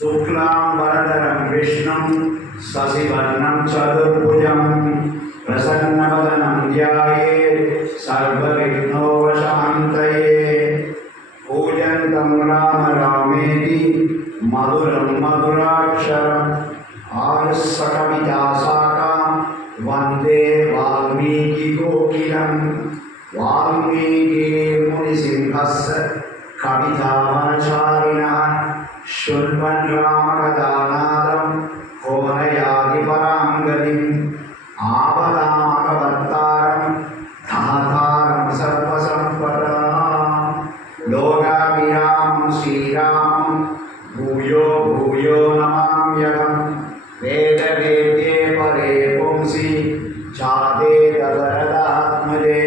शुक्लांबरधरं विष्णुं शशिवर्णं चतुर्भुजं प्रसन्नवदनं ध्यायेत् सर्वविघ्नोपशान्तये। पूजन्तं राम रामेति मधुरं मधुराक्षरम् आरुष्यकविताशाखां वन्दे वाल्मीकिकोकिलं। वाल्मीकिमुनिसिंहस्य कवितावनचारिणः शृण्वन् रामकथानादं कोनयाति परां गतिम्। आवदामकवर्तारं धातारं सर्वसम्पदां लोकाभिरामं श्रीरामं भूयो भूयो नमाम्यहम्। वेदवेद्ये परे पुंसि चादे दशरथात्मजे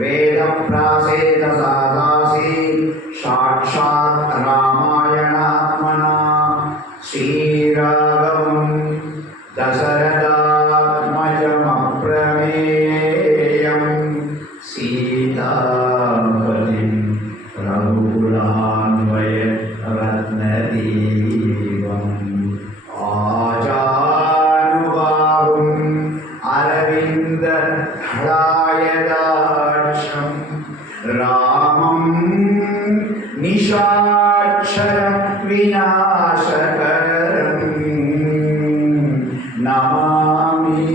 वेदप्रासेद सादासि साक्षात् रामायणात्मना। श्रीराघवं दशरथात्मजमप्रमेयं सीतापतिं रघुकुलान्वय रत्नदीपम् आजानुबाहुम् अरविन्ददलायदाक्षं रामं निशाक्षरं विनाशकरं नमामि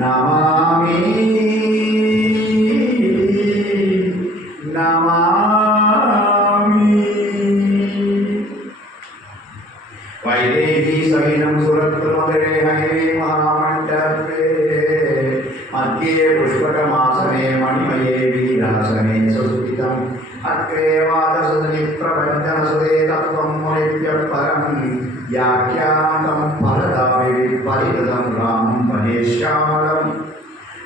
नमामि नमामि। वैदेही सहितं सुरत्नमधुरे हरिवे महामण्डपे मध्ये पुष्पकमासने मणिमये वीरासने सुस्थितम् अग्रे वादसदने प्रपञ्चनसुते तत्त्वं मुनिभ्यः परं व्याख्यातं फलदाविविपरिहृतं रामं भजे श्यामलम्।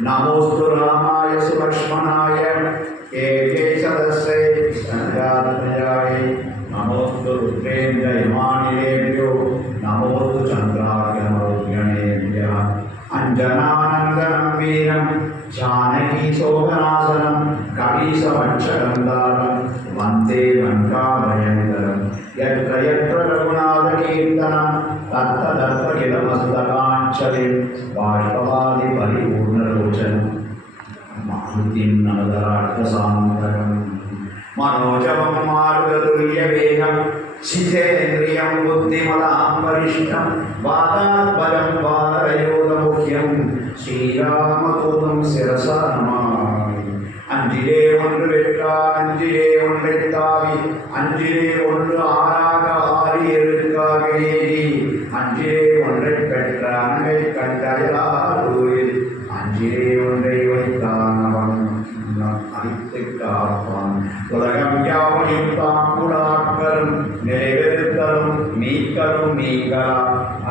नमोऽस्तु रामाय सुलक्ष्मणाय केके सदस्ये सञ्जातनयाय। नमोऽस्तु रुद्रेन्द्रयमानिलेभ्यो नमोऽस्तु चन्द्रार्कमरुद्गणेभ्यः। अञ्जनानन्दनं वीरं जानकीशोभनाशनं कपीशमक्षरन्दारं वन्दे लङ्काभयङ्करं। यत्र यत्र रघुनाथकीर्तनं तत्र तत्र किलमस्तकाञ्चलिं बाष्पवादिपरिपूर्णलोचनं मारुतिं नमदरार्थसान्तकम्। मनोजवं मारुततुल्यवेगं जितेन्द्रियं बुद्धिमतां वरिष्ठं वातात्परं वानरयोधमुख्यं श्रीरामदूतं शिरसा नमामि। அஞ்சிலே ஒன்று வெற்றார் அஞ்சிலே ஒன்றைத்தாவி அஞ்சிலே ஒன்று ஆறாக ஆறி எருக்காக ஏறி அஞ்சிலே ஒன்றை பெற்ற அன்னை கண்டயலாரூரில் அஞ்சிலே ஒன்றை வைத்தான் அவன் அழித்து காப்பான். உலகம் யாவையும் தாக்குடாக்கரும் நிறைவேறுத்தலும் நீக்கலும் நீங்களா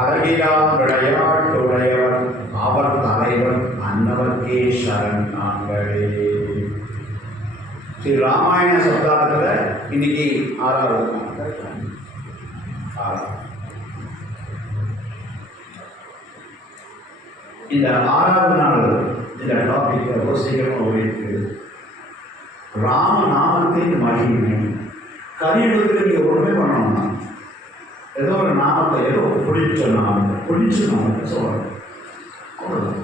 அழகிலா விளையாட்டுடையவர் அவர் தலைவர் அன்னவர்க்கே சரண் நாங்களே. ஸ்ரீ ராமாயண சப்தார்த்தத்தில் இன்னைக்கு ஆறாவது இந்த ஆறாவது நாள் இந்த டாபிக் ரொம்ப சீக்கிரமாக ஓடிட்டு ராமநாமத்தின் மகிமை. கலியுகத்தில் நீங்கள் ஒன்றுமே பண்ணணும்னா ஏதோ ஒரு நாமத்தை ஏதோ பிடிச்ச நாமத்தை சொல்லணும். அவ்வளோதான்.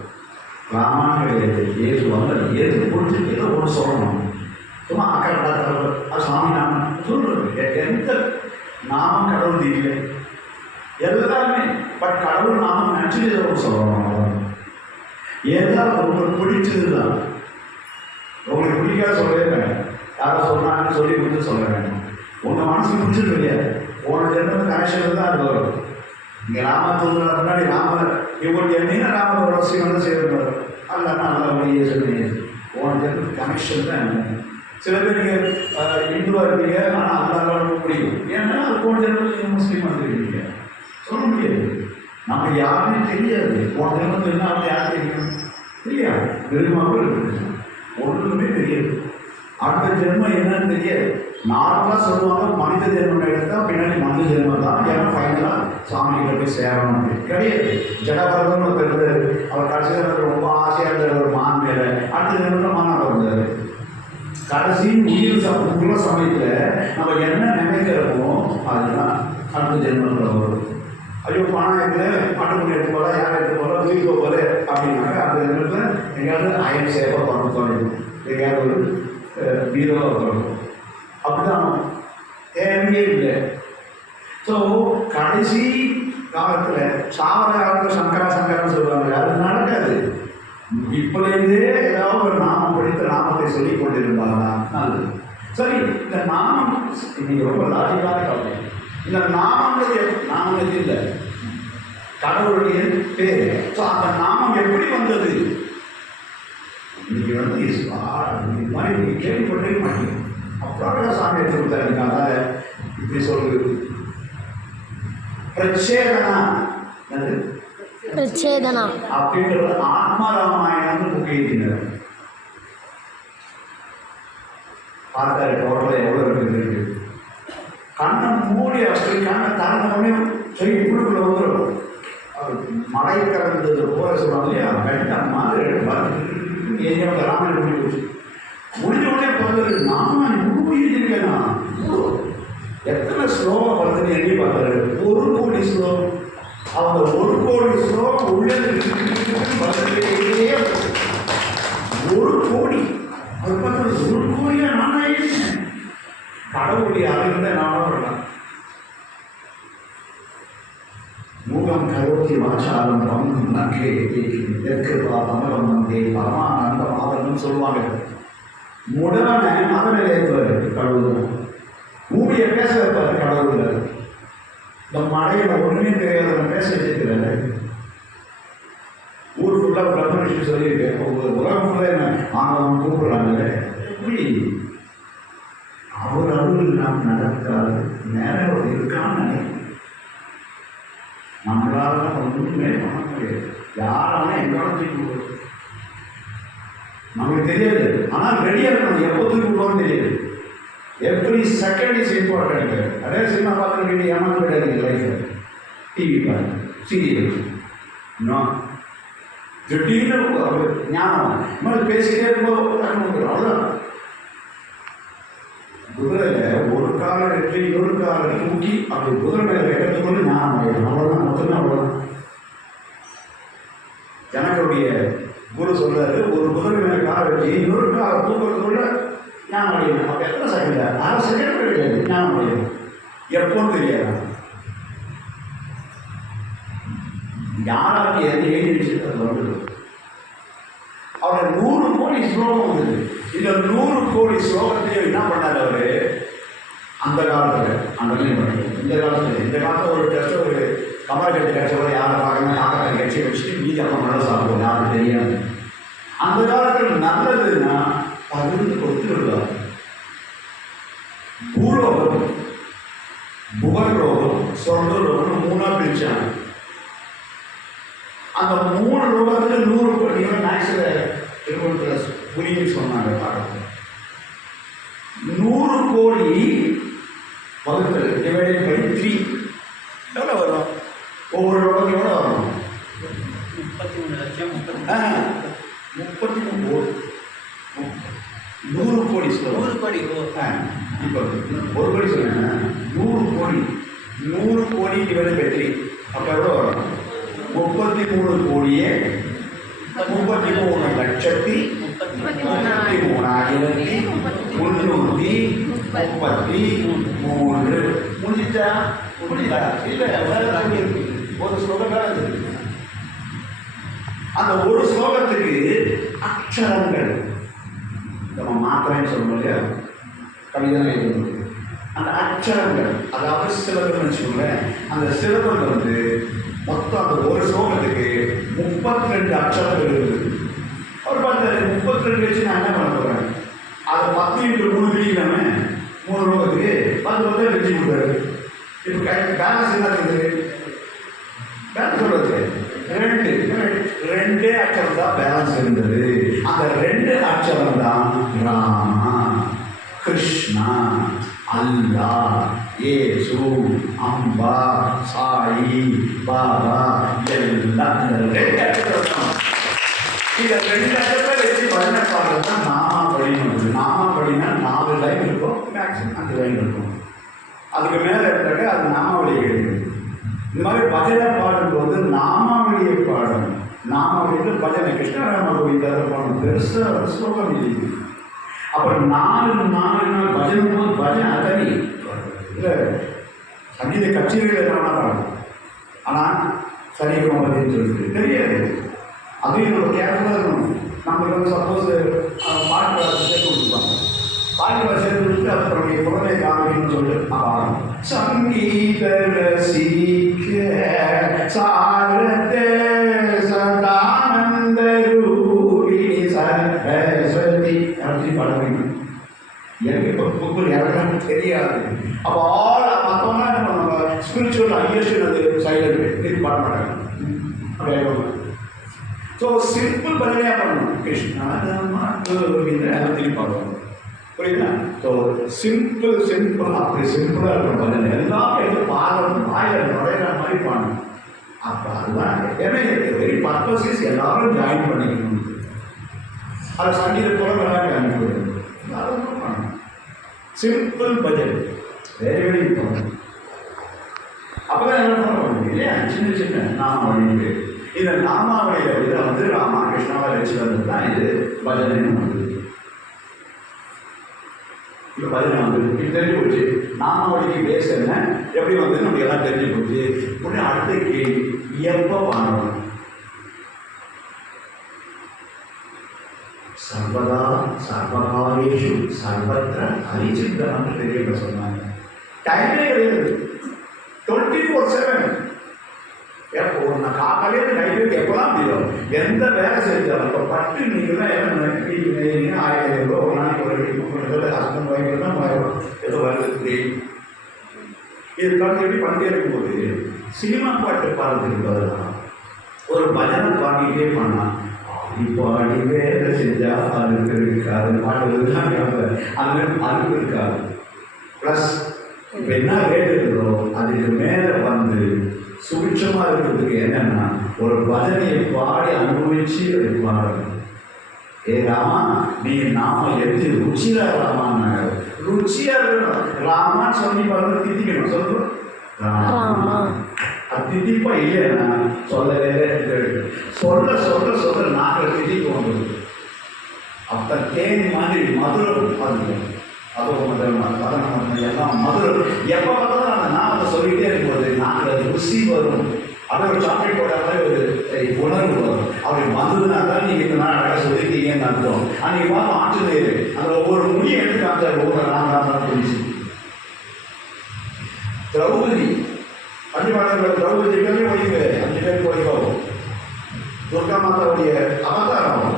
ராமான்னு கிடையாது. ஏது வந்த ஏது பிடிச்சி ஏதோ ஒன்று சொல்லணும். சும்மா அக்கா சாமி நாமம் சொல்றது எந்த நாமம் கடவுள் இல்லை எல்லாமே. பட் கடவுள் நாமம் நினச்சி ஏதோ ஒன்று சொல்லணும். ஏதாவது உங்களுக்கு பிடிச்சது தான். உங்களுக்கு பிடிக்காத சொல்லவே வேண்டாம். யாரை சொன்னாங்கன்னு சொல்லி கொடுத்து சொல்ல வேண்டாம். உங்கள் மனசுக்கு பிடிச்சது இல்லையா உனக்கு என்ன கனெக்ஷன் தான் அது வரும். இங்கே ராமத்தூர் முன்னாடி ராமர் இவங்களுக்கு என்ன ராமரோட அவசியம் வந்து சேர்ந்து அல்லன்னா நல்ல வழியே சொல்லி உனக்கு என்ன கனெக்ஷன் தான் என்ன. சில பேர் நீங்கள் இந்துவாக இருப்பீங்க ஆனால் அந்த அளவுக்கு பிடிக்கும். ஏன்னா அது போன ஜென்மத்தில் முஸ்லீமாக இருக்கீங்க சொல்ல முடியாது. நம்ம யாருமே தெரியாது. போன ஜென்மத்தில் என்ன அப்படி யாரும் தெரியும் தெரியாது. பெருமாவும் இருக்குது ஒன்றுமே தெரியாது. அடுத்த ஜென்மம் என்னன்னு தெரியாது. நார்மலாக சொல்லுவாங்க மனித ஜென்மம் எடுத்தால் பின்னாடி மனித ஜென்மம் தான். ஏன்னா ஃபைனலாக சாமிகிட்ட போய் சேரணும் அப்படின்னு கிடையாது. ஜடபரதம்னு ஒருத்தர் அவர் கடைசியில் ரொம்ப ஆசையாக இருந்தார் ஒரு மான் மேலே. அடுத்த ஜென்மத்தில் மானாக இருந்தார். கடைசி உயிர் உள்ள சமயத்தில் நம்ம என்ன நினைக்கிறோமோ அதுதான் அடுத்த ஜென்மத்தில் வரும். ஐயோ பணம் இருக்குது, பணம் எடுத்து போல, யார் எடுத்து போல, உயிர் போல அப்படின்னாக்க அந்த ஜென்மத்தில் எங்கேயாவது அயன் சேவை பண்ண தோணும், எங்கேயாவது ஒரு பீரோவாக தோணும். அப்படிதான் தேவையே இல்லை. ஸோ கடைசி காலத்தில் சாவர காலத்தில் சங்கரான்னு சொல்லுவாங்க, அது நடக்காது. இப்போலேருந்தே ஏதாவது ஒரு நாமம் படித்த நாமத்தை சொல்லிக் கொண்டிருந்தாங்கன்னா நல்லது. சரி, இந்த நாமம் இன்னைக்கு ரொம்ப லாஜிக்கான கவலை. இந்த நாமங்கிறது இல்லை, கடவுளுடைய பேர். ஸோ அந்த நாமம் எப்படி வந்தது? இன்னைக்கு வந்து இது மாதிரி நீங்கள் கேள்விப்பட்டே மாட்டீங்க. அப்புறம் சாமி எடுத்து கொடுத்தாருங்க. அதாவது இப்படி சொல்லுது பிரச்சேதனா அப்படின்றது ஆத்மா ராமாயணம்னு புக் எழுதினார். பார்த்தாரு டோட்டலாக எவ்வளோ இருக்குது. கண்ணை மூடி அப்படி கண்ணை திறந்தோடனே சரி உள்ளுக்குள்ள வந்துடும். மழை கலந்தது போல சொல்லுவாங்க இல்லையா, வெட்டம் மாதிரி எங்க ராமாயணம் முடிஞ்சு போச்சு. முடிஞ்ச உடனே பிறகு நாம எழுதியிருக்கேன்னா எத்தனை ஸ்லோகம் வருதுன்னு எண்ணி பார்த்தாரு. 1 கோடி ஸ்லோகம். அவங்க 1 கோடி ஸ்லோகம் உள்ளது 1 கோடி. அது பார்த்தா 1 கோடியா நான் ஆயிடுச்சேன். கடவுளுடைய அறிவுல நானும் வரலாம். மூகம் கரோத்தி வாசாலம் பங்கும் நக்கே தெற்குபா தமிழம் வந்தே பரமானந்த மாதம்னு சொல்லுவாங்க. முடவனை மதநிலை ஏற்றுவார் கடவுள். மூடியை பேச வைப்பார் கடவுள். இந்த மழையில ஒன்றுமே தெரியாத பேச வச்சிருக்கிறாரு. ஊர் ஃபுல்லாக பிரம்மனிஷன் சொல்லியிருக்கேன். உலகம் ஃபுல்லாக என்ன ஆனவன் கூப்பிடுறாங்க. எப்படி அவர் அருள் நாம் நடக்காது நேரம் இருக்கான்னு நினைக்கிறேன். நம்மளால ஒன்றுமே பண்ண முடியாது. யாராலும் எங்களால் தூக்கி கொடுக்குறது நமக்கு தெரியாது. ஆனால் ரெடியாக இருக்கணும். எப்போ தூக்கி விடுவோம்னு தெரியாது. Every second is important. அதே சினிமா பார்க்க வேண்டிய ஏமாந்து விடாதீங்க. லைஃப் டிவி பாருங்க, சீரியல் திடீர்னு ஞானம் மாதிரி பேசிக்கிட்டே இருக்கும்போது அவ்வளோதான். குதிரையில் ஒரு காலை எடுத்து இன்னொரு காலை தூக்கி அப்படி குதிரை மேலே வைக்கிறதுக்குள்ள ஞானம் ஆகிடும். அவ்வளோதான், மொத்தமே அவ்வளோதான். ஜனங்களுடைய குரு சொல்றாரு, ஒரு குதிரை மேலே காலை வச்சு இன்னொரு காலை தூக்கிறதுக்குள்ள ஞானம் அடையணும். அப்போ எத்தனை செகண்ட்? 1/2 செகண்ட் கிடையாது ஞானம் அடையணும். எப்போன்னு தெரியாது. யாராவது எது எழுதி அது வருது. அவருடைய 100 கோடி ஸ்லோகம் வந்தது. இந்த 100 கோடி ஸ்லோகத்தையும் என்ன பண்ணார் அவரு? அந்த காலத்தில் அண்டர்லைன் பண்ணி இந்த காலத்தில் ஒரு டெஸ்ட், ஒரு கமல் கட்சி கட்சியோட யாரை பார்க்கணும், யாரை கட்சியை வச்சுட்டு மீதி அப்போ நல்லா சாப்பிடுவோம், யாருக்கு தெரியாது. அந்த காலத்தில் நல்லதுன்னா பகிர்ந்து கொடுத்து விடுவார். பூலோகம், புகழ்லோகம், சொர்க்கலோகம் 3ஆ பிரிச்சாங்க. அந்த 3 லோகத்தில் 100 கோடி மேக்ஸில் திருமணத்தில் புரியுன்னு சொன்னாங்க. பாடத்தில் 100 கோடி வகுத்தல் டிவைடட் பை 3 எவ்வளோ வரும்? ஒவ்வொரு லோகம் எவ்வளோ வரும்? 33 லட்சம். 33 கோடி. 100 கோடி சொல்லுவோம். 100 கோடி. இப்போ 1 கோடி சொல்லுங்க. 100 கோடி 100 கோடி டிவைடட் பை 3 அப்போ எவ்வளோ வரும்? 33 கோடியே 33,333,333. முடிஞ்சா முடிஞ்சா இல்லை ஒரு ஸ்லோகம். அந்த ஒரு ஸ்லோகத்துக்கு அக்ஷரங்கள் நம்ம மாத்திரைன்னு சொல்லணும் இல்லையா, கவிதை எழுதணும். அந்த அக்ஷரங்கள் அதாவது சிலபம் வச்சுக்கோங்களேன். அந்த சிலபம் வந்து மொத்தம் அந்த ஒரு ஸ்லோகத்துக்கு 32 அக்ஷரங்கள் இருக்குது. அவர் பார்த்தாரு 32 வச்சு நான் என்ன பண்ண போகிறேன், அதை 10 × 3 பிடிக்கலாமே 3 லோகத்துக்கு 10 வச்சு கொடுத்தாரு. இப்போ பேலன்ஸ் என்ன இருக்குது? பேலன்ஸ் சொல்றது 2 அக்ஷரம் தான் பேலன்ஸ் இருந்தது. அந்த 2 அக்ஷரம் தான் ராமா, கிருஷ்ணா, அல்லா, ஏசு, அம்பா, சாயி, பாபா எல்லாம் இந்த 2 அக்ஷரம் தான். இந்த 2 அக்ஷரத்தை வச்சு வர்ண பாடல் தான் நாமாவளின்னு. நாமாவளினா லைன் இருக்கும். அதுக்கு மேலே இருந்தாக்க அது நாமாவளி கிடைக்கும். இந்த மாதிரி பஜனை பாடும்போது நாமாவளியை பாடணும். நாமாவளியில் பஜனை கிருஷ்ணராம கோவிந்தார பாடணும். பெருசாக ஸ்லோகம் இல்லை. அப்புறம் 4 நாள் பஜனை போது பஜனை அதனி இல்லை சங்கீத கச்சேரியில் என்ன பாடணும். ஆனால் சரிகமபதின்னு சொல்லிட்டு தெரியாது. அதையும் நம்ம கேர்ஃபுல்லாக இருக்கணும். நம்மளுக்கு வந்து சப்போஸ் பாட்டு சேர்த்து கொடுத்துருப்பாங்க. பாட்டு சேர்த்து கொடுத்து அதனுடைய குழந்தை காமிக்கணும்னு சொல்லிட்டு பாடணும். சங்கீத ரசிக சாரதே சதானந்த ரூபிணி சரஸ்வதி அப்படின்னு பாட வேண்டும். எனக்கு இப்போ புக்கு யாருக்கும் தெரியாது. அப்போ மற்றவங்க என்ன பண்ணுவாங்க, ஸ்பிரிச்சுவல் ஐயர்ஷன் அது சைலண்ட் இது பாட மாட்டாங்க. அப்படியே ஸோ சிம்பிள் பஜனையாக பண்ணணும். கிருஷ்ணா திருப்பி பார்க்கணும். புரியுதுங்களா? ஸோ சிம்பிள் அப்படி சிம்பிளாக இருக்கணும் பஜனை. எல்லாமே எடுத்து பாடணும், வாயில் நுழையிற மாதிரி பண்ணணும். அப்போ அதுதான் ஏன்னா வெரி பர்பஸ் இஸ் எல்லாரும் ஜாயின் பண்ணிக்கணும். அது சங்கீதத்தோட நல்லா ஜாயின் பண்ணணும். எல்லாரும் பண்ணணும். சிம்பிள் பஜனை வெரி இம்பார்ட்டன்ட். அப்போ தான் என்ன பண்ண முடியும் இல்லையா? சின்ன நாமாவளி. இந்த நாமாவளியில் வந்து ராமா கிருஷ்ணாவை வச்சு வந்தது தான் இது பஜனைன்னு வந்து. இப்போ பஜனை வந்து இது தெரிஞ்சு போச்சு. நாமாவளிக்கு பேச என்ன எப்படி வந்து நமக்கு எல்லாம் தெரிஞ்சு போச்சு. உடனே அடுத்த கேள்வி, எப்போ பண்ணணும்? சர்வதா சர்வகாலேஷு சர்வத்திர ஹரிசித்தனம்னு பெரியவங்க சொன்னாங்க. டைமே கிடையாது. 24/7 எப்போ நான் காலையில நைட்டு எப்போதான் முடியும். எந்த வேலை செஞ்சாலும் இப்போ பட்டு நீங்கள் தான் என்ன வீட்டுக்கு 1000 ரூபா ஒரு நாளைக்கு ஒரு வீட்டு ஹஸ்பண்ட் ஒய்ஃப் தான் ஏதோ வருது. இது கலந்து எப்படி பண்ணிட்டே இருக்கும்போது சினிமா பாட்டு பாடுறதுக்கு பதிலாக ஒரு பஜனை பாடிட்டே பண்ணலாம். பாடி வேலை செஞ்சா அதுக்கு இருக்காது. பாடுவதுதான் அதுக்கு இருக்காது. ப்ளஸ் இப்போ என்ன ரேட் இருக்கிறோ அதுக்கு மேலே வந்து சுபிட்சமாக இருக்கிறதுக்கு என்னென்னா ஒரு பஜனையை பாடி அனுபவிச்சு அதை பாடணும். ஏ ராமா நீங்கள் நாம எடுத்து ருச்சியா ராமான்னு ருச்சியாக இருக்கணும். ராமான்னு சொல்லி பாருங்க திட்டிக்கணும். சொல்லுவோம் ராமா அது திட்டிப்பா இல்லையா சொல்லவே சொல்ல சொல்ல சொல்ல நாக்கில் திட்டிக்கு வந்துடும். அப்போ தேனி மாதிரி மதுரம் பாருங்க. அதுவும் முதல் எல்லாம் மதுரம். எப்போ பார்த்தாலும் அந்த நாமத்தை சொல்லிகிட்டே இருக்கும்போது நாக்கில் ருசி வரும். அப்படியே ஒரு சாக்லேட் போட்ட மாதிரி ஒரு உணர்வு வரும். அப்படி வந்ததுனா தான் நீங்கள் இந்த நாள் அழகாக சொல்லிட்டீங்கன்னு அர்த்தம். அன்றைக்கி பார்த்து ஆற்றுநேரு அதில் ஒவ்வொரு முடியை எடுத்து காமிச்சார். ஒவ்வொரு நாங்கள் புரிஞ்சு திரௌபதி பண்டிபாடர்கள் திரௌபதிகளே ஒய்ஃபு 5 பேருக்கு ஒய்ஃபாகும். துர்கா மாதாவுடைய அவதாரம்.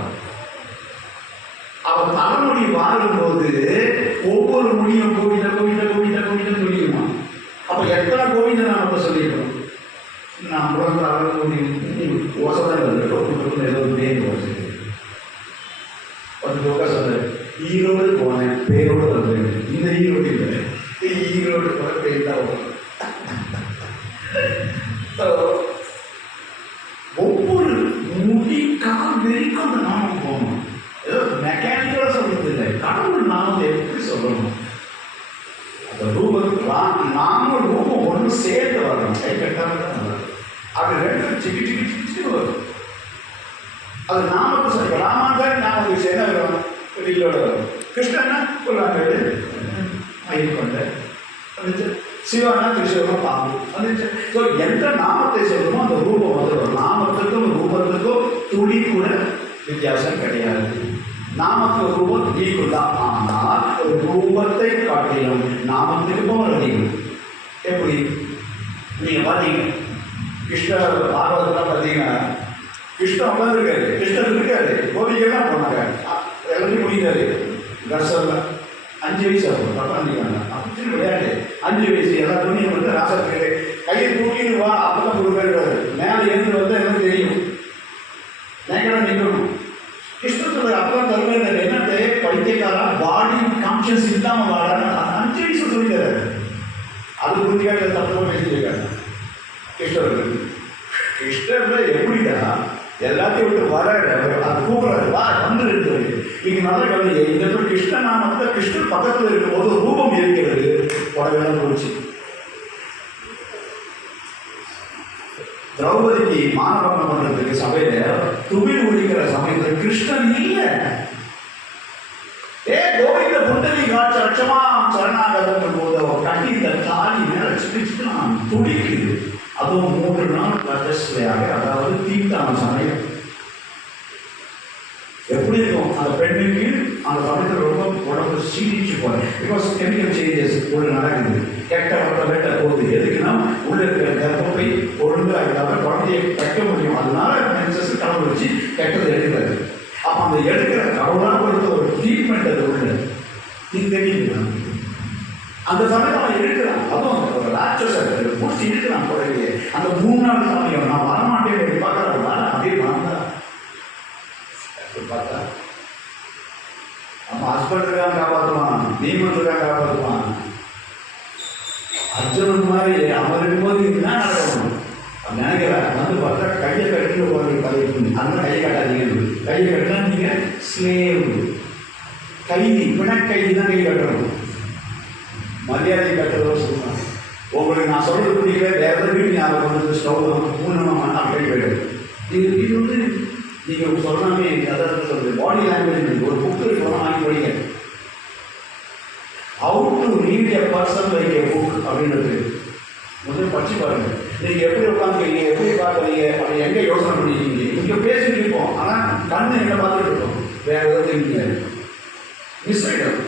அவன் தலைமுடி வாழும்போது ஒவ்வொரு முடியும் கோவிந்த கோவிந்த கோவிந்த கோவிந்தன்னு சொல்லிடுமா. அப்போ எத்தனை கோவிந்த நாமத்தை சொல்லியிருக்கோம். நான் புறந்த அளவு ஓசதான் இருந்தேன். ஏதோ பேர் ஓசை 10 ரூபா சொன்னேன். ஈரோடு போனேன், பேரோடு வந்தேன். இந்த ஈரோடு இல்லை, ஈரோடு போன பேர் தான் வரும். ஒவ்வொரு முடி கால் வரைக்கும் அந்த நாமம் போகணும். ஏதோ மெக்கானிக்கலாக சொல்றது இல்லை. கடவுள் நாமத்தை எப்படி சொல்லணும்? அந்த ரூபம் நாம ரூபம் ஒன்று சேர்த்து வரணும். கை கட்டாமல் தான் வரும். அது ரெண்டும் சிக்கி சிக்கி சிக்கி வரும். அது நாமத்தை சொல்லி ராமாந்தாரி நாமத்தை சேர்ந்தா வரும். வெளியோட வரும். கிருஷ்ணன்னா புல்லாங்கல் மயில் கொண்ட சிவனா கிருஷ்ணனா பாம்பு வந்துச்சு. ஸோ எந்த நாமத்தை சொல்லணுமோ அந்த ரூபம் வந்துடும். நாமத்துக்கும் ரூபத்துக்கும் துளி கூட வித்தியாசம் கிடையாது. நாமத்துக்கு ரூபம் ஈக்குவல் தான். ஆனால் ஒரு ரூபத்தை காட்டிலும் நாமத்துக்கு பவர் அதிகம். எப்படி நீங்கள் பார்த்தீங்க கிருஷ்ண பாகவதெல்லாம் பார்த்தீங்கன்னா கிருஷ்ணன் உட்காந்துருக்காரு, கிருஷ்ணன் இருக்காரு, கோபிகெல்லாம் போனாங்க, எல்லாத்தையும் முடிக்கிறாரு. தர்சனில் 5 வயசு ஆகும் பட்டாண்டிக்காங்க. அப்படி விளையாட்டு 5 வயசு எல்லா துணியும் வந்து ராசத்துக்கு கையை தூக்கின்னு வா அப்பதான் கொடுக்காரு. மேலே இருந்து வந்து எனக்கு தெரியும் நேக்கெல்லாம் நிற்கணும். கிருஷ்ணத்தோட அப்பெல்லாம் தருவேன் என்னட்டு பைத்தியக்காரா பாடி கான்சியஸ் இல்லாமல் வாடான்னு 5 வயசு சொல்லிட்டாரு. அது புரிஞ்சுக்காக தப்பு பேசியிருக்காங்க. கிருஷ்ணர் எப்படிடா எல்லாத்தையும் விட்டு வர அது கூப்பிடுறது வா வந்துருக்கு. இங்க நல்ல கவனிங்க, இந்த இடத்துல கிருஷ்ண நாமத்தை கிருஷ்ணன் பக்கத்தில் இருக்கும்போது ரூபம் இருக்கிறது. உடனே போச்சு. திரௌபதிக்கு மானபங்கம் பண்றதுக்கு சபையில துவில் ஒழிக்கிற சமயத்தில் கிருஷ்ணன் இல்லை. கோவிந்த புண்டலி காட்சி லட்சமா சரணாகதம் போது கட்டி இந்த தாலி மேல சிக்கிச்சுக்கலாம் துடிக்குது. அதுவும் 3 நாள் பிரதேசையாக, அதாவது தீர்த்தான சமயம். எப்படி இருக்கும் அந்த பெண்ணுக்கு? அந்த சமயத்தில் ரொம்ப உடம்பு சீடிச்சு போறேன். பிகாஸ் கெமிக்கல் சேஞ்சஸ் ஒரு நடக்குது. கெட்ட வேட்ட போகுது. எதுக்குன்னா உள்ள இருக்கிற கர்ப்பப்பை ஒழுங்கு இல்லாம குழந்தையை கட்ட முடியும். அதனால மென்சஸ் கடவுள் வச்சு கெட்டது எடுக்கிறது. அப்ப அந்த எடுக்கிற கடவுளாக கொடுத்த ஒரு ட்ரீட்மெண்ட் அது உள்ள நீ தெரியுது. அந்த சமயம் அவன் எடுக்கிறான். அதுவும் ஒரு ராட்சச பூச்சி இருக்கிறான் குழந்தைய. அந்த 3 நாள் சமயம் நான் வரமாட்டேன் பார்க்கறா அப்படியே வந்தா பார்த்தா நம்ம ஹஸ்பண்ட் இருக்காங்க காப்பாற்றுவான், நீமன் இருக்காங்க காப்பாற்றுவான். அர்ஜுனன் மாதிரி அவன் இருக்கும்போது என்ன நடக்கணும் நினைக்கிறேன். வந்து பார்த்தா கையை கட்டி போகிற கதை அந்த கையை கட்டாதீங்க. கையை கட்டினா நீங்க ஸ்லேவ், கைதி, பிணக்கைதி தான் கை கட்டணும். மரியாதை கட்டுறதோ சொல்லுவாங்க. உங்களுக்கு நான் சொல்றது பிடிக்கல, வேற ஏதாவது வீட்டு ஞாபகம் வந்து ஸ்டவ் 3 நான் கை போயிடுது. இது வந்து நீங்கள் சொல்லாமே அதாவது சொல்றது பாடி லாங்குவேஜ். ஒரு புக்கு இருக்கணும், வாங்கி படிங்க. How to read a person like a book அப்படின்றது முதல்ல படிச்சு பாருங்க. நீங்க எப்படி உட்காந்துருக்கீங்க, எப்படி பார்க்குறீங்க, அப்படி எங்க யோசனை பண்ணிருக்கீங்க. இங்க பேசிட்டு இருப்போம், ஆனா கண்ணு என்ன பார்த்துட்டு இருக்கோம், வேற ஏதாவது நீங்க மிஸ் ஆயிடும்.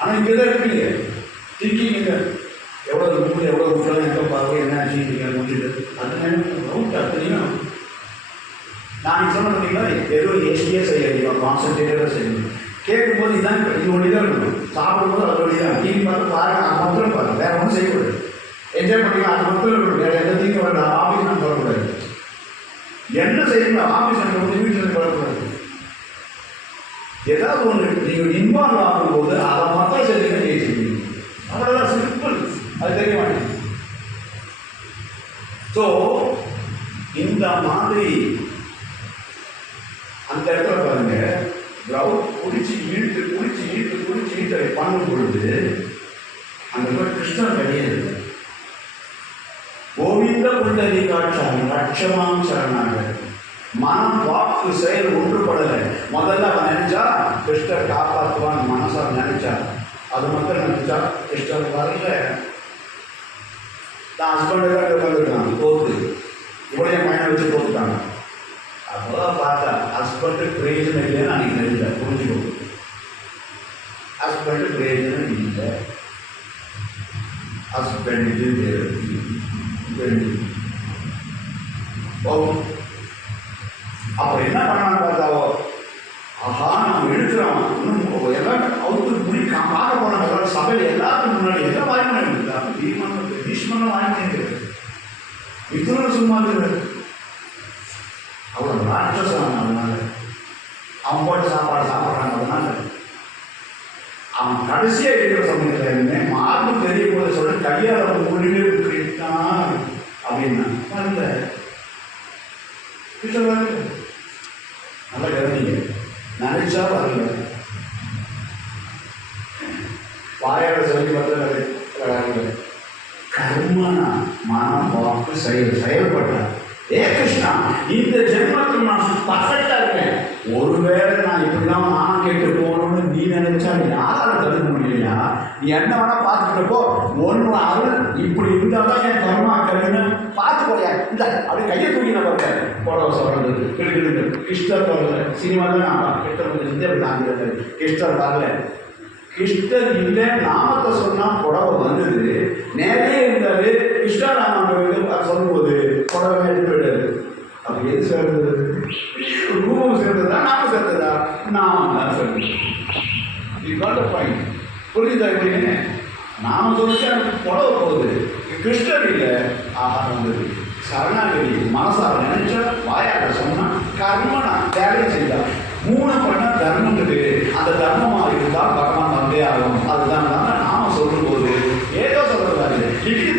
ஆனா இங்கதான் இருப்பீங்க திங்கிங்க எவ்வளவு மூணு எவ்வளவு விட்டுலாம் எங்க பார்க்க என்ன ஆச்சுங்க முடிச்சுட்டு அது அத்தனையும் நான் சொன்ன பார்த்தீங்களா வெறும் ஏசியே செய்ய கான்சன்ட்ரேட்டடாக செய்யணும். கேட்கும்போது இதான் இது ஒன்று தான் இருக்கணும். சாப்பிடும்போது அது ஒன்று தான். டிவி பார்த்து பாருங்க, அது மட்டும் பாருங்க, வேற ஒன்றும் செய்யக்கூடாது. என்ஜாய் பண்ணிக்கலாம், அது மட்டும் இருக்கணும். வேற எந்த தீங்கும் வரலாம். ஆஃபீஸ் நம்ம வரக்கூடாது. என்ன செய்யணும், ஆஃபீஸ் நம்ம வந்து வீட்டில் வரக்கூடாது. ஏதாவது ஒன்று நீங்கள் இன்வால்வ் ஆகும்போது அதை மட்டும் செய்யுங்க, ஜெயிச்சுக்கணும். அவ்வளோதான், சிம்பிள். அது தெரிய மாட்டேங்குது. ஸோ இந்த மாதிரி அந்த இடத்துல பாருங்க, குடிச்சு இழுத்து பண்ணும் பொழுது அந்த கிருஷ்ணன் கிடையாது. கோவிந்த புண்டரி காட்சாமி லட்சமாம் சரணாக மனம் வாக்கு செயல் ஒன்றுபடலை. முதல்ல அவன் நினைச்சா கிருஷ்ணர் காப்பாற்றுவான் மனசா நினைச்சா, அது மட்டும் நினைச்சா கிருஷ்ணர் வரல. தான் ஹஸ்பண்டுக்காக உட்காந்துருக்கான் தோத்து, இவனைய பையனை வச்சு தோத்துட்டாங்க. அப்போதான் பார்த்தா ஹஸ்பண்டு பிரயோஜனம் இல்லைன்னு அன்னைக்கு தெரிஞ்ச புரிஞ்சுக்கோ. ஹஸ்பண்டு பிரயோஜனம் இல்லை, ஹஸ்பண்டு அப்போ என்ன பண்ணான்னு பார்த்தாவோ, ஆஹா நம்ம எடுக்கிறோம் இன்னும் எல்லாம் அவருக்கு முடிக்க பார்க்க போனாங்க. எல்லாரும் சபையில் எல்லாத்துக்கும் முன்னாடி எல்லாம் வாய்ப்பு எடுத்தாங்க. பீஷ்மனும் வாய்ப்பு மிதுன சும்மா அவ்வளோ ராட்சசம். அதனால அவன் போட்டு சாப்பாடு சாப்பிட்றாங்க. அதனால அவன் கடைசியாக இருக்கிற சமயத்தில் மார்பு தெரிய போது சொல்ல கையால் மூலிகை கிட்டான் அப்படின்னா வரல. நல்லா கவனிங்க, நினைச்சா வரல. வாயாட சொல்லி பார்த்தா கர்மனா மனம் வாக்கு செயல்பட்டார். ஏ கிருஷ்ணா, இந்த ஜென்மத்தில் நான் பர்ஃபெக்டா இருக்கேன். ஒருவேளை நான் இப்படிலாம் நான் கேட்டு போகணும்னு நீ நினைச்சா நீ யாரால தடுக்க முடியலையா? நீ என்ன வேணா பார்த்துக்கிட்டப்போ ஒன்று அருள் இப்படி இருந்தால்தான் என் கர்மா கருன்னு பார்த்து போறியா? இந்த அப்படி கையை தூக்கி நான் பார்த்தேன். போடவை சொல்றது கிடுக்கிடுங்க. கிருஷ்ணர் வரல, சினிமாவில் நான் கிருஷ்ணர் அப்படி தாங்கிறது. கிருஷ்ணர் வரல, கிருஷ்ணர் இல்லை நாமத்தை சொன்னா புடவை வந்தது. நேரே இருந்தாரு கிருஷ்ணராமன் சொல்லும்போது புடவை எடுத்து விடாது. அப்ப எது சேர்ந்தது? ரூபம் சேர்ந்ததா நாம சேர்ந்ததா? நாம தான் சேர்ந்தது. புரியுதா? எப்படின்னு நாம சொல்லிச்சு எனக்கு புடவை போகுது, கிருஷ்ணர் இல்லை ஆகாரம் வந்தது. சரணாகதி மனசார நினைச்சா வாயாட சொன்னா கர்மனா வேலையை செய்தா 3 பண்ண தர்மம் இருக்கு. அந்த தர்மமா இருந்தால் பகவான் வந்தே ஆகும். அதுதான் நாம சொல்லும் போது ஏதோ சொல்றாரு லிখিত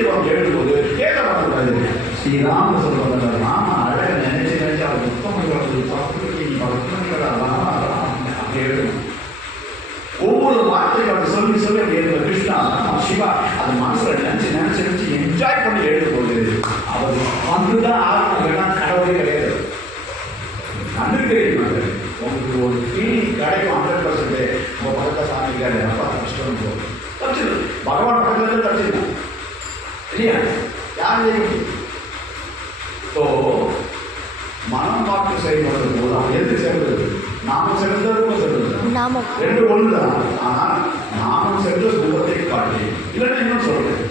ரெண்டு ஒண்ணுதான். ஆனால் நாமம் சென்ற தூபத்தை காட்டி இல்லைன்னா இன்னும் சொல்றேன்,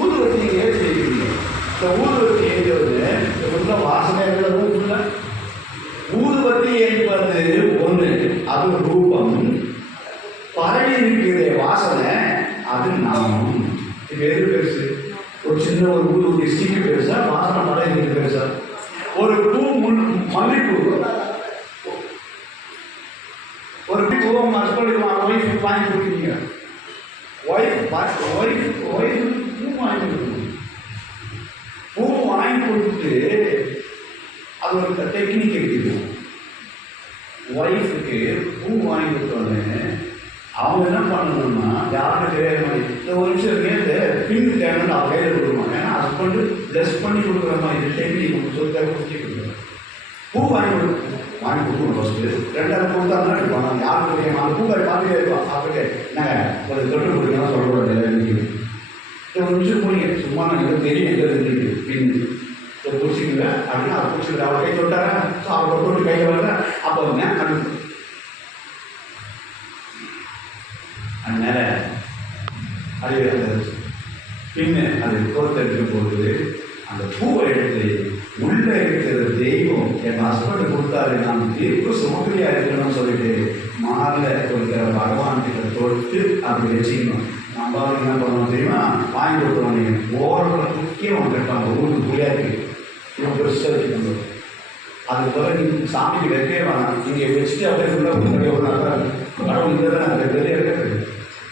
ஊதுவத்தியை ஏற்றி வைக்கிறீங்க. இந்த ஊதுவத்தி ஏற்றுவது உள்ள வாசனை இருக்கிறதும் இல்லை. ஊதுவத்தி என்பது ஒன்று, அது ரூபம். பரவி இருக்கிற வாசனை அது நாமம். இது எது பெருசு? ஒரு சின்ன ஒரு ஊதுவத்தி ஸ்டிக்கு பெருசா, வாசனை பரவி இருக்கிறது பெருசா? ஒரு பூ மல்லிப்பூ, ஒரு பூ ஹஸ்பண்டுக்கு ஒய்ஃப் வாங்கி கொடுக்குறீங்க. ஒய்ஃப் பூ வாங்கி கொடுக்கணும். பூ வாங்கி கொடுத்துட்டு அது ஒரு டெக்னிக் இருக்குது. ஒய்ஃபுக்கு பூ வாங்கி கொடுத்தோடனே அவங்க என்ன பண்ணணும்னா, யாருக்கு தெரியாத மாதிரி இந்த ஒரு நிமிஷம் இருக்கு பின் தேவைன்னு அவங்க கையில் கொடுக்கணும். ஏன்னா ஹஸ்பண்டு ட்ரெஸ் பண்ணி கொடுக்குற மாதிரி டெக்னிக் சொத்தை கொடுத்து கொடுக்குறேன். பூ வாங்கி கொடுக்கணும் ஃபஸ்ட்டு. ரெண்டாவது பூ தான் எடுப்பாங்க. யாருக்கு தெரியும் அந்த பூவை பார்த்துட்டே இருப்பான். பார்த்துட்டு நாங்கள் ஒரு தொட்டு கொடுக்கலாம் சொல்கிறோம். இந்த ஒரு நிமிஷம் போனீங்க சும்மா நான் எங்களுக்கு தெரியும் எங்கே இருக்குது பின் பிடிச்சிக்கல அப்படின்னா அதை பிடிச்சிக்கிற அவர் கை தொட்டாரா, ஸோ அவர் தொட்டு கையில் வரல. அப்போ வந்து அதனால அது பின்ன அது பொறுத்தெடுக்கும் பொழுது அந்த பூவை எடுத்து உள்ள இருக்கிற தெய்வம் என் ஹஸ்பண்ட் கொடுத்தாரு, நான் தீர்ப்பு சுமக்கலியா இருக்கணும்னு சொல்லிட்டு மாறில் கொடுக்கிற பகவான் கிட்ட தொட்டு அப்படி வச்சுக்கணும். நம்ம என்ன பண்ணுவோம் தெரியுமா, வாங்கி கொடுத்துருவோம். நீங்கள் ஓரத்தில் முக்கியம் வந்துருப்பாங்க ஊருக்கு புரியாது இவன் பெருசாக வச்சுக்கணும். அது போல நீங்கள் சாமிக்கு வைக்கவே வேணாம். நீங்கள் வச்சுட்டு அப்படியே ஃபுல்லாக முன்னாடி ஒரு நாள் கடவுள் இந்த தான் அந்த பெரிய இருக்கிறது.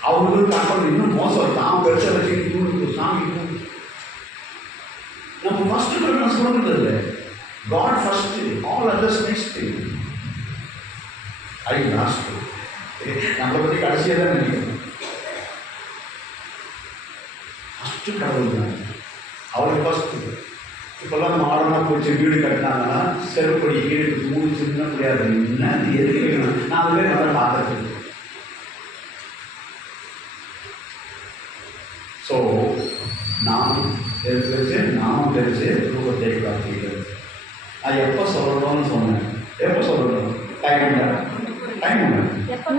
அவங்களுக்கு தகவல் இன்னும் மோசம். தான் பெருசாக வச்சுக்கிட்டு சாமி நம்ம ஃபர்ஸ்ட் ப்ரிஃபரன்ஸ் கொடுக்குறது இல்லை. God first, all others next. I last. நம்மளை பற்றி கடைசியாக தான் நினைக்கணும். ஃபஸ்ட்டு கடவுள் தான் அவளுக்கு ஃபஸ்ட்டு. இப்போல்லாம் மாடனாக போச்சு வீடு கட்டினாங்கன்னா செருப்படி வீடு மூணு சின்ன முடியாது. என்ன எதுக்கு வைக்கணும்? நான் அதுவே நல்லா பார்த்துருக்கு. ஸோ நாம் தெரிஞ்சு நாமம் தெரிஞ்சு ரூபத்தை காட்டுகிறது. நான் எப்போ சொல்லணும்னு சொன்னேன். எப்போ சொல்லணும்? டைம் இல்லை. எப்போ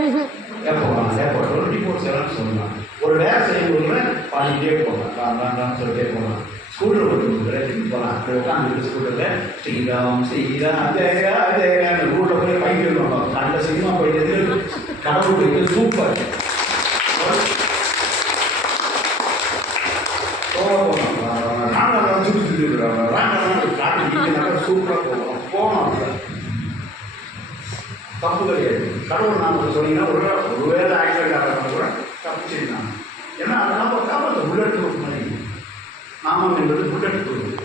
24/7 சொல்லலாம். ஒரு வேலை செய்யும்போது பாடிக்கிட்டே போகலாம், சொல்லிட்டே போகலாம். ஸ்கூட்டர் ஓட்டும்போது போகலாம். அப்படி உட்காந்து ஸ்கூட்டரில் ஸ்ரீராம் ஸ்ரீராம் ஜெயா ஜெயா ரூட்டில் போய் பைக் எழுதுவாங்க. அந்த சினிமா போயிட்டு கடவுள் போயிட்டு சூப்பர் சூப்பராக போனோம். தப்பு கிடையாது. கடவுள் நாம சொன்னீங்கன்னா ஒரு வேலை ஆக்சிடென்ட் ஆகிறவங்க கூட தப்பிச்சிருந்தாங்க. ஏன்னா அதெல்லாம் காப்பாற்ற புல்லட் ப்ரூஃப் மாதிரி. நாமம் என்பது புல்லட் ப்ரூஃப்.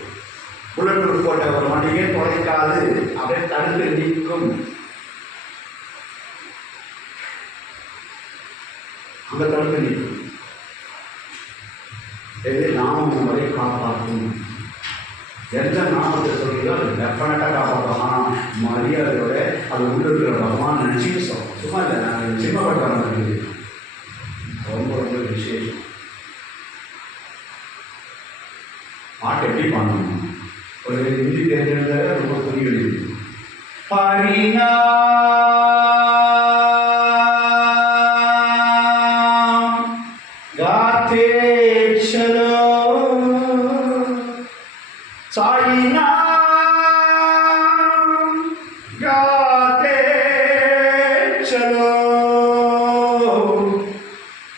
புல்லட் ப்ரூஃப் போட்ட ஒரு வண்டியே தொலைக்காது, அப்படியே தடுத்து நிற்கும். அங்கே தடுத்து நிற்கும். எது நாமம் என்பதை காப்பாற்றும். எந்த நாமத்தை சொல்லியோ அது டெஃபினட்டாக காப்பாற்றும். ஆனால் மரியாதையோட அது உள்ள இருக்கிற பகவான் நினச்சிக்க சொல்லும். சும்மா இல்லை, நான் சிம்மப்பட்டாங்க ரொம்ப ரொம்ப விசேஷம். பாட்டு எப்படி பண்ணணும்? ஒரு ஹிந்தி தெரிஞ்சிருந்தாலே ரொம்ப புரியுது. ஹரினா गाते चलो साई नाम गाते चलो,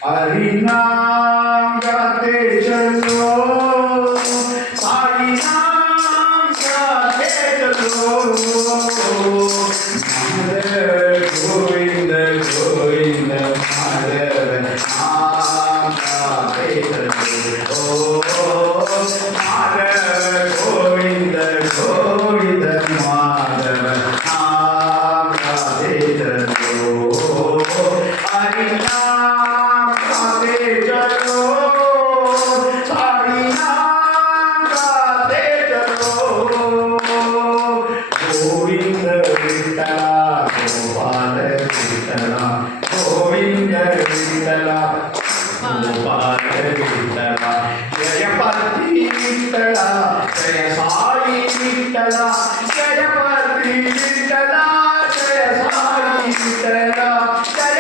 हरि नाम गाते चलो, साई नाम गाते चलो। गोविंद गोविंद माधव नाम गाते चलो, माधव गोविंद गोविंद माधव नाम गाते चलो, हरि नाम गाते चलो, साई नाम गाते चलो। गोविंद विठला गोपाल विठला, गोविंद विठला गोपाल विठला, जय पति विठला जय साई विठला, जय पति विठला जय साई विठला, जय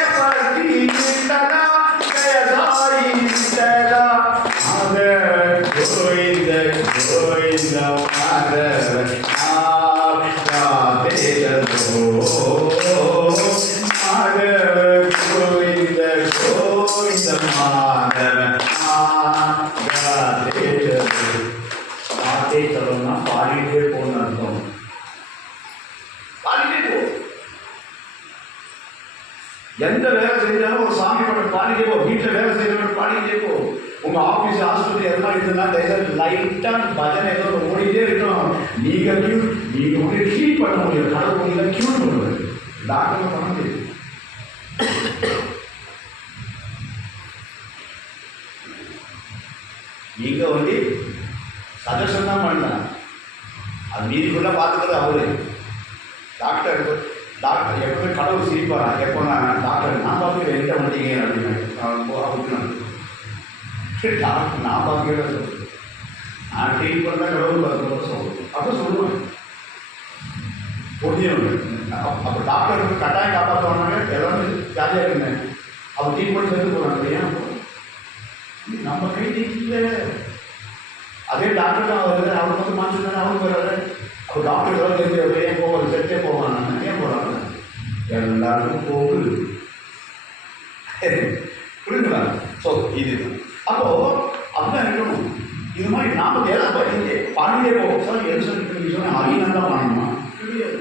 எந்த வேலை செஞ்சாலும் ஒரு சாமி படம் பாடிட்டே போ. வீட்டில் வேலை செய்யறவங்க பாடிட்டே போ. உங்க ஆஃபீஸ் ஆஸ்பத்திரி எதெல்லாம் இருந்தால் லைட்டாக பஜனை ஏதோ ஓடிட்டே இருக்கணும். நீங்கள் உங்களுக்கு ட்ரீட் பண்ண முடியும். கடவுள் உங்களை க்யூர் பண்ணுவது டாக்டர் பண்ண முடியும். நீங்கள் வந்து சஜஷன் தான் பண்ணலாம். அது மீதிக்குள்ளே பார்த்துக்கிறது அவரு. டாக்டர் எப்பவுமே கடவுள் சிரிப்பாரா? எப்போ நான் டாக்டர் நான் பார்த்து என்கிட்ட வந்தீங்க அப்படின்னு டாக்டர் நான் பார்க்கவே சொல்லுவேன். நான் ட்ரீட் பண்ணால் கடவுள் பார்த்து சொல்லுவேன். அப்போ சொல்லுவேன் புரியும். அப்போ டாக்டர் கட்டாயம் காப்பாற்றுவாங்க. எல்லாமே ஜாலியாக இருந்தேன். அவர் ட்ரீட்மெண்ட் சேர்ந்து போகிறாங்க. ஏன் நம்ம கை இல்லை. அதே டாக்டர் தான் வருது. அவர் வந்து மாற்றிருந்தாரு. அவருக்கு வர்றாரு. அப்போ டாக்டர் எதாவது தெரிஞ்ச ஏன் போவாங்க? செட்டே போவாங்க. ஏன் போகிறாங்க? எல்லாருக்கும் போகுது. புரியுதுங்களா? ஸோ இது அப்போ அப்படிதான் இருக்கணும். இது மாதிரி நாம ஏதாவது பாடிட்டே போவோம். சார் எது சொல்லி சொன்னால் அகிலம் தான் பாடணுமா? கிடையாது.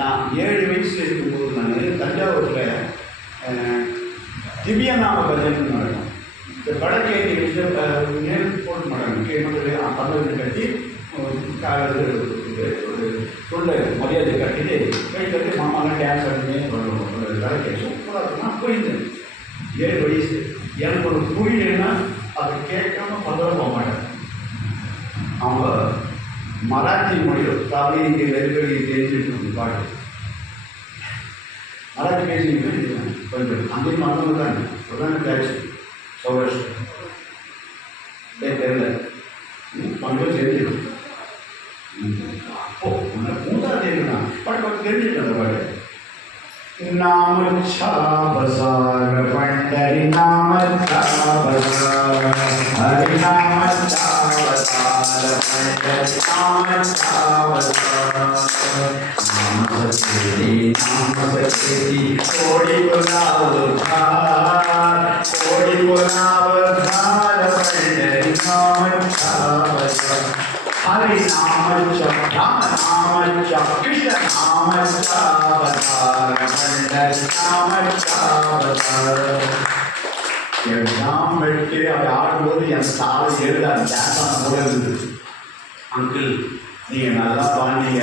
நான் 7 வயசுல இருக்கும்போது நான் தஞ்சாவூரில் திவ்ய நாம பஜனை நடக்கும். இந்த வடக்கேட்டி நேரு போட்டு மாட்டாங்க. கேட்டு 15 கட்டி ஒரு தொண்டை மரியாதை கட்டிட்டு கை கட்டி மாமாலாம் டான்ஸ் ஆடினே வடக்கே சூப்பராக இருக்கும். நான் போயிருந்தேன் 7 வயசு. எனக்கு ஒரு புரியலைன்னா அதை கேட்காம பதில் போக மாட்டேன். அவங்க மராத்தி மொழியில் காவிரி இங்கே நெருக்கடி தெரிஞ்சுட்டு பாட்டு மராத்தி பேசிங்க கொஞ்சம் அங்கேயும் மறந்து தாங்க பிரதான காட்சி சௌராஷ்டிரம் தெரியல கொஞ்சம் தெரிஞ்சிடும். அப்போ மூதா தெரியும். பாட்டு பார்த்து தெரிஞ்சுட்டு அந்த பாட்டு नाम अच्छा बजार पंडरी नाम अच्छा बजार हरि नाम अच्छा बजार पंडरी नाम अच्छा बजार नाम सचेती कोड़ी गुलाब धार पंडरी नाम अच्छा बजार हरि नाम राम नाम कृष्ण नाम எல்லாம் வெட்டி அதை ஆடும்போது என் சாலை எழுத டான்ஸ் போல இருந்தது. அங்கிள் நீங்கள் நல்லா பாண்டிங்க,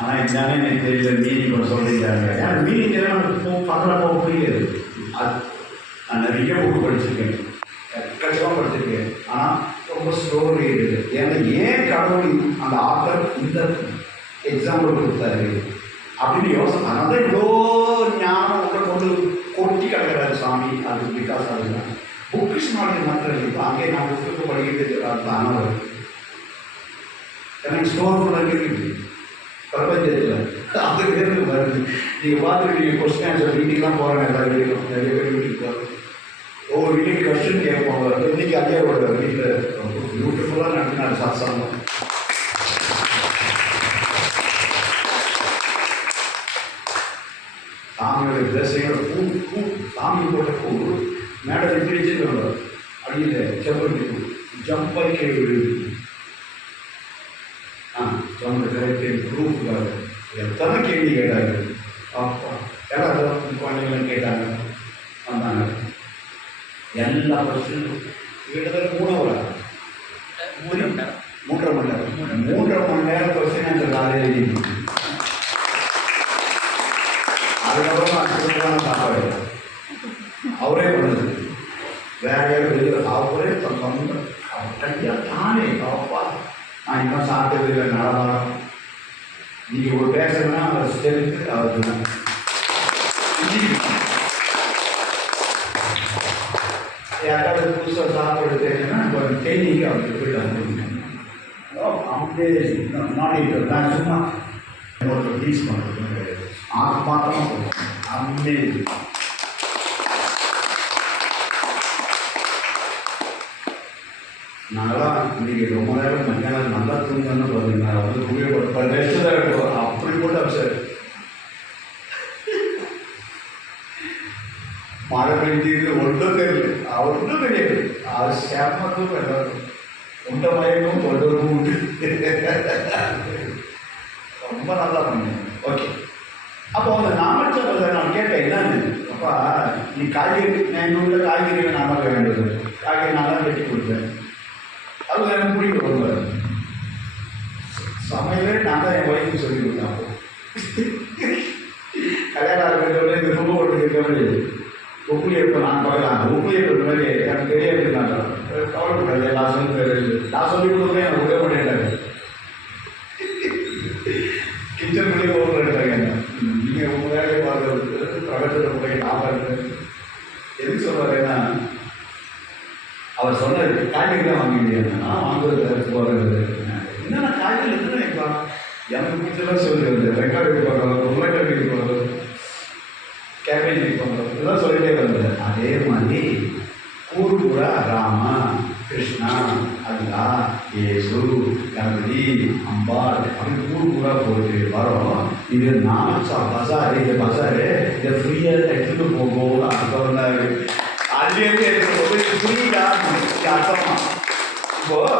ஆனால் என்னன்னு எனக்கு தெரியல. மீனிங் இப்போ சொல்லிட்டாங்க. ஏன்னா மீனிங் பார்க்குறப்போ புரியாது. அது நான் நிறைய புக்கு படிச்சிருக்கேன், எக்கச்சக்கமாக படிச்சிருக்கேன். ஆனால் ரொம்ப ஸ்லோ ரீடு. ஏன்னா ஏன் கடவுள் அந்த ஆத்தர் இந்த எக்ஸாம்பிள் கொடுத்தாரு அப்படின்னு யோசனை. அதனால தான் இவ்வளோ ஞானம் உங்களை கொண்டு கொட்டி கிடக்கிறாரு சாமி. அது பிகாஸ் அதுதான் புக்கிஷ் நாலேஜ் மாத்திரம். இப்போ அங்கே நான் புக்கு படிக்கிறது ஆனால் எனக்கு ஸ்டோர் பண்ண இருக்குது பிரபஞ்சத்தில் அது பேருக்கு வருது. நீங்கள் பார்த்துருக்கீங்க கொஸ்டின் ஆன்சர் வீட்டுக்கெலாம் போகிறாங்க. எல்லா வீட்டுக்கும் நிறைய பேர் வீட்டுக்கு போகிறாங்க. ஒவ்வொரு வீட்டுக்கு கொஸ்டின் கேட்பாங்க. இன்னைக்கு ஐயாவோட வீட்டில் பியூட்டிஃபுல்லாக நடத்தினார் சாஸ்திரம். சாமியோட பிளஸையோட பூ சாமி போட்ட பூ மேடம் எப்படி வச்சுருக்காங்க. அடியில் செம்பருத்தி பூ ஜம்பாய் கேள்வி விழுது. ஜம்பு கரெக்டு ப்ரூஃப்காக எத்தனை கேள்வி கேட்டாங்க. அப்பா யாராவது குழந்தைங்களும் கேட்டாங்க, வந்தாங்க. எல்லா கொஸ்டினும் கிட்டத்தட்ட 3 hour 3.5 மணி நேரம் 3.5 மணி நேரம் கொஸ்டின் ஆன்சர் காலையில் எழுதி. அதுக்கப்புறமா அற்புதமான சாப்பாடு அவரே பண்ணுது. வேற யாரும் வெளியே அவரே சொந்த கையாக தானே. அப்பா நான் இன்னும் சாப்பிட்டது இல்லை. நடமாடம் நீங்கள் ஒரு பேசுறதுன்னா அவர் ஸ்டெலுக்கு அவருக்கு தான் யாராவது புதுசாக சாப்பாடு தெரியுன்னா இப்போ ட்ரைனிங்கு அவருக்கு போயிட்டு அமேசிங். நான் சும்மா ஒரு ரிலீஸ் பண்ணுறது அது மாத்திரமாக சொல்லுவேன். அமேசிங். நாங்களாம் இன்றைக்கி ரொம்ப நேரம் மத்தியானம் நல்லா தூங்கன்னு பார்த்தீங்கன்னா வந்து புகைப்படம் ரெஸ்ட்டு தான் இருக்கும். அப்படி போட்டு அப்சர் மழை பெய்ஞ்சிருக்கு ஒன்றும் தெரியல. ஒன்றும் தெரியாது. அது சேமத்தும் எல்லாருக்கும் உண்ட மயக்கும் கொண்டதும் உண்டு. ரொம்ப நல்லா பண்ணுங்க. ஓகே, அப்போ அந்த நாமச்ச அப்பா நீ காய்கறி நான் எங்கள் ஊரில் காய்கறி நான் தான் வேண்டியது, காய்கறி நான் தான் வெட்டி கொடுத்தேன். அது எனக்கு பிடிக்கும் ரொம்ப. சமையலே நான் தான் என் ஒய்ஃபுக்கு சொல்லி கொடுத்தேன். அப்போ கல்யாணம் இருக்கிறதோட இந்த ரொம்ப கொடுத்துருக்க முடியாது. உப்பு எடுப்ப நான் பார்க்கலாம், உப்பு எடுப்பது மாதிரி எனக்கு தெரியாது. நான் கவலைப்படாது, நான் சொல்லி கொடுத்தேன் எனக்கு உதவ மாட்டேன்டாங்க. கிச்சனுக்குள்ளே போகிறாங்க. நீங்கள் உங்கள் வேலையை பார்க்கறது பிரகத்தில் போய் நான் பார்க்குறேன். எதுக்கு சொல்கிறாருன்னா, அவர் சொன்னார் காய்கறி தான் வாங்க முடியாது, நான் வாங்குறது போகிறது என்னென்ன காய்கறி இருக்குன்னு நினைக்கலாம். எனக்கு பிடிச்சலாம் சொல்லுறது வெங்காயம் வைக்க போகிறோம், உருளைக்கிழங்கு வைக்க போகிறோம், கேபேஜ் வைக்க போகிறோம், இதெல்லாம் சொல்லிட்டே வந்தது. அதே மாதிரி கூறு கூட ராமா, கிருஷ்ணா, அல்லா, ஏசு, கணபதி, அம்பாள் அப்படி கூறு கூட போட்டு வரோம். இது நாமச்சா பசாரு, இந்த பசாரு இதை ஃப்ரீயாக எடுத்துகிட்டு போகும் அர்த்தம் சொன்னார். அதுலேருந்து எடுத்துகிட்டு ஃப்ரீயா அர்த்தமா. இப்போது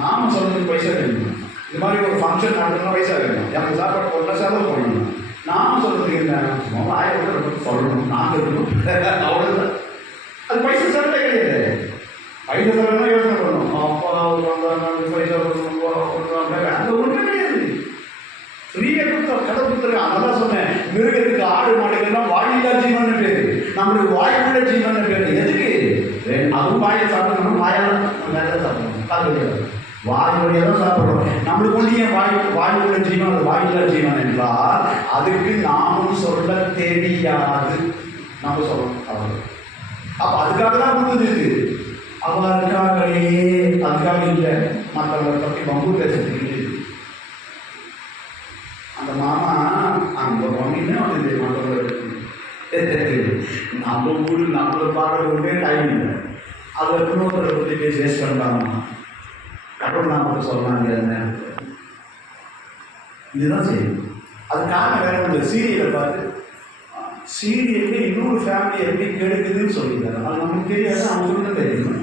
நாம சொல்றதுக்கு பைசா வேணும். இந்த மாதிரி ஒரு ஃபங்க்ஷன் நடத்தணும்னா பைசா வேணும். எனக்கு சாப்பாடு போடணும், செலவு பண்ணணும். நாம சொல்றதுக்கு என்ன ஆயிரம் சொல்லணும், நாங்கள் இருக்கணும், அவ்வளோதான். அது பைசா செலவே கிடையாது. பைசா செலவுனா யோசனை பண்ணணும். அப்பா பைசா அந்த ஒன்றுமே கிடையாது. ஃப்ரீயாக கொடுத்தா கதை கொடுத்துருக்கான். அதான் சொன்னேன், மிருகத்துக்கு ஆடு மாடுகள்லாம் வாயில்லா ஜீவன் பேரு, நம்மளுக்கு வாயுள்ள ஜீவன் பேரு. எதுக்கு? அதுவும் வாயை சாப்பிடணும், வாயால் வேலை சாப்பிடணும், காது வாயுடைய தான் சாப்பிடணும். நம்மளுக்கு ஒன்று ஏன் வாயுள்ள ஜீவன், அது வாயில்லா ஜீவன் என்றால் அதுக்கு நாமும் சொல்ல தெரியாது, நம்ம சொல்லணும் அவ்வளோ. அப்போ அதுக்காக தான் கொடுக்குது. அவருக்காகவே அதுக்காக இல்லை, மற்றவங்களை பற்றி பங்கு பேசுறதுக்கு. அந்த மாமா அந்த பொண்ணுன்னு வந்து மற்றவங்களுக்கு நம்ம ஊர் நம்மளை பார்க்கறதுக்கே டைம் இல்லை. அதில் இன்னொருத்தரை பற்றி பேசி வேஸ்ட் பண்ணலாமா? அப்புறம் நான் மட்டும் சொல்லலாங்க நேரத்தில் இதுதான் செய்யணும். அது காரணம் வேற ஒன்று. சீரியலை பார்த்து சீரியல்ல இன்னொரு ஃபேமிலி எப்படி கெடுக்குதுன்னு சொல்லியிருக்காரு. அது நமக்கு தெரியாது, அவங்களுக்கு தான் தெரியும்.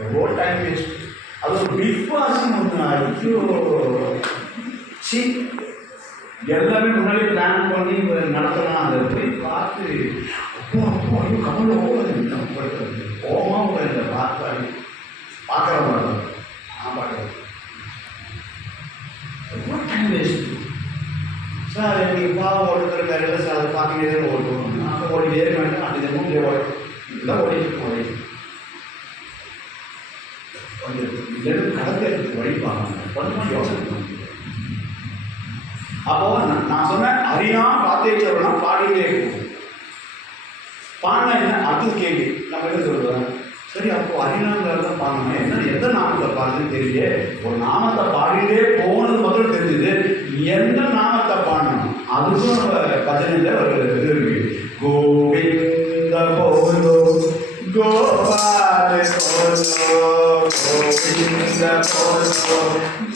எவ்வளோ டைம் வேஸ்ட். அது ஒரு பிக் பாஸ்ன்னு ஒன்று. ஐயோ சி எல்லாமே முன்னாடி பிளான் பண்ணி நடத்தலாம். அதை போய் பார்த்து அப்போ ஐயோ கமல கோபமாக இல்லை பார்த்தாரு பார்க்குற மாதிரி நான் பார்க்குறேன். ரொம்ப டைம் வேஸ்ட் சார். நீங்கள் பாவம் ஒருத்தர் வேறு சார் அதை பார்த்துக்கிட்டே தான் ஓடுவோம். அப்போ ஓடிட்டே வேண்டாம், அது மூணு இதெல்லாம் ஓடிட்டு கொஞ்சம் கடற்கரைக்கு வழிபாங்க கொஞ்சமாக யோசனை பண்ணுங்க. அப்போ நான் சொன்னேன் ஹரினா பாத்தேச்சவனா பாடிட்டே இருக்கும். பாடினா என்ன அடுத்தது கேள்வி நம்ம என்ன சொல்லுவேன், சரி அப்போ ஹரினாங்கிறத பாடணும், என்ன எந்த நாமத்தை பாடுதுன்னு தெரியல. ஒரு நாமத்தை பாடிட்டே போனது முதல்ல தெரிஞ்சுது, எந்த நாமத்தை பாடணும் அதுக்கும் நம்ம பஜனையில் ஒரு இது இருக்கு. கோவிந்த போலோ கோபால போலோ கோவிந்த போலோ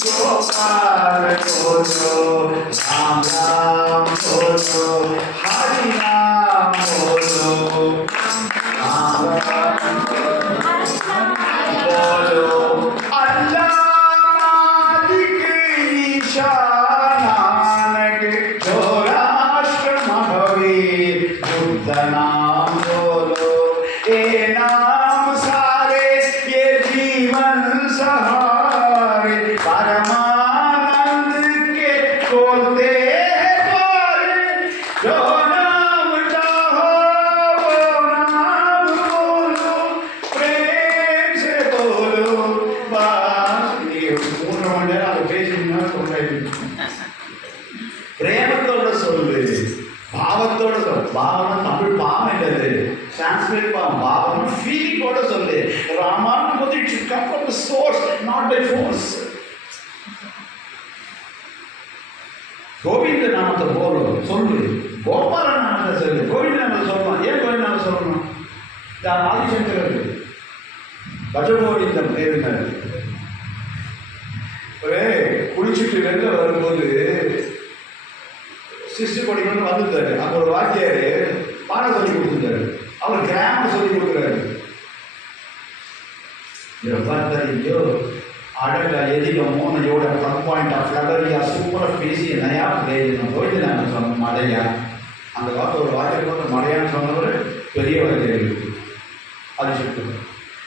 கோபால போலோ ராம் ராம் போலோ ஹரி ராம் போலோ ராம் ராம் போலோ அல்லாஹ் மாலிக் ஈஷா नानक जो राष्ट्र महावीर बुद्ध नाम बोलो, ये नाम सारे ये जीवन सहारे परमानंद के खोलते द्वारे, जो नाम चाहो वो नाम बोलो, प्रेम से बोलो बस। ये मूण मंडल அது பேசினா சொல்றேன். பிரேமத்தோட சொல்லு, பாவத்தோட சொல்லு. பாவம் தமிழ் பாவம் இல்லது, சான்ஸ்கிரிட் பாவம். பாவம் ஃபீலிங்கோட சொல்லு. ராமான்னு போது it should come from the source, not by force. Govinda நாமத்தை போலும் சொல்லு, கோபால நாமத்தை சொல்லு. கோவிந்த நாமத்தை சொல்லணும். ஏன் கோவிந்த நாமத்தை சொல்லணும்? ஆதிசங்கர் பஜகோவிந்தம் தேவினார். குளிச்சுட்டு வெளில வரும்போது சிஸ்டி படிக்கணும்னு வந்துட்டாரு. அங்கே ஒரு வாத்தியார் பாடம் சொல்லி கொடுத்துருந்தாரு. அவர் கிராமர் சொல்லி கொடுக்குறாரு. பார்த்தோ அடக்கா எதிக மோனையோட 1 பாயிண்ட் ஆஃப் லெவலியா சூப்பராக பேசி நயா பேசி கோவிந்த நாம சொன்ன கதையா? அந்த வார்த்தை ஒரு வார்த்தை போட்டு மலையான்னு சொன்னவர் பெரிய வார்த்தை இருக்கு. அது சொல்லுங்க,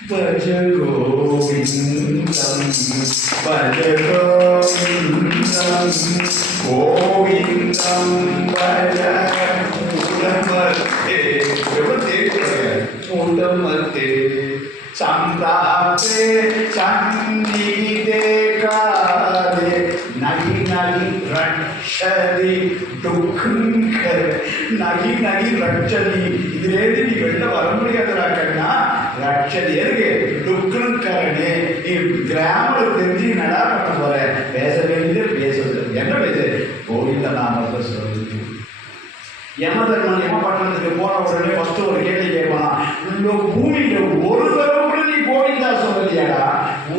பஜ கோவிந்தம் பஜ கோவிந்தம் கோவிந்தம் பஜ மூடமத்தே. எவ்வளோ தேவை மூடமத்தே சந்தாபே சந்நிதே காலே நகி நகி ரட்சதி துக்கங்கர நகி நகி ரட்சதி. இதுலேருந்து நீ வெளில வர முடியாதுடா கண்ணா. ரட்சதி எதுக்கு? துக்கங்கரனே. நீ கிராமர் தெரிஞ்சு நடா பண்ண போற. பேச வேண்டியது பேசுறது என்ன பேசு? கோவிந்த நாமத்தை சொல்லு. யமதர்மன் யமபட்டணத்துக்கு போன உடனே ஃபர்ஸ்ட் ஒரு கேள்வி கேட்பானா, இந்த பூமியில ஒரு தடவை கூட நீ கோவிந்தா சொல்லலையாடா?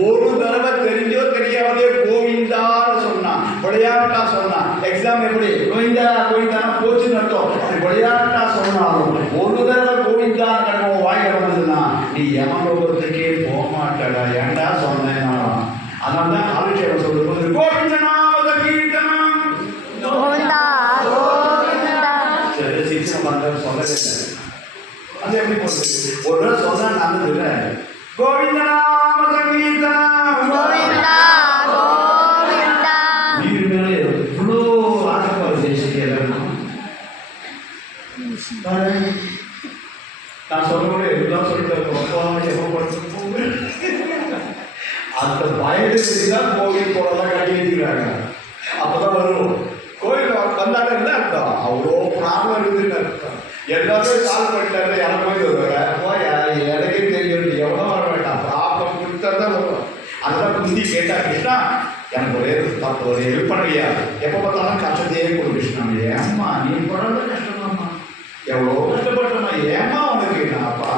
ஒரு தடவை தெரிஞ்சோ தெரியாதே கோவிந்தான்னு சொன்னான், விளையாட்டா சொன்னான். எக்ஸாம் எப்படி கோவிந்தா கோவிந்தானா போச்சுன்னு அர்த்தம். அது விளையாட்டா சொன்னாலும் ஒரு தடவை கோவிந்தா கட்டணம் வாயில வந்ததுன்னா நீ யமலோகத்துக்கே போக மாட்டடா. ஏன்டா சொன்னேன்னா அதனால தான் காலட்சேபம் சொல்லும்போது கோவிந்தநாமத கீர்த்தனம் சொல்லவே இல்லை. அது எப்படி போடுறது? ஒரு தடவை சொன்னா நல்லது இல்லை. கோவிந்தநாம சங்கீர்த்தனம் வீடு மேலே எவ்வளோ ஆசைப்பாடு தேசிக்க. நான் சொல்ல எல்லாம் சொல்லிட்டு அந்த பயத்துதான் கோவில் போடலாம் கட்டி வச்சுக்கிறாங்க. அப்பதான் வரும். கோயில் வந்தாங்க என்ன அர்த்தம்? அவ்வளோ ப்ராப்ளம் இருக்குதுன்னு அர்த்தம். எல்லாமே சால்வ் பண்ணிட்டாரு. எனக்கு போய் வருவாங்க எனக்கே தெரியும். எவ்வளோ வர வேண்டாம், ப்ராப்ளம் கொடுத்தா தான் வரும். அதெல்லாம் குந்தி கேட்டா, கிருஷ்ணா எனக்கு ஒரு ஹெல்ப் பண்ணுறியா? எப்போ பார்த்தாலும் கஷ்டத்தையே கொடு கிருஷ்ணா. ஏம்மா நீ போடுறது கஷ்டமாம்மா, எவ்வளோ கஷ்டப்பட்டோம்மா, ஏம்மா உனக்கு அப்பா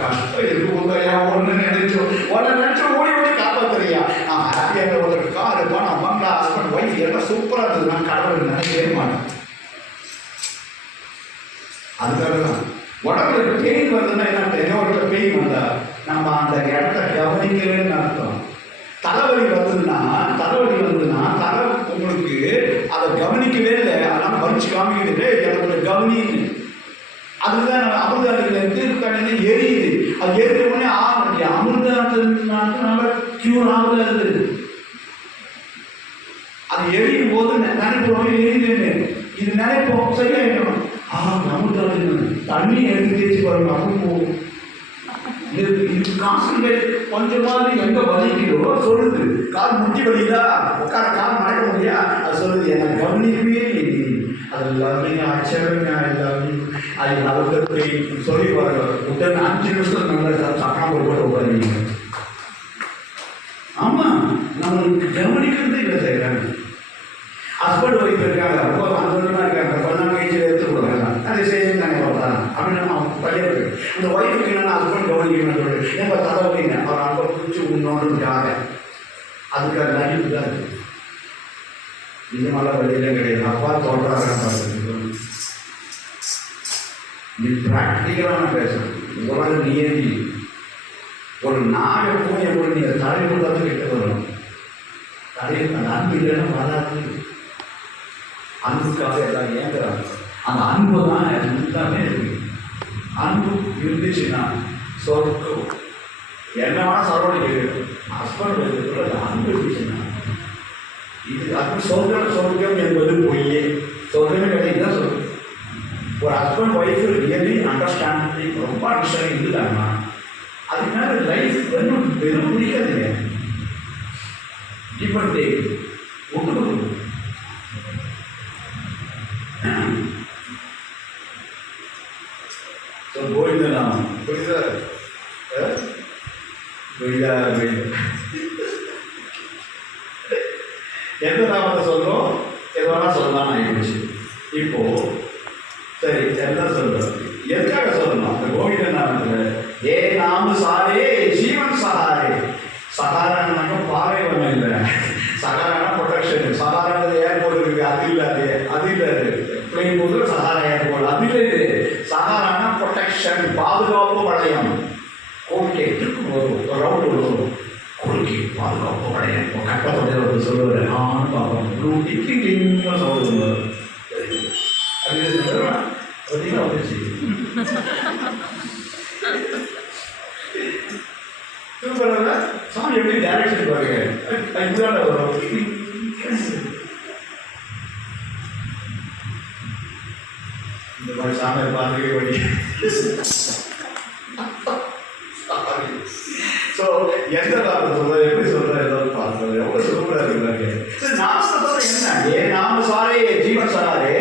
கஷ்டம் இருக்குயா ஒன்று நினைச்சோம் ஓடி ஓடி காப்பாற்றுறியா? நான் ஹாப்பியாக ஒரு கார் பணம் பங்களா ஹஸ்பண்ட் ஒய்ஃப் எல்லாம் சூப்பராக இருந்தது. நான் கடவுள் நினைக்கவே மாட்டேன். அதுக்காக தான் உடம்புல பெயின் வருதுன்னா என்ன, என்னோட பெயின் வந்தா நம்ம அந்த இடத்த கவனிக்கலன்னு அர்த்தம். தலைவலி வந்ததுன்னா தலை உங்களுக்கு அதை கவனிக்கவே இல்லை. அதெல்லாம் வலிச்சு காமிக்கிட்டு எனக்கு கவனின்னு அதுதான் அமிர்தாதிகள் தீர்க்கான எரியுது. அது எரிஞ்ச உடனே ஆக அமிர்தாத்தினால கியூர் ஆகுதா இருந்தது. அது எரியும் போது நினைப்போம் எரியுதுன்னு இது நினைப்போம் சரியாயிடும். அமிர்தாதிகள் தண்ணி எடுத்து தேய்ச்சி பாருங்க அப்படி போகும். இது கான்சன்ட்ரேட் கொஞ்சமாவது எங்க வலிக்குதோ சொல்லுது. கால் முட்டி வலிதா உட்கார கால் மறைக்க முடியா அது சொல்லுது. எனக்கு கவனிக்கவே அது லவ்விங் அச்சரிங்க லவ்விங் அது அவருக்கு சொல்லி பாருங்க. உடனே 5 நிமிஷம் நல்லா சப்பனா போட்டு உட்காருவீங்க. ஆமா நம்மளுக்கு கவனிக்கிறதே இல்லை செய்யறாங்க. ஹஸ்பண்ட் ஒய்ஃப் இருக்காங்க, ரொம்ப அந்தமா இருக்காங்க, பண்ணாம கழிச்சு எடுத்து கொடுக்குறாங்க. அதை செய்யணும் தானே பார்த்தாங்க அப்படின்னு நம்ம பையன் அந்த ஒய்ஃபுக்கு என்னன்னா ஹஸ்பண்ட் கவனிக்கணும்னு சொல்லி ஏன் தலைவலிங்க அவர் அங்கே பிடிச்சி உண்ணோன்னுக்காக அதுக்காக நடிப்பு தான் இருக்கு. இது மழை வழியில கிடையாது. அப்பா தோன்றாங்க. இது பிராக்டிக்கலான பேசணும். உலக நியதி ஒரு நாளை போய் எப்படி நீங்கள் தலைவர் தான் கிட்ட வரணும். தலைவர் அந்த அன்பு இல்லைன்னா வராது. அன்புக்காக எல்லாம் ஏங்குறாங்க. அந்த அன்பு தான் எல்லாமே இருக்கு. அன்பு இருந்துச்சுன்னா சொர்க்கம் என்னவா சரவணி ஹஸ்பண்ட் அன்பு இருந்துச்சுன்னா இது அன்பு சொர்க்கம் என்பது பொய்யே. சொர்க்கமே கிடையாது தான் சொல்லுங்க. ஒரு ஹஸ்பண்ட் ஒய்ஃபு ரியலி அண்டர்ஸ்டாண்டிங் ரொம்ப அண்டர்ஸ்டாண்டிங் இருந்தாங்கன்னா அதுக்கு மேலே லைஃப் இன்னும் வெறும் முடியாதுங்க. இப்போ ஒன்று கொடுக்கும் கோவிந்தநாமம் புரியுதா? எந்த நாமத்தை சொல்றோம் எதுவானா சொல்லலாம் ஆயிடுச்சு. இப்போ சரி எல்லாம் சொல்றோம். எதுக்காக சொல்லணும்? அந்த கோவிந்த நாமத்துல ஏ நாம சாரே ஜீவன் சகாரே. சகாரானாக்க பாறை ஒன்றும் இல்லை. சகாரானா ப்ரொடெக்ஷன். சகாரானது ஏர்போர்ட் இருக்கு, அது இல்லாது அது இல்லாது பிளைன் போது சகாரா ஏர்போர்ட் அது இல்லை. இது சகாரானா ப்ரொடெக்ஷன், பாதுகாப்பு வளையம். கோரிக்கை இருக்கும் வரும் ரவுண்டு வரும் கோரிக்கை பாதுகாப்பு வளையம். கட்டப்பட்ட சொல்லுவார் ஆன்னு பார்ப்போம் ப்ளூ டிக்கிங் சொல்லுவார். இந்த மாதிரி சாமியார் பார்த்துக்கே படி. ஸோ எந்த காரணம் சொல்ற, எப்படி சொல்ற, ஏதாவது பார்க்கறது எவ்வளோ சூப்பராக இருக்கிறாங்க. நாம சொல்ற என்ன, ஏ நாம சாரே ஜீவன் சாரே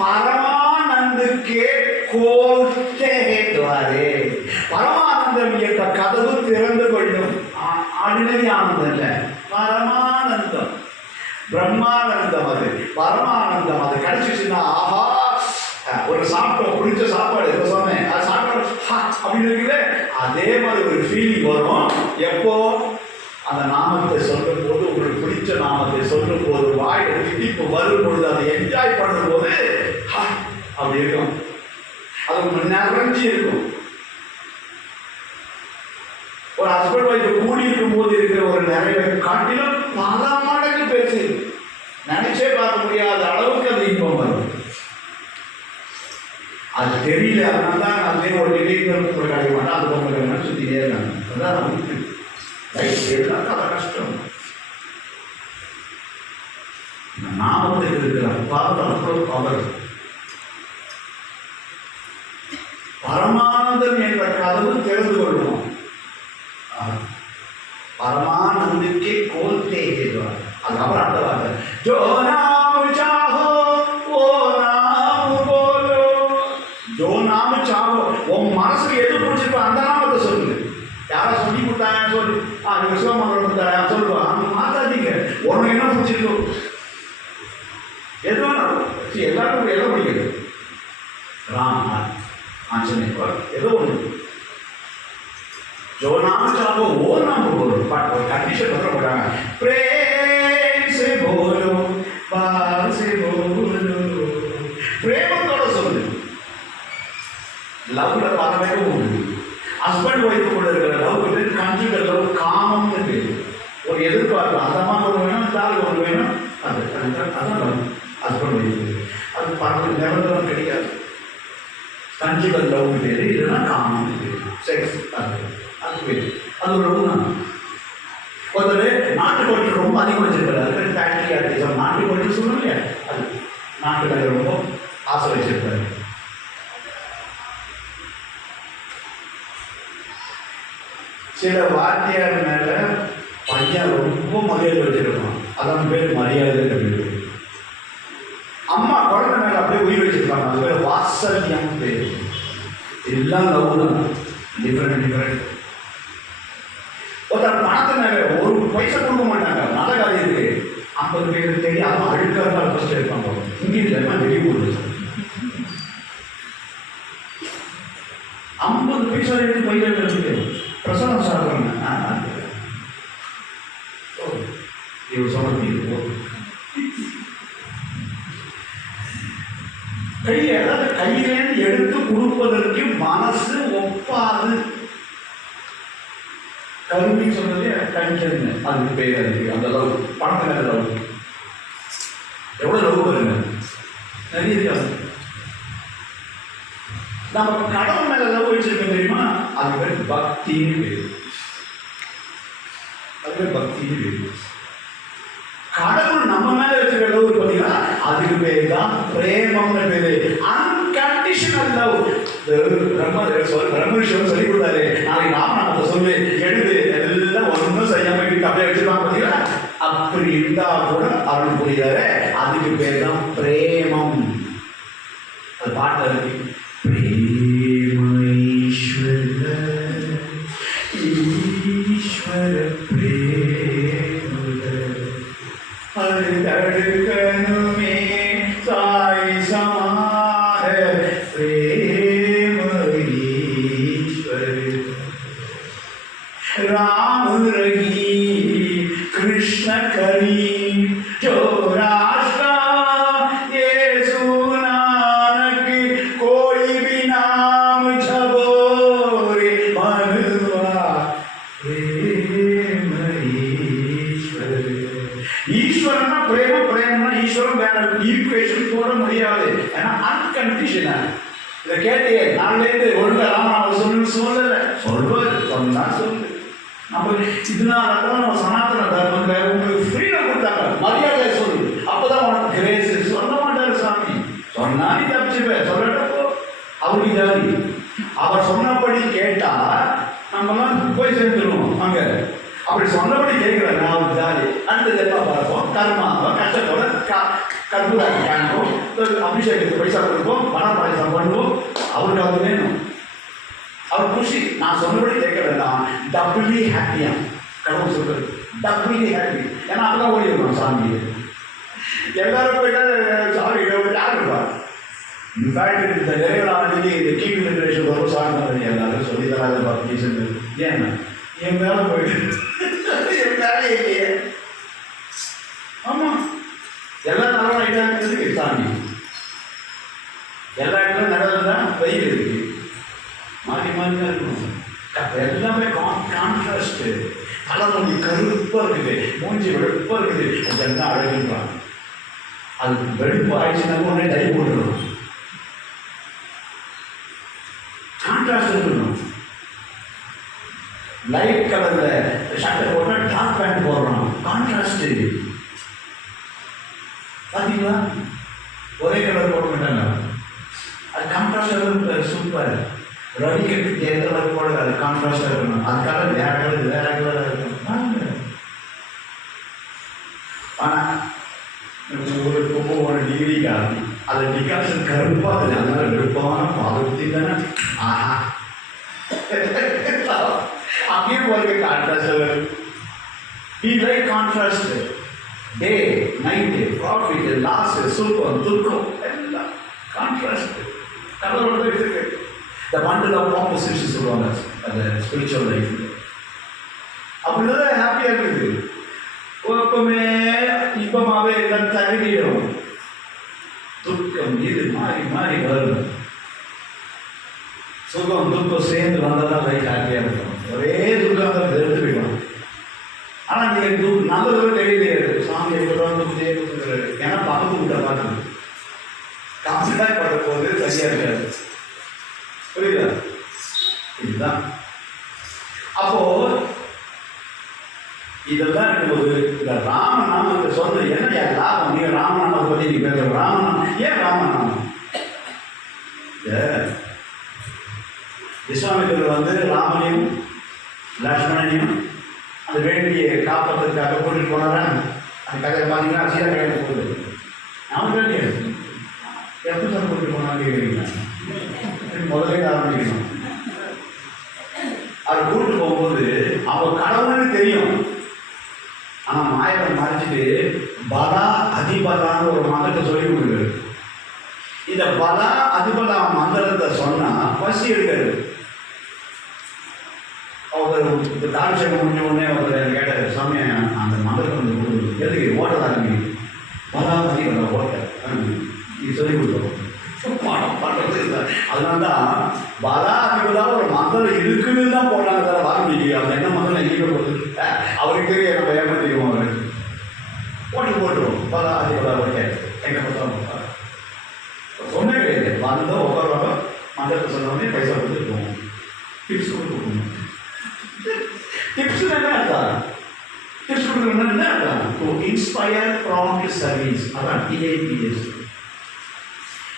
பரமானந்துக்கே கோல்கே துவாரே. பரமானந்தம் என்ற கதவு திறந்து கொள்ளும். ஆர்டினரி ஆனந்தம் இல்லை, பரமானந்தம், பிரம்மானந்தம். அது பரமானந்தம். அது கிடைச்சிச்சுன்னா ஆஹா, ஒரு சாப்பிட்டோம், குடிச்ச சாப்பாடு எப்போ சொன்னேன், அது சாப்பாடு அப்படின்னு இருக்குது. அதே மாதிரி ஒரு ஃபீலிங் வரும். எப்போ அந்த நாமத்தை சொல்லும் போது, உங்களுக்கு பிடிச்ச நாமத்தை சொல்லும் போது, வாய் திட்டிப்பு வரும் பொழுது, அதை என்ஜாய் பண்ணும் போது அப்படி இருக்கும். அது நிறைஞ்சி இருக்கும். ஒரு ஹஸ்பண்ட் ஒய்ஃப் கூடி இருக்கும் போது இருக்கிற ஒரு நிறைவை காட்டிலும் பல மடங்கு பேசு, நினைச்சே பார்க்க முடியாத அளவுக்கு அது இன்பம் வரும். அது தெரியல, அதனால தான் நான் ஒரு நிலைக்கு கிடைக்க மாட்டேன், அது பொங்கல் சுற்றியே இருக்காங்க. அதுதான் நமக்கு ரைட். எதுனாலும் அதை கஷ்டம். நாமத்துக்கு இருக்கிற பவர் பவர். பரமானந்தம் என்ற கதவு திறந்து கொள்வோம். பரமானந்துக்கே கோல்தே கேட்வார். அதுக்கப்புறம் அடுத்த வார்த்தை, ஜோ நாம் சாஹோ ஓ நாம் போலோ. ஜோ நாம் சாஹோ, உன் மனசுக்கு எது பிடிச்சிருக்கோ அந்த நாமத்தை சொல்லுங்க. யாரை சொல்லி கொடுத்தாங்க சொல்லு, நீங்க சிவமங்கலம் கொடுத்தாங்க சொல்லுவா, அந்த மாத்தாதீங்க. உனக்கு என்ன பிடிச்சிருக்கோ எது வேணாலும் எல்லாருக்கும் எதை பிடிக்குது, ராம் ஆஞ்சநேயர் ஏதோ ஒன்று. जो नाम चाहो वो नाम बोलो, बट वो कंडीशन बता पड़ेगा, प्रेम से बोलो, बाल से बोलो. प्रेम थोड़ा सुनो, लव का बात में को हस्बैंड वाइफ को बोलेगा लव को फिर कंजुगल लव कामम में भी और ये तो बात आदमा को बोलना दाल को बोलना अदर हस्बैंड वाइफ अब पार्ट लेवल तो करिया कंजुगल लव में भी इतना कामम में सेक्स அது ஒரு உணவு. ஒருத்தர் நாட்டுக்கோட்டை ரொம்ப அதிகமாக வச்சிருக்காரு, அதுக்கு ஃபேக்டரி ஆர்டிசம் நாட்டுக்கோட்டை சொல்லணும் இல்லையா, அது நாட்டுக்கோட்டை ரொம்ப ஆசை வச்சிருக்காரு. சில வாத்தியார் மேல பையன் ரொம்ப மரியாதை வச்சிருப்பான், அதான் பேர் மரியாதை பேர். அம்மா குழந்தை மேல அப்படியே உயிர் வச்சிருப்பாங்க, அது பேர் வாத்சல்யம் பேர். எல்லாம் லவ் தான், டிஃப்ரெண்ட். ஒருத்தர் பணத்தை மேலே ஒரு பைசா கொடுக்க மாட்டாங்க, நல்ல காரியம் இருக்கு, 50 பேருக்கு தெரியும், அதுவும் அழுக்காக ஃபர்ஸ்ட் இருப்பாங்க. இங்கே இல்லைன்னா வெளியூர் 50 பைசா எடுத்து பைசா எடுத்து பிரசவம் சாப்பிட்றாங்க. இவர் சொன்னது கையிலேருந்து எடுத்து கொடுப்பதற்கு மனசு ஒப்பாது. கருவி சொன்னதே கஞ்சன்னு அதுக்கு பேர். அதுக்கு அந்த லவ், பணத்துல லவ் எவ்வளோ லவ் வருங்க, நிறைய இருக்காது. நம்ம கடவுள் மேல லவ் வச்சிருக்கோம் தெரியுமா, அது பேர் பக்தின்னு பேர். அது பேர் பக்தின்னு பேர். கடவுள் நம்ம மேல வச்சிருக்க லவ் பார்த்தீங்கன்னா அதுக்கு பேர் தான் பிரேமம்னு பேரு. Unconditional love. பிரம்மரிஷம் சொல்லி கொடுத்தாரு, நாளைக்கு ராமநாமத்தை சொல்லி எழுது, எல்லாம் ஒன்றும் செய்யாம வீட்டு அப்படியே வச்சிருக்காங்க பார்த்தீங்களா, அப்படி இருந்தா கூட அருள் புரியாரு. அதுக்கு பேர் தான் பிரேமம். அது பாட்டு இருக்கு, ஈஸ்வர தடுக்கணுமே சாய் சமார பிரேம ஈஸ்வர राम रही कृष्ण करी जो राष्ट्र यीशु नानक कोई भी नाम झबोरे मनवा प्रेम ईश्वर. ஈஸ்வரனா பிரேமம், பிரேமனா ஈஸ்வரன் வேற ஈக்குவேஷன் போட முடியாது. ஏன்னா அன்கண்டிஷனல். இதை கேட்டே நாளிலேருந்து ஒழுங்கா ராமநாம சொல்லல, சொல்வாரு, சொன்னா சொல்லு. நம்ம இதனால தான் நம்ம சனாதன தர்மத்தில் உங்களுக்கு ஃப்ரீடம் கொடுத்தாங்க, மரியாதை சொல்லு, அப்போதான் உனக்கு கிரேஸ். சொல்ல மாட்டாரு சாமி, சொன்னா நீ தப்பிச்சுப்ப, சொல்லட்டப்போ அவருக்கு ஜாதி. அவர் சொன்னபடி கேட்டா நம்மலாம் போய் சேர்ந்துருவோம் அங்க. அப்படி சொன்னபடி கேட்கிறேன் அவருக்கு ஜாதி. அடுத்தது என்ன பார்ப்போம்? கர்மாவை கஷ்டத்தோட கற்பூராக காண்போம், அபிஷேகத்துக்கு பைசா கொடுப்போம், பணம் பாயசம் பண்ணுவோம். அவருக்கு அது வேணும், அவர் குஷி. நான் சொன்னபடி கேட்க வேண்டாம், டபுள்லி ஹாப்பியா கடவுள் சொல்றது, டபுள்லி ஹாப்பி. ஏன்னா அப்பதான் ஓடி வருவான் சாமி. எல்லாரும் போயிட்டா சாமி யாருப்பா. இன்ஃபேக்ட் இந்த நிறைவேறானதுக்கு இந்த கீழ் ஜெனரேஷன் வரும் சாமி எல்லாரும் சொல்லி தராத பார்த்து ஏன்னா என் மேல போயிட்டு என் மேலே இல்லையே. ஆமா, எல்லா தரம் ஐட்டாங்கிறதுக்கு சாமி. எல்லா இடத்துலையும் நடந்ததுதான் வெயில் இருக்கு, மாறி மாறி தான் இருக்கணும். எல்லாமே கான்ட்ராஸ்ட். தலைமுடி கருப்பா இருக்குது, மூஞ்சி வெளுப்பா இருக்குது, அதெல்லாம் அழகுன்றான். அது வெளுப்பு ஆயிடுச்சுன்னா உடனே டை போட்டுருணும். கான்ட்ராஸ்ட் இருக்கணும். லைட் கலர்ல ஷர்ட்டை போட்டா டார்க் பேண்ட் போடுறோம், கான்ட்ராஸ்ட். பார்த்தீங்களா? ஒரே கலர் போட மாட்டாங்க, அது கான்ட்ராஸ்ட் சூப்பர். ரவிக்கு எந்த மாதிரி போடுறது, அது கான்ட்ராஸ்டாக இருக்கணும். அது கலர் வேற கலர் வேற கலராக இருக்கணும். ஆனால் ஒரு 1 காரணி அது டிகாஷன் கருப்பாக இருக்குது, அதனால வெறுப்பான பாதத்தி தானே. ஆஹா, அப்படியே போகிறது contrast. Be like contrast. Day night, profit loss, சுருக்கம் துக்கம் எல்லாம் கான்ட்ராஸ்ட். கடவுளோட தான் இருக்கு. த பண்டில் ஆஃப் ஆப்போசிட்ஸ் சொல்லுவாங்க அந்த ஸ்பிரிச்சுவல் லைஃப்ல. அப்படிதான் ஹாப்பியாக இருக்குது. எப்பவுமே இப்பமாவே எல்லாம் தகுதியும் துக்கம் இது மாறி மாறி வரும். சுகம் துக்கம் சேர்ந்து வந்தாதான் லைஃப் ஹாப்பியாக இருக்கும். ஒரே துக்கம் தான் வெறுத்து போயிடும். ஆனால் நீங்கள் நல்லது தெரியலையாது, சாமி எப்பதான் துக்கத்தையே கொடுக்குறாரு. ஏன்னா பக்கத்து விட்ட பார்த்து கான்சன்ட்ரேட் பண்ணுற போது சரியா இருக்காது. புரியுதா? இதுதான். அப்போ இதெல்லாம் இருக்கும்போது இந்த ராமநாமத்தை சொன்ன என்ன லாபம்? நீங்க ராமநாமத்தை பத்தி நீங்க பேசுற ராமநாமம் ஏன் ராமநாமம்? விஸ்வாமித்திரர் ராமனையும் லக்ஷ்மணனையும் அந்த வேண்டிய காப்பதற்காக கூட்டிட்டு போனாரா? அந்த கதையை பார்த்தீங்கன்னா சீதா கையில் போகுது. அவங்க எப்போ சார் கூட்டிட்டு போனான்னு கேட்குறீங்களா? முதலே ஆரம்பிக்கணும். அது கூப்பிட்டு போகும்போது அவங்க கடவுள்னு தெரியும். ஆனால் மாயத்தை மறைச்சிட்டு பலா அதிபலான்னு ஒரு மந்திரத்தை சொல்லி கொடுக்குறாரு. இந்த பலா அதிபலா மந்திரத்தை சொன்னா பசி எடுக்காது. அவர் இந்த தாட்சேபம் முடிஞ்ச உடனே அவர் கேட்டார், சாமி அந்த மந்திரத்தை வந்து கொடுக்குது எதுக்கு ஓட்ட ஆரம்பி பலா அதிபலா ஓட்ட இது சொல்லி கொடுத்தோம். பணம் பண்ணுறது இல்லை. அதனால்தான் பலா அதிபலா ஒரு மந்திரம் இருக்குன்னு தான் போட்டாங்க சார் வால்மீகி. அந்த என்ன மந்திரம் எங்கேயுமே போட்டு அவருக்கு தெரிய நம்ம ஏமாத்திடுவோம். அவர் போட்டுருவோம் பலா அதிபலா ஓட்ட எங்கே பார்த்தா சொன்னே கிடையாது. வந்தோம் உட்காருவாங்க, மந்திரத்தை சொன்னோடனே பைசா கொடுத்துட்டு போவோம். டிப்ஸ் கொடுக்கணும். டிப்ஸ் என்ன அர்த்தம்? டிப்ஸ் கொடுக்கணும்னா என்ன அர்த்தம்? To inspire prompt service. அதான் டிஐபிஎஸ்.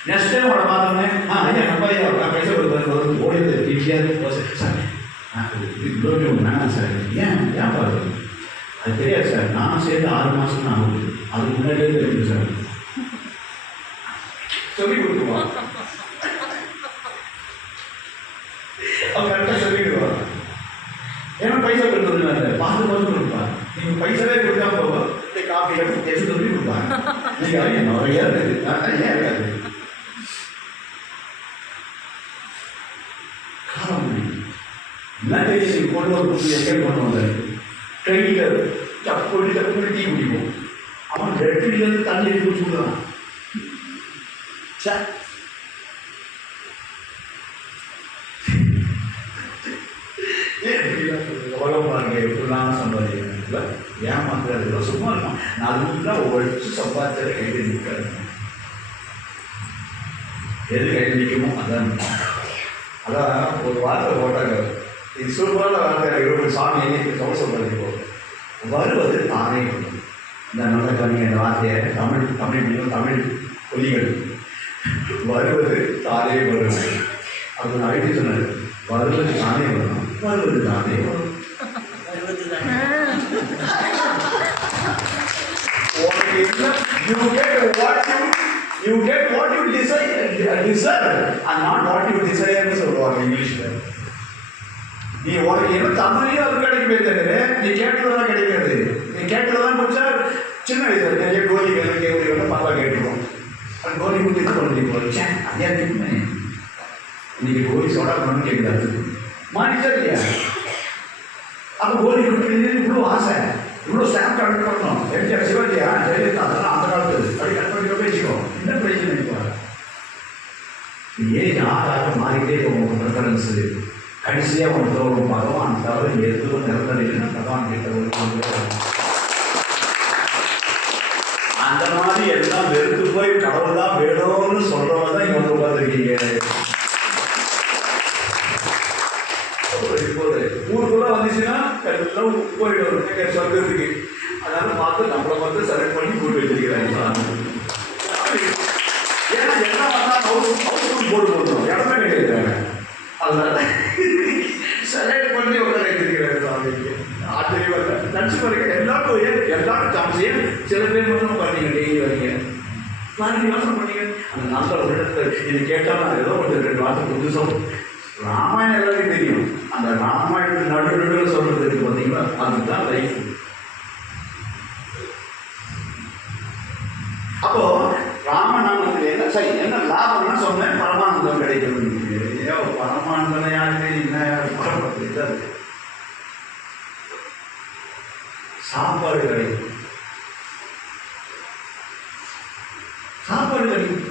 நெக்ஸ்ட் டைம் அவரை பார்த்தோன்னே ஐயா நம்ம ஐயா பைசா கொடுக்குறது ஓடிது இட்லியாக சார் இவ்வளோ வேணாம் சார். ஏன் பாரு அது தெரியாது சார். நான் சேர்ந்து 6 மாதம் தான் ஆகுது, அதுக்கு முன்னாடியே தெரியுது சார் சொல்லி கொடுத்துருவான். அவன் கரெக்டாக சொல்லிடுவான். ஏன்னா பைசா கொடுத்தது பார்த்து பார்த்து கொடுப்பான். நீங்கள் பைசாவே கொடுக்காம போவோம் காஃபி எடுத்து சொல்லி கொடுப்பாங்க. நீங்கள் நிறையா இருக்குது, ஏன் இருக்காது என்ன தெரியும். கொண்டு வர எங்கே கொண்டு வந்தாரு ட்ரெயினில் தப்பு தப்பு டீ குடிப்போம். அவன் ரெட்டிலேருந்து தண்ணி எடுத்து குடிச்சுடுறான். சார் உலகம் பாருங்க எப்படிலாம் சம்பாதிக்கிறாங்க. ஏமாத்துறது சும்மா இருக்கும். நல்லா உழைச்சு சம்பாதிச்சதை கையில் நிற்காது. எது கையில் நிற்குமோ அதான். அதான் ஒரு வார்த்தை போட்டாங்க, இது சூப்பரான வார்த்தை. இவருடைய சாமி என்னைக்கு கவசம் சம்பாதிப்போம். வருவது தானே. இந்த நல்ல கவிஞர் இந்த வார்த்தையை தமிழ் தமிழ் தமிழ் புலிகள் வருவது தானே வருவது. அது அழைத்து சொன்னார், வருவது தானே வரும், வருவது தானே வரும். You get what you deserve and not what you desire ன்னு சொல்லுவாங்க இங்கிலீஷ்ல. நீ உனக்கு என்ன தமிழையும் அது கிடைக்கவே தவிர நீ கேட்டதெல்லாம் கிடைக்காது. நீ கேட்டதெல்லாம் முடிச்சா சின்ன வயசுல நிறைய கோலி வேணும் கேள்வி வேணும் பாப்பா கேட்டுருவோம். அது கோலி குட்டி தான் குழந்தை போச்சேன் அதே இருக்குமே. இன்னைக்கு கோலி சோடா பண்ணு கேட்குறாரு மாறிச்சா இல்லையா? அப்போ கோலி குட்டி இவ்வளோ ஆசை, இவ்வளோ ஸ்டாம்ப் கலெக்ட் பண்ணணும். எம்ஜிஆர் சிவாஜியா ஜெயலலிதா அதெல்லாம் அந்த காலத்து அப்படி கட் பண்ணி பேசிக்கோ. என்ன பிரச்சனை நினைப்பாங்க? ஏன் ஆகாக மாறிக்கிட்டே போகும் ப்ரிஃபரன்ஸு. கடைசியாக ஒன்று தோறும் பகவான் தவிர எதுவும் நிரந்தரம் பகவான் கிட்ட அந்த மாதிரி எல்லாம் வெறுத்து போய் கடவுள் தான் வேணும்னு சொல்றவங்க தான் இங்க வந்து உட்காந்துருக்கீங்க. இப்போது ஊருக்குள்ள வந்துச்சுன்னா எல்லாம் போயிடும் சொல்றதுக்கு. அதனால பார்த்து நம்மளை வந்து செலக்ட் பண்ணி கூட்டு வச்சிருக்கிறாங்க. ஏன்னா எல்லாம் வந்தா ஹவுஸ் போட்டு போட்டுரும், இடமே கிடைக்கிறாங்க. அதனால செலக்ட் பண்ணி உட்கார வச்சிருக்கிறாங்க. ஆச்சரியமா நடிச்சு பாருங்க. எல்லாரும் சான்ஸையும் சில பேர் மட்டும் பண்ணீங்க, டெய்லி வரீங்க 4 மாதம் பண்ணீங்க. அந்த நாட்கள் உள்ளத்தை இது கேட்டால் நான் ஏதோ கொஞ்சம் 2 வாரத்துக்கு புதுசாக ராமாயணம் எல்லாருக்கும் தெரியும். அந்த ராமாயணத்துக்கு நடுவில் சொல்றது இருக்கு பார்த்தீங்களா, அதுதான் லைஃப். அப்போ ராமநாமத்துக்கு என்ன சரி என்ன லாபம்னா சொன்னேன், பரமானந்தம் கிடைக்கிறது. பரமானந்தம் யாருக்கு என்ன சாப்பாடு கிடைக்கும், சாப்பாடு கிடைக்கும்.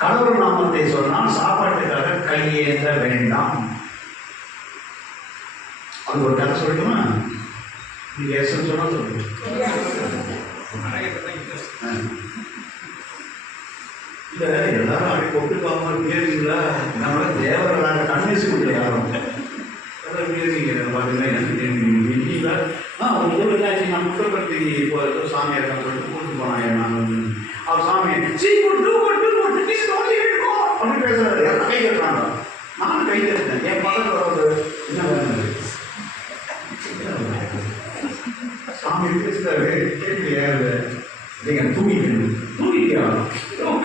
கடவுள் நாமத்தை சொன்னால் சாப்பாட்டுக்காக கையேந்த வேண்டாம். அது ஒரு கதை சொல்லட்டுமா? நீங்க எஸ் சொன்னா சொல்லுங்க. இல்ல எல்லாரும் அப்படி கொட்டுக்காம கேட்குங்களா? நம்மள தேவர்களாக கண்ணேசி கொடுக்கல யாரும் நான் முட்டப்பட்டி இப்போ சாமியார் சொல்லிட்டு கூட்டு போனாங்க. அவர் சாமி அப்படின்னு பேசுறாரு. எல்லாம் கை கட்டுறாங்க. நானும் கை கட்டுறேன். என் பக்கத்தில் என்ன வேணும் சாமி பேசுறாரு. கேட்கலையா? நீங்க தூங்கிட்டியா?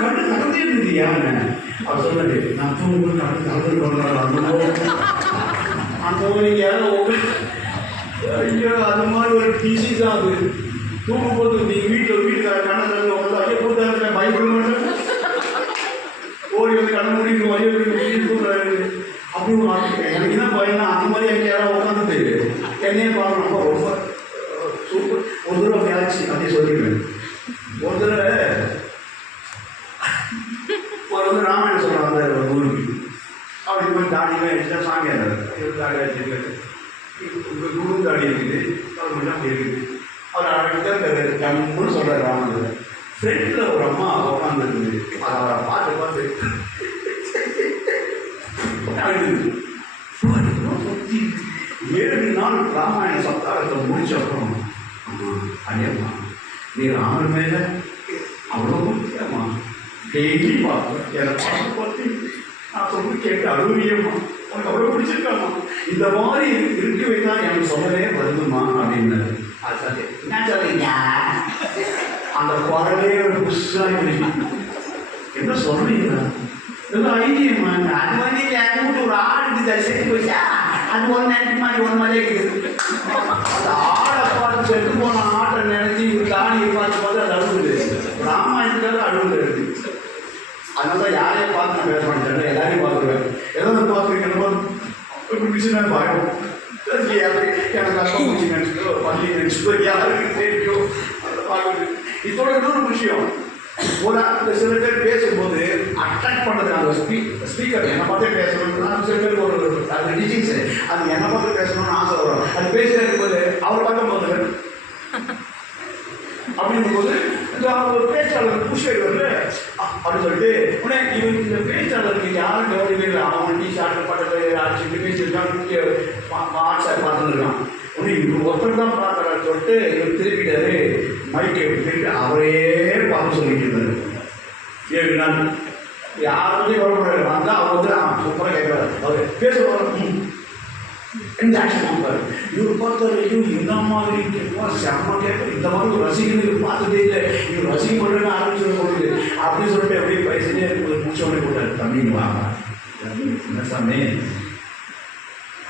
கண்ணு நடந்தே இருந்துயா? அவர் சொன்னாரு, நான் தூங்கும் கண்ணு நடந்து கொண்டாடுறேன். அந்த ஐயோ அது மாதிரி ஒரு டிசீஸ் தான் அது. தூங்கும்போது நீங்கள் வீட்டுக்கார கண்ணை தந்து உங்களை ஐயோ கொடுத்தா பயப்பட ஓடி வந்து கண்ணை முடிக்கும் ஐயோ தூங்குறாரு. அப்படி எனக்கு என்ன பயம்னா அந்த மாதிரி எனக்கு யாராவது உட்காந்து என்னையே பார்க்கணும். ரொம்ப சூப்பர். ஒரு தடவை ஆச்சு அப்படி சொல்லிடுவேன். ஒரு தடவை வந்து ராமாயணம் சொல்கிறாங்க அந்த ஊருக்கு. அப்படி போய் தாடியெல்லாம் எடுத்துட்டா சாமியார் தாடி வச்சிருக்காரு. குரு தாடி இருக்குது, அவர் மட்டும் இருக்குது. அவர் அழகாக ஜம்முன்னு சொல்கிறார் ராமன். ஃப்ரெண்டில் ஒரு அம்மா உட்காந்துருக்குது. அவரை பார்த்து பார்த்து அழுது. 7 நாள் ராமாயண சப்தாகத்தை முடிச்ச அப்புறம் அடியம்மா நீ ராமன் மேலே அவ்வளோ முக்கியமா டெய்லி பார்ப்பேன். எனக்கு பார்த்து நான் சொல்லி கேட்டு அழுவியம்மா, உனக்கு அவ்வளோ பிடிச்சிருக்காமா, இந்த மாதிரி இருக்க வைத்தா எனக்கு சொல்லவே வருதுமா அப்படின்னாரு. அது சரி என்ன சொல்றீங்க? அந்த குரலே ஒரு புதுசாக என்ன சொல்றீங்களா? எல்லாம் ஐடியம்மா. அது வந்து எங்க ஒரு ஆடு செத்து போச்சா, அது ஒரு மாதிரி இருக்குது. அந்த ஆடை பார்த்து செத்து போன ஆட்டை நினைச்சு தானியை பார்த்து அது அழுகுது. ராமாயணத்துக்காக அழுகுது இருக்கு. அதனால யாரையும் பார்த்து நான் பேச மாட்டேன், எல்லாரையும் பார்த்துருவேன். எதாவது பார்த்துருக்கேன் மிஷினாக பயம் எனக்கு அக்கம் பூச்சி நினச்சிக்கோ, பள்ளி நினச்சிக்கோ, யாருக்கு தெரியும் அதை பார்க்குறது. இதோட இன்னொரு விஷயம், ஒரு சில பேர் பேசும்போது அட்ராக்ட் பண்ணுறது அந்த ஸ்பீக்கர் என்னை பார்த்தே பேசணும். சில பேருக்கு ஒரு அது டிசீஸ், அது என்னை பார்த்து பேசணும்னு ஆசை வரும். அது பேசிட்டு இருக்கும்போது அவர் பார்க்கும் போது அப்படிங்கும்போது ஒரு பேச்சாளர் புஷ்வர் அப்படின்னு சொல்லிட்டு உடனே இவன் இந்த பேச்சாளருக்கு யாரும் கவனிக்கவே இல்லை. அவன் டீஷர்ட் பட்டத்தை அடிச்சுட்டு பேசியிருக்கான், வாட்ஸ்அப் பார்த்துருக்கான். உடனே இவர் ஒருத்தர் தான் பார்க்குறாரு சொல்லிட்டு இவர் திருப்பிட்டாரு. மைக்கை விட்டுட்டு அவரே பார்த்து சொல்லிட்டு இருந்தாரு. 7 நாள் யாருமே வரக்கூடாது. வந்தால் அவர் வந்து சூப்பராக கேட்குறாரு. அவர் பேசுவார், இந்த ஆக்ஷன் வாங்குவார். இவர் பார்த்த வரைக்கும் இந்த மாதிரி கேட்போம், செம்ம கேட்போம். இந்த மாதிரி ஒரு ரசிகர்கள் பார்த்ததே இல்லை. இவர் ரசிகம் பண்ணுறது ஆரம்பிச்சு கொடுக்குது அப்படின்னு சொல்லிட்டு அப்படியே பைசனே முடிச்சோடனே போட்டார். தமிழ் வாங்க என்ன சாமி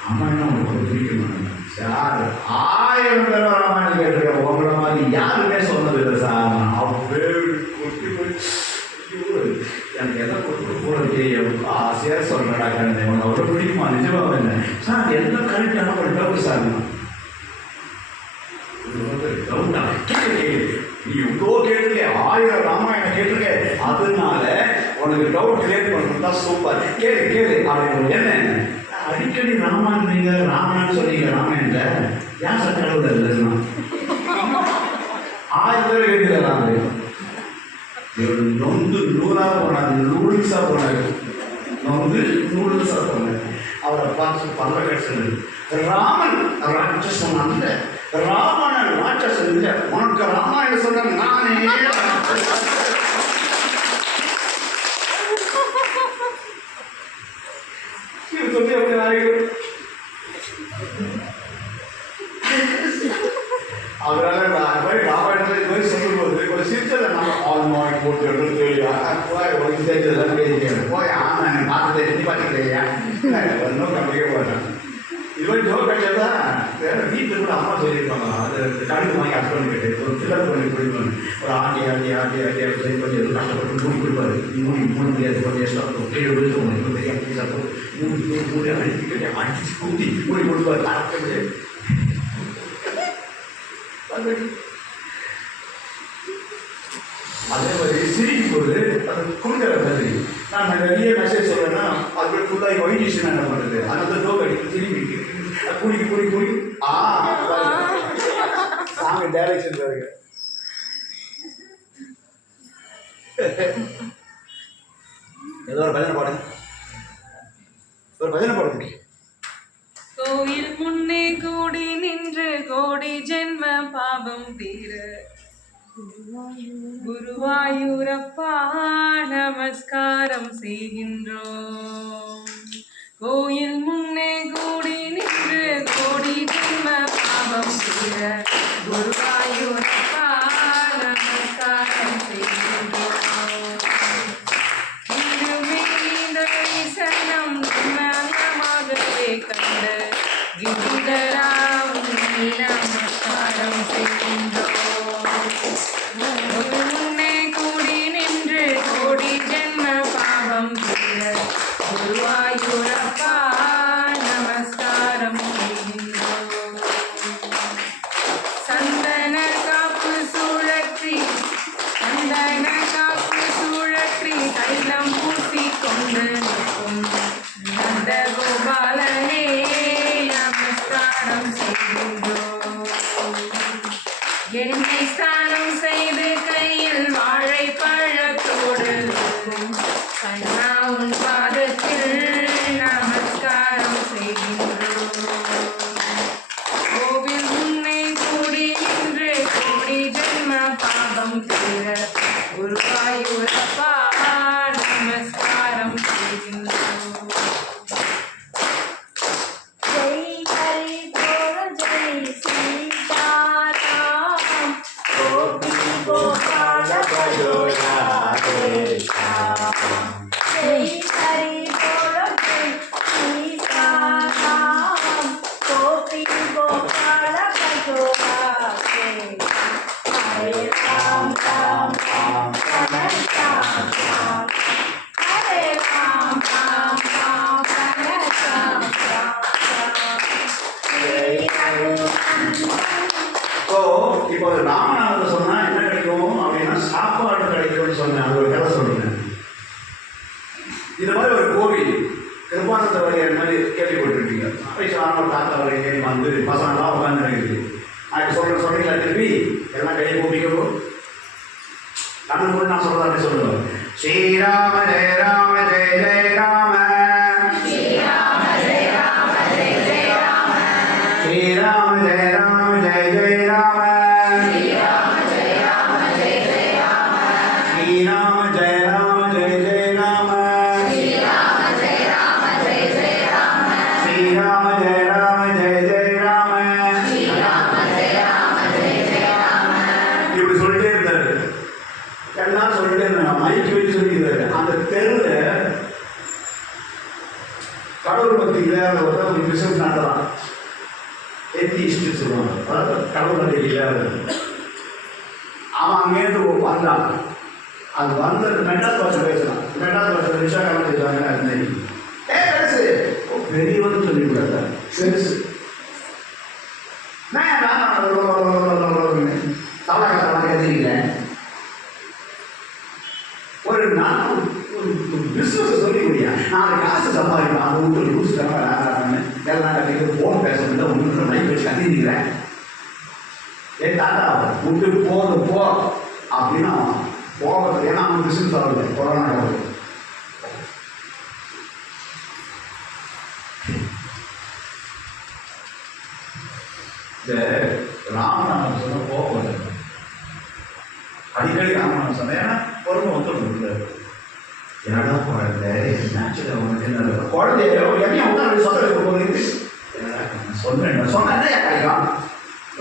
ராமாயணம் உங்களுக்கு பிடிக்கணும் சார். 1000 பேர் ராமாயணம் கேட்டிருக்கேன். உங்களை மாதிரி யாருமே சொன்னது இல்லை சார். அப்படியே எனக்கு எதை கொடுத்து போகிறது எவ்வளோ ஆசையாக சொல்கிறேன். உனக்கு அவ்வளோ பிடிக்குமா? நிஜமாக இல்லை சார். எல்லாம் கரெக்டான ஒரு டவுட் சார். டவுட்டா கேள்வி நீ இவ்வளோ கேட்டுருக்கே, 1000 ராமாயணம் கேட்டிருக்கே, அதனால உனக்கு டவுட் கிளியர் பண்ணுறது தான் சூப்பர். கேளு கேளு அப்படின்னு. என்ன அடிக்கடி ராமாயணம் நீங்கள் ராமாயணம் சொன்னீங்க, ராமாயணத்தில் ஏன் சார் கடவுள் இல்லைன்னா 1000 பேர் கேட்கிறாங்க. இவர் நொந்து நூறாக போனார், நூடுல்ஸாக போனார், நொந்து நூடுல்ஸாக போனார். அவரை பார்த்து பல்ல கட்சது ராமன் ராட்சசன் அல்ல, ராமன் ராட்சசன் இல்லை. உனக்கு ராமாயணம் சொன்ன நானே சொல்லி அப்படி நாயகர் அதனால நான் மாதிரி ராமாயணத்தில் இது மாதிரி சொல்லும்போது கொஞ்சம் சிரிச்சதை நம்ம ஆல்மாய் போட்டு எடுத்து போய் உனக்கு தெரிஞ்சதெல்லாம் பேசிக்கிறேன். போய் ஆமாம் எனக்கு பார்த்ததை எட்டி பார்த்துக்கிறையா ஒன்றும் கம்மியாக போட்டேன். இது மாதிரி ஜோக் கட்டதா வேற வீட்டில் கூட அம்மா சொல்லியிருப்பாங்க. அது கடுகு வாங்கி ஹஸ்பண்ட் கேட்டு ஒரு ஃபில்லப் பண்ணி குடிப்பாங்க. ஒரு ஆண்டி ஆண்டி ஆண்டி ஆண்டி சரி கொஞ்சம் கஷ்டப்பட்டு மூடி கொடுப்பாரு. மூடி மூணு முடியாது, கொஞ்சம் எக்ஸ்ட்ரா கீழே விழுந்து இப்போ தெரியாமல் சாப்பிடும் மூடி மூடி அடிச்சு அடிச்சு ஊற்றி மூடி கொடுப்பாரு. அரைக்க முடியாது. அதே மாதிரி சிரிக்கும் போது அது குறுக்கிற மாதிரி நான் நிறைய மெசேஜ் சொல்றேன்னா அது ஃபுல்லாக வைடிஷன் என்ன பண்ணுறது, அந்த டோக் அடிக்க திரும்பி குடிக்கு குடி குடி சாமி டைரக்ஷன் பாருங்க. ஏதோ ஒரு பஜனை பாடுங்க, ஒரு பஜனை பாடுங்க. கோயில் முன்னே கூடி நின்று கோடி ஜென்ம பாவம் தீர குருவாயூரப்பா நமஸ்காரம் செய்கின்றோம். கோயில் முன்னே கூடி நின்று கோடி ஜென்ம பாவம் தீர குருவாயூரப்பா நமஸ்காரம் செய்கின்றோம். சனம் நமகவே கண்ட கிரிதராவும் நமஸ்காரம் செய்கின்றோம். முன்னே கூடி நின்று கோடி ஜென்ம பாவம் தீர குருவாயூரப்பா நமஸ்காரம் செய்கின்றோம். சந்தன காப்பு சுழற்றி சந்தன காப்பு சுழற்றி தைலம் பூசி கொண்டு நந்த கோபாலனே நமஸ்காரம் செய்கின்றோம். எண்ணெய் ஸ்நானம் செய்து கையில் வாழைப்பழத்தோடு கண்ணா உன் பாதத்தில் நமஸ்காரம் செய்கின்றோம். கோவில் முன்னே கூடி நின்று கோடி ஜென்ம பாவம் தீர குருவாயூரப்பா நமஸ்காரம் செய்கின்றோம். இப்போ ராமநாதன் சொன்னா என்ன கிடைக்கும் அப்படின்னா சாப்பாடு கிடைக்கும்னு சொன்னேன். அது ஒரு கதை சொல்றேன். இந்த மாதிரி ஒரு கோவில் கிருபானந்த வரையர் மாதிரி கேள்விப்பட்டிருக்கீங்க. ராம தாத்தா வரைக்கும் வந்து பசங்களாம் உட்காந்து இருக்குது. நான் சொல்றீங்களா திருப்பி எல்லாம் கையை கூப்பிக்கணும். கண்ணு கூட நான் சொல்றேன் சொல்லுவேன். ஸ்ரீராம ஜெய ராம ஜெய ஜெய ராம ஸ்ரீராம ஜெய ராம ஜெய ஜெய ராம ஸ்ரீராம ஜெய ராம ஜெய ஜெய ராம ஸ்ரீராம ஜெய ராம ஜெய ஜெய ராம ஸ்ரீராம ஜெய ராம ஜெய ஜெய ராம இல்லாத ஒரு பிசினஸ் நடத்தலாம். ஏத்திஸ்ட் சொல்லுவாங்க, அதாவது கடவுள் இல்லாத. அவன் அங்கேருந்து வந்தான். அது வந்தது மெட்ராஸ் பாஷை பேசலாம். மெட்ராஸ் பாஷை ரிஷா காலம் பேசுவாங்க. பெருசு பெரியவன்னு சொல்லி கூடாது, பெருசு கத்திரிக்கிறேன். ஒரு நான் ஒரு பிசினஸ் சொல்லி முடியா, நான் காசு சம்பாதிக்கலாம். அது உங்களுக்கு யூஸ் எல்லாம் போன் பேச முடியல, ஒன்று மைக் வச்சு கத்திருக்கிறேன். என் தாத்தா விட்டு போது போ அப்படின்னு அவன் போகிறது. ஏன்னா அவன் பிசினஸ் ஆகல, கொரோனா ஆகுது. இந்த ராமநாமம் சொன்ன போக அடிக்கடி ராமநாமம் சொன்னேன். ஏன்னா பொறுமை வந்து முடியாது. என்னடா குழந்தை என்னாச்சு உனக்கு, என்ன குழந்தையோ என்ன உட்காந்து சொல்ல போகுது சொன்னேன். சொன்னா என்ன கிடைக்கும்?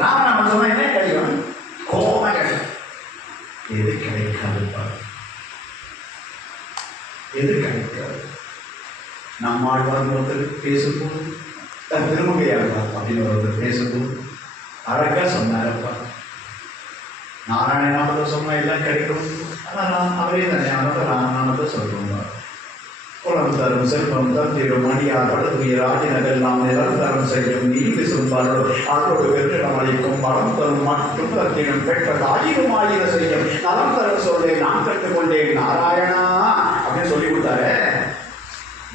ராமநாமம் சொன்னா என்ன கிடைக்கும்? கோபமா கிடைக்கும். எது கிடைக்காதுப்பா, எது கிடைக்காது? நம்மாழ்வார் ஒருத்தர் பேசும்போது திருமகையாழ்வார் அப்படின்னு ஒருத்தர் பேசும்போது அழகா சொன்னாரப்பா, நாராயணநாமத்தை சொன்னா எல்லாம் கிடைக்கும். ஆனால் அவரே தான் ஞாபகத்தை ராமநாமத்தை சொல்லுவாங்க. குளம் தரும் செல்வம் தந்திரும் மணியார் ராஜினதெல்லாம் நிரந்தரம் செய்யும் நீதி சொல்வார்கள். அதோடு வெற்றிடம் அளிக்கும் பலம் தரும் மற்றும் தத்தினும் பெற்றது 1000 செய்யும் நலம் தரும் சொல்லை நான் கற்றுக்கொண்டேன் நாராயணா அப்படின்னு சொல்லி கொடுத்தாரு.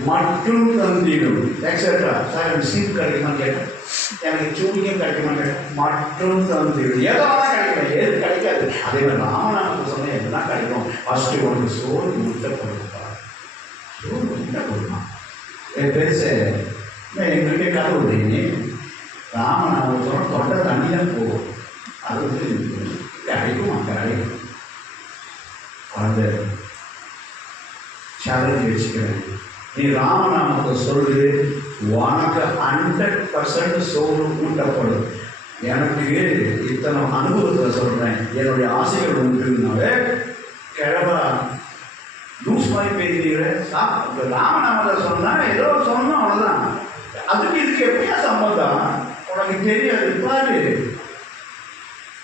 மற்றும் தந்திடும் எக்ஸெட்ரா. சார் எனக்கு சீப் கிடைக்குமான்னு கேட்டேன், எனக்கு சூனியம் கிடைக்குமான்னு கேட்டேன். மற்றும் தந்திடும் எதெல்லாம் கிடைக்கும், எது கிடைக்காது. அதே மாதிரி ராமநாமத்தை சொன்ன எதுதான் கிடைக்கும். ஃபர்ஸ்ட் ஒன்று சோறு முட்டை கொடுப்பார், சோறு முட்டை கொடுப்பான். என் பெருசு எங்களுக்கு கதை விடுறீங்க. ராமநாமத்தை சொன்ன தொண்டை தண்ணி தான் போகும். அது வந்து கிடைக்கும், கிடைக்கும். குழந்தை சேலஞ்ச் வச்சுக்கிறேன், நீ ராமநாமத்தை சொல்லு, உனக்கு 100% சோறு ஊட்டப்படும். எனக்கு இத்தனை அனுபவத்தை சொல்றேன், என்னுடைய ஆசைகள் உண்டுனாவே கிழவா லூஸ் மாதிரி பேசுகிறேன். ராமநாமத்தை சொன்னா ஏதோ சொன்னோம் அவ்வளோதான். அதுக்கு இதுக்கு எப்படியா சம்பந்தம் உனக்கு தெரியாது. பாரு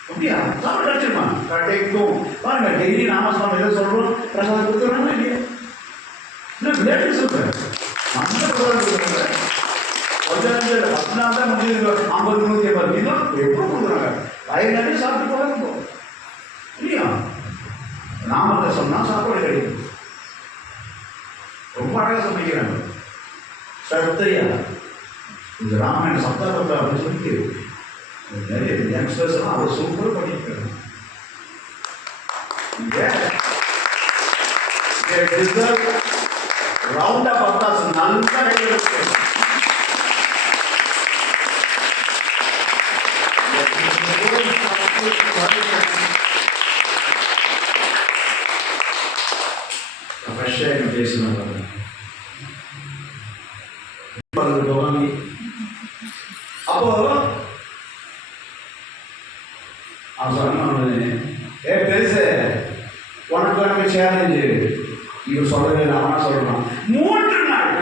அப்படியா சாப்பிட கிடைச்சிருமா கிடைக்கும். பாருங்க டெய்லி நாமஸ்வாமி எதை சொல்றோம், பிரசாதம் கொடுத்துருவாங்க இல்லையா? விளையாட்டு சொல்றேன், அந்த சொல்றேன். கொஞ்சம் 10 நாள் தான் முடிஞ்சு 50 150 வீதம் எப்போ கொடுக்குறாங்க. வயநாடு சாப்பிட்டு போகிறோம் இல்லையா? நாமத்தை சொன்னா சாப்பாடு கிடைக்கும். ரொம்ப அழகாக சமைக்கிறாங்க. சத்தையா இந்த ராமாயண சப்தாபத்தா அப்படின்னு சொல்லிட்டு நிறைய யங்ஸ்டர்ஸ் எல்லாம் அவர் சூப்பர் பண்ணிக்கிறாங்க. ரவுண்ட் ஆஃப் அப்ளாஸ் நல்லா கையெழுத்து. பேசணும் அப்போ அவன் சொன்ன பெருசு உனக்கு எனக்கு சேலஞ்சு. இவன் சொல்லவே இல்லை, அவனா சொல்றான் 3 நாள்.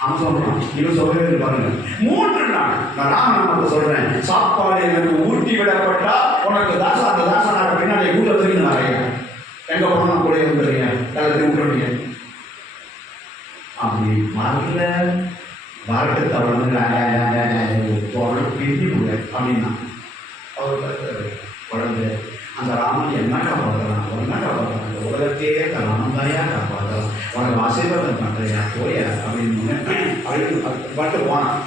அவன் சொல்றான், இவன் சொல்லவே இல்லை. பாருங்க 3 நாள் நான் ராமநாமத்தை சொல்றேன், சாப்பாடு எனக்கு ஊட்டி விடப்பட்டா உனக்கு தாசா, அந்த தாசனாக பின்னாடி ஊட்ட தெரியும். நிறைய எங்க போனா கூட வந்துடுறீங்க, எல்லாத்தையும் விட்டுறீங்க. அப்படி வரல வரட்டு தவறு பொருள் பிரிஞ்சு விட அப்படின்னா அவர் குழந்தை அந்த ராமன் என்ன காப்பாற்றலாம், ஒன்னா காப்பாற்றலாம், உலகத்தையே ராமன் தாயா காப்பாற்றலாம், உனக்கு ஆசீர்வாதம் பண்ணுறியா போயா அப்படின்னு அப்படின்னு பட்டு போனான்.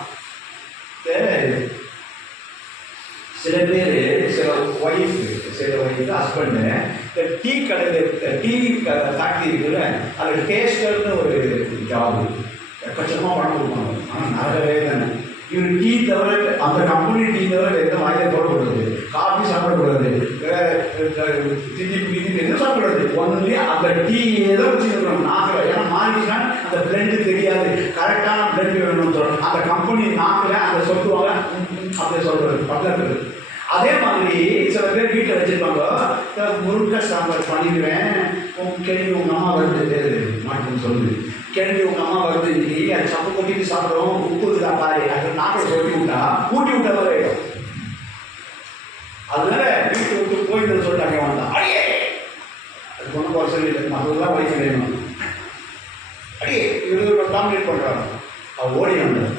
சில பேர் சில ஒய்ஃப் ஹஸ்பண்டு டீ கடையில் டீ ஃபேக்ட்ரி இருக்குல்ல, அது டேஸ்டர்னு ஒரு ஜாபு எக்கச்சக்கமாக பணம் கொடுப்பாங்க. ஆனால் நரகவே தானே. இவர் டீ தவிர அந்த கம்பெனி டீ தவிர எந்த வாயில போடக்கூடாது, காஃபி சாப்பிடக்கூடாது, திட்டி குடிக்கிட்டு எதுவும் சாப்பிடாது. ஒன்லி அந்த டீ ஏதோ வச்சுருக்கணும் நாக்கில். ஏன்னா மாறிச்சுன்னா அந்த பிளெண்டு தெரியாது, கரெக்டான பிளெண்டு வேணும்னு சொல்லணும். அந்த கம்பெனி நாக்கில் அதை சொல்லுவாங்க, அப்படி சொல்கிறது பக்கத்தில். அதே மாதிரி சில பேர் வீட்டில் வச்சுருப்பாங்க, முருங்கை சாம்பார் பண்ணிக்கிறேன், கிழவி உங்கள் அம்மா வருது மாட்டுன்னு சொல்லுது, கிழவி உங்கள் அம்மா வருது இன்னைக்கு, அது சப்பு கொட்டிட்டு சாப்பிட்றோம், உப்பு இருக்கா பாரு, அது நாட்டில் சொல்லி விட்டா ஊட்டி விட்ட மாதிரி ஆகிடும். அதனால வீட்டு விட்டு போயிட்டு சொல்லிட்டாங்க வந்தான், அடியே அது பொண்ணு போக சொல்லி மற்றதெல்லாம் வயசு வேணும், அடியே இவர் டாமினேட் பண்ணுறாங்க. அவள் ஓடி வந்தார்,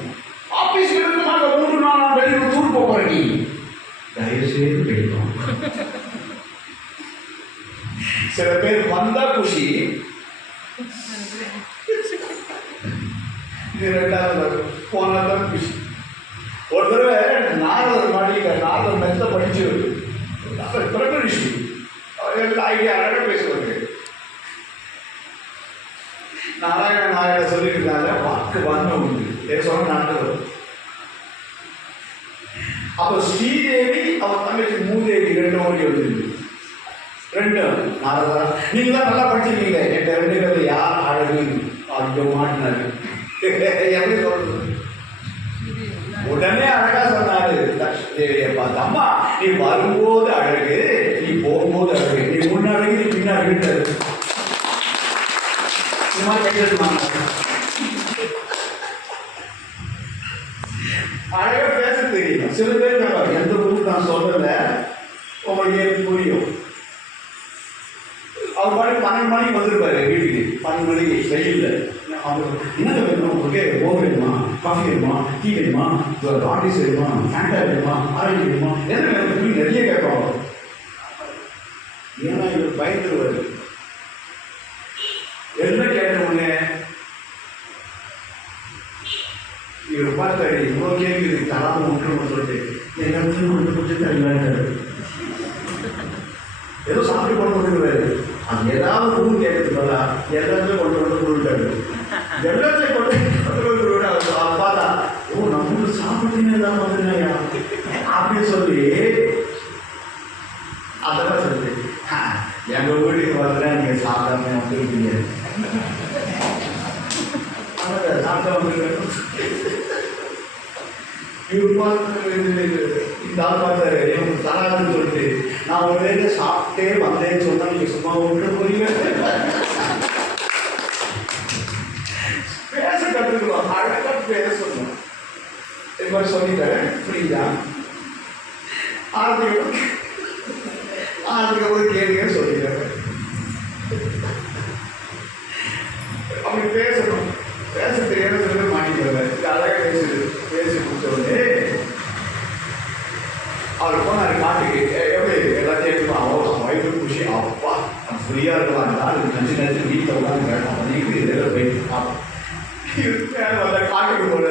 ஆஃபீஸ்க்கு இருந்து நாங்கள் 3 நாள் வெளியூர் டூர் போகிறேன், நீ தயவுசெய்து போயிட்டோம். சில பேர் வந்தா குஷி, இது 2வது போனாதான் குஷி. ஒரு தடவை நாரதர் நாரதர் மெத்த படிச்சு பிரகரிஷி ஐடியா அழகாக பேசுவாங்க. நாராயண சொல்லியிருக்காங்க, வாக்கு வந்த உண்டு சொன்ன நாட்டது. அப்போ ஸ்ரீதேவி அவர் தங்கச்சி மூதேவி 2 ஓடி வந்துருக்கு. 2 நாரதா, நீங்க தான் நல்லா படிச்சிருக்கீங்க, என்கிட்ட 2 பேர் யார் அழகு ஐயோ மாட்டினாரு. எப்படி சொல்றது? உடனே அழகா சொன்னாரு தேவியை பார்த்து, அம்மா நீ வரும்போது அழகு, நீ போகும்போது அழகு, நீ முன்னாடி நீ பின்னாடி விட்டது. இந்த மாதிரி கேட்டுருமாங்க. அழகா பேச தெரியும். சில பேர் எந்த ஊருக்கு நான் சொல்லலை, உங்களுக்கு புரியும். அவர் பாட்டு 12 மணிக்கு வந்துருப்பாரு வீட்டுக்கு, 12 மணிக்கு வெயில்ல. அவர் என்ன வேணும் உங்களுக்கு? ஓவர் வேணுமா, காஃபி வேணுமா, டீ வேணுமா, ஆர்டிஸ் வேணுமா, ஃபேண்டா வேணுமா, ஆரஞ்சு வேணுமா, என்ன வேணும் நிறைய கேட்பாங்க. ஏன்னா இவர் பயந்துருவாரு. என்ன கேட்ட உடனே இவர் பார்த்தாரு, இவ்வளோ கேள்வி தராம விட்டுருன்னு சொல்லிட்டு என்ன கொஞ்சம் தருவாரு. ஏதோ சாப்பிட்டு கொண்டு வந்துருவாரு. அது ஏதாவது ஊர் கேட்கறதுல எல்லாத்தையும் கொண்டு கொடுத்தாரு. எல்லாத்தையும் கொண்டு பார்த்தா, ஓ நம்ம சாப்பிட்டீங்க ஏதாவது வந்துருந்தாயா அப்படின்னு சொல்லி அதெல்லாம் சொல்லி எங்க வீட்டுக்கு வரல நீங்க சாப்பிடாம வந்துருக்கீங்க, சாப்பிட்டா வந்துருக்க. இவர் பார்த்து இந்த ஆள் பார்த்தாரு, எனக்கு தராதுன்னு சொல்லிட்டு நான் ஒரு வேலை சாப்பிட்டே வந்தேன்னு சொன்னா நீங்க சும்மா விட்டு போறீங்க. பேச கற்றுக்கலாம், அழகா பேச சொல்லணும். இது மாதிரி சொல்லிட்டேன் புரியுதா? ஆளுக்கு ஒரு கேள்வியே சொல்லிட்டேன். அப்படி பேசணும், பேச தெரியாத சொல்ல மாட்டிக்கிறாங்க. அழகா பேசி முடிச்சோடனே அவர் போனார் காட்டுக்கு. எப்படி எல்லாத்தையும் எடுத்துக்கலாம், வயிற்று குஷி, அப்பா ஃப்ரீயாக இருக்கலாம், நாள் நச்சு வீட்டில் உட்காந்து வேண்டாம் பண்ணிட்டு இதெல்லாம் போயிட்டு வந்த காட்டுக்கு போல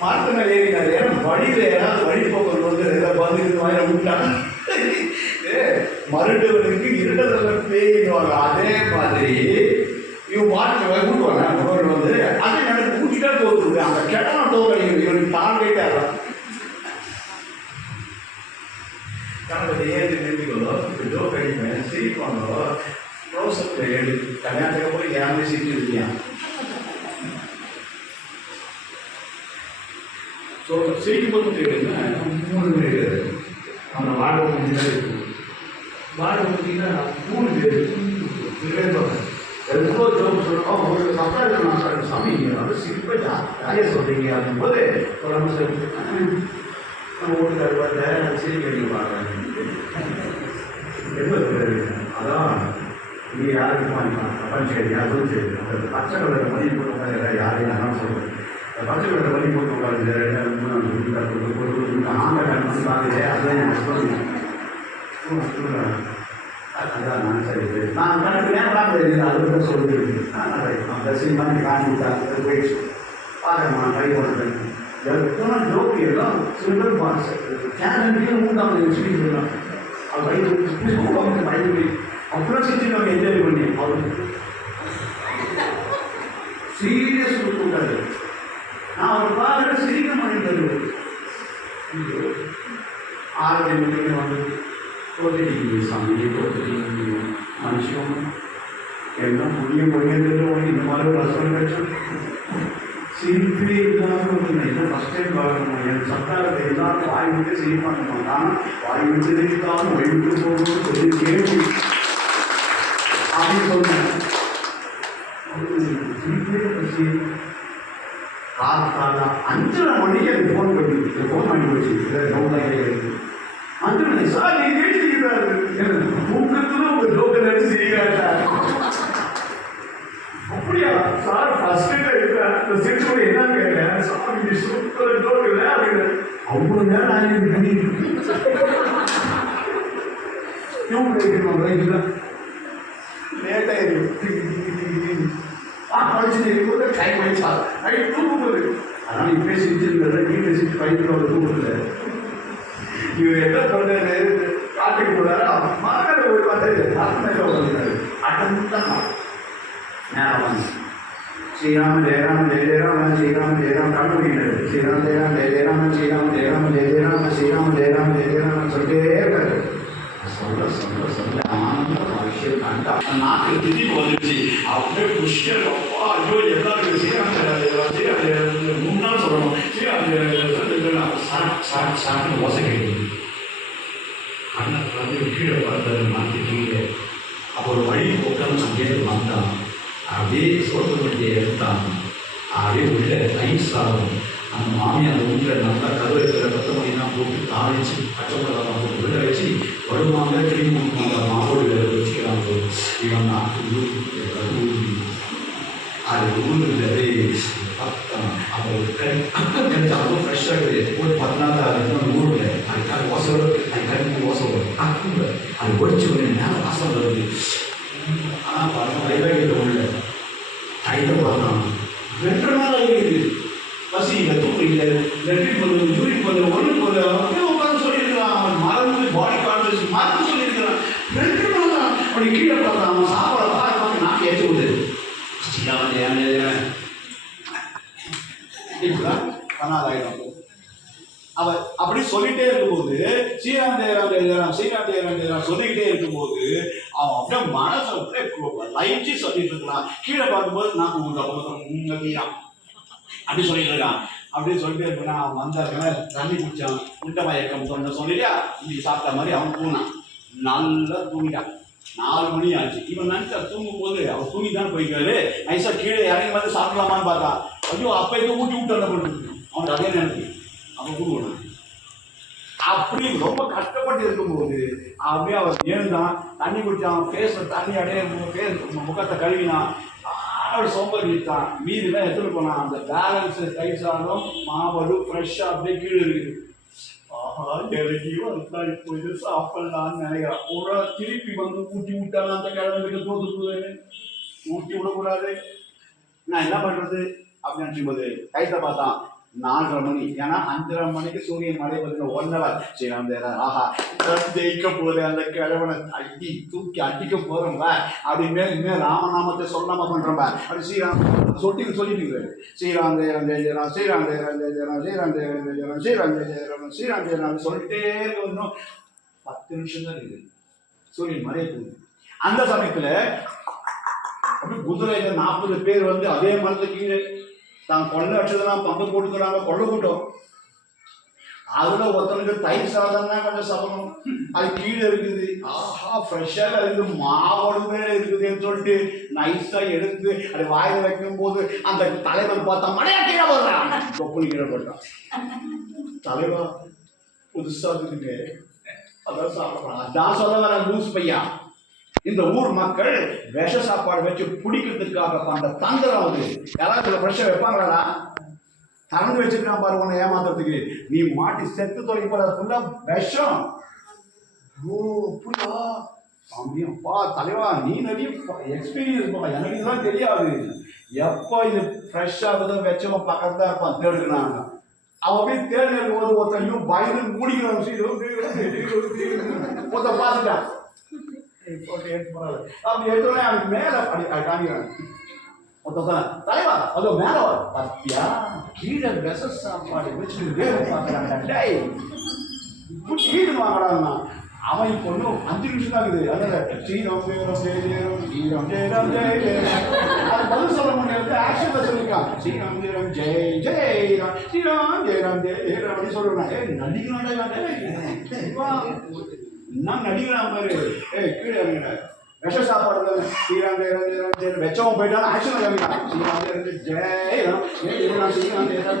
மரத்து மேலே ஏறினார். ஏன்னா வழியில் ஏதாவது வழிபோக்கம் வந்து எதாவது வந்து வாயில விட்டாங்க. மருத்துவனுக்கு இருட்டதில் பேயிடுவாங்க. அதே மாதிரி இவன் மாட்டு கூட்டுவாங்க வந்து அதே எனக்கு கூட்டிட்டா தோற்றுருக்கு. அந்த கெட்டனா தோக்கடிக்கிறது இவனுக்கு டார்கெட்டே ஆகலாம். கணக்கு ஏறி நின்றுகளோ ஜோ கடிப்பேன் சிரிப்பாங்களோ க்ளோஸ்அப்பில் ஏழு கல்யாணத்துக்கு போய் யாருமே சிரிச்சு இருக்கியா. ஸோ சிரிக்கும்போது தெரியுதுன்னா 3 பேர் அந்த வாடகை முன்னாடி இருக்கும். வாடகை பார்த்தீங்கன்னா 3 பேர் எவ்வளோ ஜோக்கு சொல்கிறோம். உங்களுக்கு சப்ளாக நான் சாமி வந்து சிரிப்பை யாரையே சொல்கிறீங்க அப்படிங்கும்போது உடம்பு சரி நம்ம வீட்டுக்கார பார்த்த சிரிக்க வேண்டிய பார்க்குறாங்க. அதான் நீ யாருக்கு அப்பன்னு சரி அதுவும் சரி அந்த பச்சை கலர் மணி போட்டு உட்காந்து யாரையும் நான் சொல்கிறேன். பச்சை கலர் மணி போட்டு உட்காந்து ஆண்கள் வந்து பார்க்குறேன். அதுதான் என் ஹஸ்பண்ட் அதான் நான் சரி நான் கணக்கு ஏன் பார்க்குறேன் அது சொல்லிட்டு அந்த சினிமா காணி விட்டா போயிடுச்சு பார்க்குறேம்மா ட்ரை பண்ணுறேன். எத்தனை ஜோக்கு எல்லாம் சில பேர் கேரண்டியும் 3ஆவது சொல்லி சொல்லலாம். அது வயிறு வயிறு அப்புறம் செஞ்சு நம்ம என்ஜாய் பண்ணி அவருக்கு சீரியஸ் கொடுத்துட்டாரு. நான் அவர் பார்க்குற சிரிக்க மாட்டேன். 6 மணிக்கு வந்து தோற்றிருக்கீங்க சாமி தோற்றிருக்கீங்க மனுஷன் என்ன புண்ணியம் பண்ணியதில்லை உனக்கு இந்த மாதிரி ஒரு ஹஸ்பண்ட் கிடைச்சா சிரிப்பே இல்லாமல் என்ன ஃபஸ்ட் டைம் பார்க்கணும். என் சத்தாரத்தை எல்லாரும் வாய் விட்டு சிரிப்பாங்க. ஆனால் வாய் விட்டு சிரித்தாலும் வழிவிட்டு போகணும்னு சொல்லி கேள்வி அப்படின்னு சொன்னேன். சிரிப்பே பசி காலத்தால 5:30 மணிக்கு எனக்கு ஃபோன் பண்ணி ஃபோன் பண்ணி போச்சு. டவுன்லாம் கிடையாது. 5 மணி சார் நீங்கள் கேட்டுக்கிறாரு தூக்கத்தில் ஒரு ஜோக்கை நினைச்சு சிரிக்கிறாங்க. அப்படியா சார் ஃபர்ஸ்ட் இருக்கிறேன் இந்த செக்ஷோட என்னன்னு கேட்டேன். சார் இது சூப்பர் ஜோக் இல்லை அப்படின்னு அவ்வளோ நேரம் ஆகிட்டு பண்ணிட்டு லேட்டாக படிச்சுட்டு டைம் ஆயிடுச்சா நைட் தூங்குது. அதனால் இப்போ பேசிட்டு நீ பேசிட்டு பைக்கில் ஒரு தூங்குது. இவர் என்ன சொல்றாரு காட்டுக்கு போறாரு. மகன் ஒரு பார்த்து அட்டன் நேரம் வந்து ஸ்ரீராம ஜெயராம ஜெய ஜெயராம ஸ்ரீராம ஜெயராம கண்டுபிடிக்கிறது. ஸ்ரீராம ஜெயராம ஜெய ஜெயராம ஸ்ரீராம ஜெயராம ஜெய ஜெயராம ஸ்ரீராம ஜெயராம ஜெய ஜெயராம சொல்லிட்டே இருக்காரு. சொல்ல சொல்ல சொல்ல ஆனந்தம் விஷயம் கண்டா நாக்கு திடீர்னு வந்துருச்சு. அப்படியே புஷ்கர் அப்பா ஐயோ எல்லாரும் ஸ்ரீராம முன்னாள் சொல்லணும். ஸ்ரீராம சாப்பிட்டு ஓசை கேட்குது. அண்ணன் வந்து கீழே பார்த்தது மாற்றி கீழே அப்போ ஒரு வழி போக்காமல் அங்கேயிருந்து வந்தான். அப்படியே சோத்து வண்டியை எடுத்தான். அப்படியே உள்ள ரைஸ் ஆகும். அந்த மாமியார் உள்ள நல்லா கருவேற்கிற 10 மணிலாம் போட்டு தாளிச்சு பச்சை மிளகாலாம் போட்டு உள்ள வச்சு வருவாங்க. கிளீன் பண்ணுவாங்க. மாவோடு வச்சுக்கிறாங்க. இவன் நாட்டு ஊர் அது ஊரில் அப்போ கிடைச்சா அதுவும் ஃப்ரெஷ்ஷாக இருக்குது. ஒரு 10 நாள் அது ஊரில் அதுக்காக ஓசை அது கரும்பு ஓசை வரும். அது ஒடிச்சு ஒரு நேரம் வாசம் வருது. ஆனால் பாருங்கள் வைவேகிட்ட உள்ள டைட்டில் பார்க்கலாம் 2 நாள் ஆகிடுது. பசி இல்லை தூக்கம் இல்லை லெட்ரின் பண்ணு யூரின் பண்ணு ஒன்று பண்ணு அப்படியே உட்காந்து சொல்லியிருக்கிறான். அவன் மறந்து பாடி கான்சியஸ் மறந்து சொல்லியிருக்கிறான். 2 நாள் தான் அப்படி கீழே பார்த்தான். அவன் சாப்பாடை பார்த்து நான் ஏற்றி விடுது. அவர் அப்படி சொல்லிட்டே இருக்கும்போது ஸ்ரீராம் ஜெயராம் ஜெயராம் ஸ்ரீராம் ஜெயராம் ஜெயராம் சொல்லிக்கிட்டே இருக்கும்போது அவன் அப்படியே மனசை லைச்சு சொல்லிட்டு இருக்கான். கீழே பார்க்கும்போது நான் அப்படி சொல்லிட்டு இருக்கான். அப்படின்னு சொல்லிட்டு இருக்கா. அவன் வந்தாருங்க தண்ணி குடிச்சான். முட்டை மயக்கம் சொன்ன சொல்லிட்டா இன்னைக்கு சாப்பிட்ட மாதிரி அவன் தூங்கினான். நல்லா தூங்கிட்டான். 4 மணி ஆச்சு. இவன் நினைச்சா தூங்கும் போது அவர் தூங்கி தான் போய்க்காரு. நைஸா கீழே இறங்கி வந்து சாப்பிடலாமான்னு பார்த்தா ஐயோ அப்போ எதுவும் ஊட்டி விட்டு வந்த போட்டு அவன் அதே நினைப்பு அவன் கூடுவான். அப்படி ரொம்ப கஷ்டப்பட்டு இருக்கும்போது அப்படியே அவர் எழுந்தான். தண்ணி குடிச்சான். ஃபேஸில் தண்ணி அடைய முகத்தை கழுவினான். அவர் சோம்பேறிட்டான். மீதிலாம் எடுத்துட்டு போனான். அந்த பேலன்ஸு ரைஸ் ஆகும் மாவடு ஃப்ரெஷ்ஷாக அப்படியே கீழே இருக்குது. ஆஹா இறங்கியும் அதுதான் இப்போ இது சாப்பிடலான்னு நினைக்கிறான். ஒரு திருப்பி வந்து ஊட்டி விட்டாலும் அந்த கிழமைக்கு தோத்துக்குவேன். ஊட்டி விடக்கூடாது. நான் என்ன பண்ணுறது அப்படின்னு நினச்சும்போது கைத்தை பார்த்தான். 4:30 மணி. ஏன்னா 5:30 மணிக்கு சூரியன் மழை வந்து 1 hour. சரி அந்த ஆஹா ஜெயிக்க போகுது அந்த கிழவனை அடி தூக்கி அடிக்க போகிறோம்ப அப்படின்னு இனிமேல் ராமநாமத்தை சொல்லாம பண்ணுறோம்ப அப்படி ஸ்ரீராம் சொல்லிட்டு ஸ்ரீராம் ஜெயராம் ஜெய ஜெயராம் ஸ்ரீராம் ஜெயராம் ஜெய ஜெயராம் ஸ்ரீராம் ஜெயராம் ஜெய ஜெயராம் ஸ்ரீராம் ஜெய ஜெயராம் ஸ்ரீராம் ஜெயராம் சொல்லிட்டே இன்னும் 10 நிமிஷம் தான் இருக்குது. சூரியன் மழைய போகுது. அந்த சமயத்தில் அப்படி குதிரையில 40 பேர் வந்து அதே மரத்துக்கு கீழே தான் கொள்ளை அடிச்சதெல்லாம் பங்கு போட்டுக்கிறாங்க. கொள்ளை கூட்டம். அதுல ஒருத்தனுக்கு தயிர் சாதம்னா கொஞ்சம் சபலம். அது கீழே இருக்குது. ஆஹா ஃப்ரெஷ்ஷாக இருக்குது. மாவோடு மேலே இருக்குதுன்னு சொல்லிட்டு நைஸா எடுத்து அது வாயில் வைக்கும் போது அந்த தலைவன் பார்த்தா மழையா கீழே போடுறான். தொப்புனி கீழே போட்டான். தலைவா புதுசா இருக்குங்க அதான் சாப்பிட்றான். நான் சொல்ல வர லூஸ் பையா. இந்த ஊர் மக்கள் விஷ சாப்பாடு வச்சு பிடிக்கிறதுக்காக பண்ற தந்திரம் அது. யாராவது ஃப்ரெஷ்ஷாக வைப்பாங்களா? திறந்து வச்சிருக்கான் பாரு உன்னை ஏமாத்துறதுக்கு. நீ மாட்டி செத்து தொலை போல ஃபுல்லா விஷம். ஓ புரியா சாமியப்பா தலைவா நீ நிறைய எக்ஸ்பீரியன்ஸ் பா. எனக்கு இதெல்லாம் தெரியாது. எப்போ இது ஃப்ரெஷ்ஷாக வச்சவன் பக்கத்துல தான் இருப்பான். தேடுக்கிறாங்க. அவன் போய் தேடி இருக்கும்போது ஒருத்தனையும் பயந்து மூடிக்கிறான். ஒருத்த பார்த்துட்டான். அப்படி எடுத்தோடனே அவன் மேல காணிக்கிறான். தலைவா அதோ மேல பத்தியா கீழே விஷ சாப்பாடு வச்சுட்டு வேலை பார்க்கறாங்க. கீழே வாங்கடான்னா அவன் இப்போ இன்னும் 5 நிமிஷம் தான் இருக்குது. அதனால ஸ்ரீராம் ஜெயராம் ஜெய ஜெயராம் ஸ்ரீராம் ஜெயராம் ஜெய ஜெயராம் அது பதில் சொல்ல முடியாது. ஆக்ஷன்ல சொல்லியிருக்கான். ஸ்ரீராம் ஜெயராம் ஜெய் ஜெயராம் ஸ்ரீராம் ஜெயராம் ஜெய் ஜெயராம் அப்படின்னு சொல்லுவேன். நடிக்கிறான் என்ன நடிக்கிறான் பாரு. கீழே இறங்கிட விஷ சாப்பாடு ஸ்ரீராம் ஜெயராம் ஜெயராம் ஜெயராம் வச்சவன் போயிட்டாலும் ஆக்ஷன் இறங்கிட்டான். ஸ்ரீராம் ஜெயராம் ஜெயராம் ஜெயராம் ஸ்ரீராம் ஜெயராம்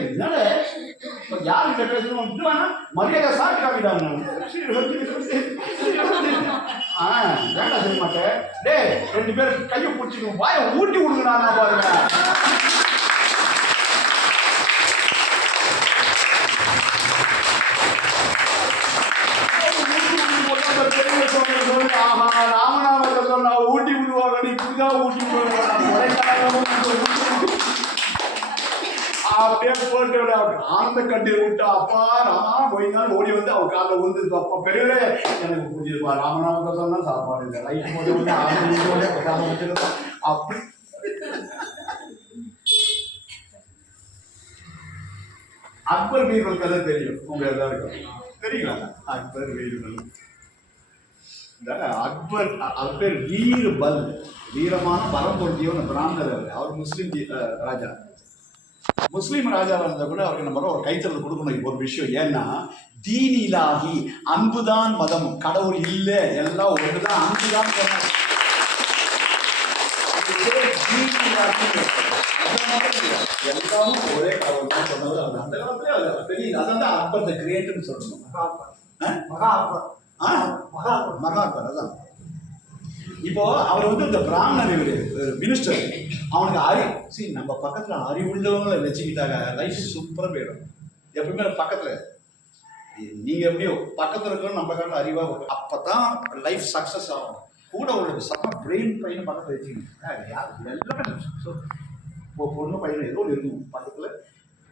என்னடா யாருக்கிட்ட பேசணும் இதுவானா மரியாதை சாப்பிட்டு காமிட்டாங்க. வேண்டாம் செய்ய மாட்டேன். டே 2 பேர் கையை பிடிச்சிக்கணும் வாயை ஊட்டி விடுங்க. நான் பாருங்க ராமநாமத்தை சொன்னா ஊட்டி விடுவாங்க. நீ புதிதா ஊட்டி விடுவாங்க. அப்படியே போட்டு ஆனந்த கண்ணீர் விட்டு அப்பா ராமா போயினாலும் ஓடி வந்து அவன் காலில் விழுந்து அப்பா பெரியவே எனக்கு புரிஞ்சுதுப்பா. ராமநாமத்தை சொன்னா சாப்பாடு இல்லை லைட் போட்டு வந்து ஆனந்த அப்படி அக்பர் பீர்பல் கதை தெரியும் உங்க எல்லாருக்கும் தெரியுங்களா? அக்பர் பீர்பல் அக்பர் அவர் பேர் வீர்பல். வீரமான பலம் பொருந்தியவன் பிராமணர். அவர் முஸ்லீம் ராஜா. முஸ்லீம் ராஜாவாக இருந்தால் கூட அவருக்கு நம்ம ஒரு கைத்தல் கொடுக்கணும் ஒரு விஷயம். ஏன்னா தீனிலாகி அன்புதான் மதம், கடவுள் இல்லை எல்லாம் ஒன்றுதான் அன்புதான். எல்லாரும் ஒரே கடவுள் தான் சொன்னது. அந்த காலத்துல பெரிய அதான் அக்பர் த கிரேட்னு சொல்லணும். மகா அக்பர் அதான். இப்போ அவர் வந்து இந்த பிராமணர் மினிஸ்டர். அவனுக்கு நம்ம பக்கத்துல அறிவுள்ளவங்களை வச்சுக்கிட்டாங்க லைஃப் சூப்பரா போயிடும். எப்பவுமே பக்கத்துல நீங்க எப்படியோ பக்கத்துல இருக்கணும் நம்ம கால அறிவா அப்பதான் லைஃப் சக்சஸ் ஆகும். கூட ஒரு சப்ப பிரெயின் பையனை பக்கத்துல வச்சுக்கணும். யாரு எல்லாமே பொண்ணு பையனை ஏதோ இருக்கும் பக்கத்துல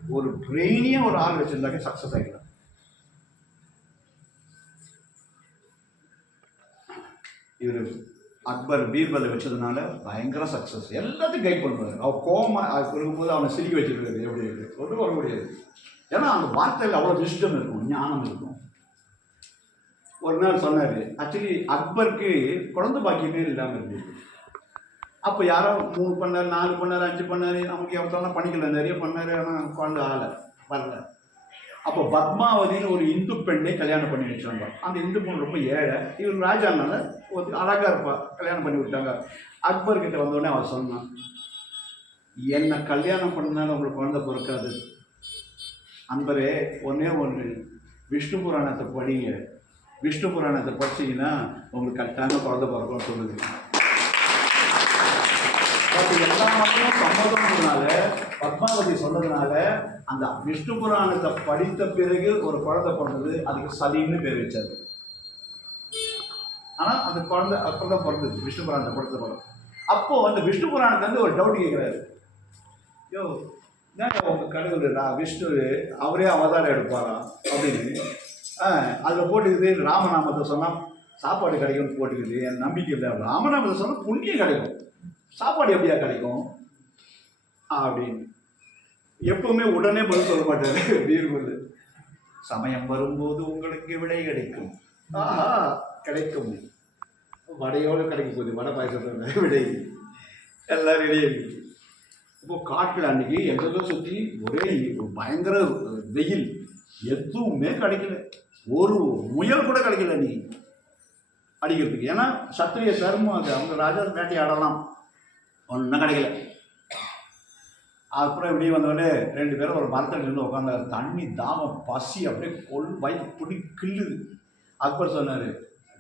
ஒரு பிரெயினியே ஒரு ஆள் வச்சிருந்தாக்க சக்சஸ் ஆகிடலாம். இவர் அக்பர் பீர்பலை வச்சதுனால பயங்கர சக்ஸஸ். எல்லாத்தையும் கைட் பண்ணுறாரு. அவர் கோமா இருக்கும்போது அவனை சிரிக்க வச்சுருக்காரு. எப்படி ஒன்றும் வர முடியாது. ஏன்னா அந்த வார்த்தையில் அவ்வளோ விஷ்டம் இருக்கும், ஞானம் இருக்கும். ஒரு நாள் சொன்னார், ஆக்சுவலி அக்பருக்கு குழந்தை பாக்கியமே இல்லாமல் இருந்தது. அப்போ யாரோ 3 பண்ணார் 4 பண்ணார் 5 பண்ணார். நமக்கு எவ்வளோலாம் பண்ணிக்கல, நிறைய பண்ணார். ஆனால் குழந்தை வரல. அப்போ பத்மாவதின்னு ஒரு இந்து பெண்ணை கல்யாணம் பண்ணி வச்சாங்க. அந்த இந்து பொண்ணு ரொம்ப ஏழை. இவர் ராஜானால ஒரு அழகாக இருப்பா, கல்யாணம் பண்ணி விட்டாங்க. அக்பர்கிட்ட வந்தோடனே அவர் சொன்னான், என்னை கல்யாணம் பண்ணாலும் உங்களுக்கு குழந்தை பிறக்காது. அன்பரே ஒன்றே ஒன்று, விஷ்ணு புராணத்தை படிங்க. விஷ்ணு புராணத்தை படிச்சிங்கன்னா உங்களுக்கு கரெக்டான குழந்தை பிறக்கும்னு சொல்லுது. எல்லா மக்களும் சம்மதம்னால பத்மாவதி சொன்னதுனால அந்த விஷ்ணு புராணத்தை படித்த பிறகு ஒரு குழந்தை பிறந்தது. அதுக்கு சலீம்னு பேர் வச்சாரு. ஆனால் அந்த குழந்தை அப்பதான் பிறந்தது விஷ்ணு புராணத்தை படித்த பிறகு. அப்போ அந்த விஷ்ணு புராணத்தை வந்து ஒரு டவுட் கேட்குறாரு. யோ என்ன உங்க கடவுள் விஷ்ணு அவரே அவதாரம் எடுப்பாராம் அப்படின்னு அதில் போட்டுக்குது. ராமநாமத்தை சொன்னால் சாப்பாடு கிடைக்கும்னு போட்டுக்குது. என் நம்பிக்கை இல்லை. ராமநாமத்தை சொன்னால் புண்ணியம் கிடைக்கும், சாப்பாடு எப்படியா கிடைக்கும் அப்படின்னு எப்பவுமே உடனே பதில் சொல்ல மாட்டாரு பீர்பல். சமயம் வரும்போது உங்களுக்கு விடை கிடைக்கும். ஆஹா கிடைக்கும். வடையோடு கிடைக்க போகுது. வடை பாயசத்தோட விடை எல்லாம் ரெடியாக இருக்குது. இப்போ காட்டில் அன்னைக்கு எங்கெல்லாம் சுற்றி ஒரே பயங்கர வெயில், எதுவுமே கிடைக்கல. ஒரு முயல் கூட கிடைக்கல நீ அடிக்கிறதுக்கு. ஏன்னா சத்திரிய தர்மம் அது. அவங்க ராஜா வேட்டையாடலாம், ஒன்றும் கிடைக்கல. அப்புறம் இப்படி வந்தோடனே 2 பேரும் ஒரு மரத்தில் இருந்து உட்காந்தாரு. தண்ணி தாமம் பசி அப்படியே வயிற்று பிடி கிள்ளுது. அக்பர் சொன்னார்,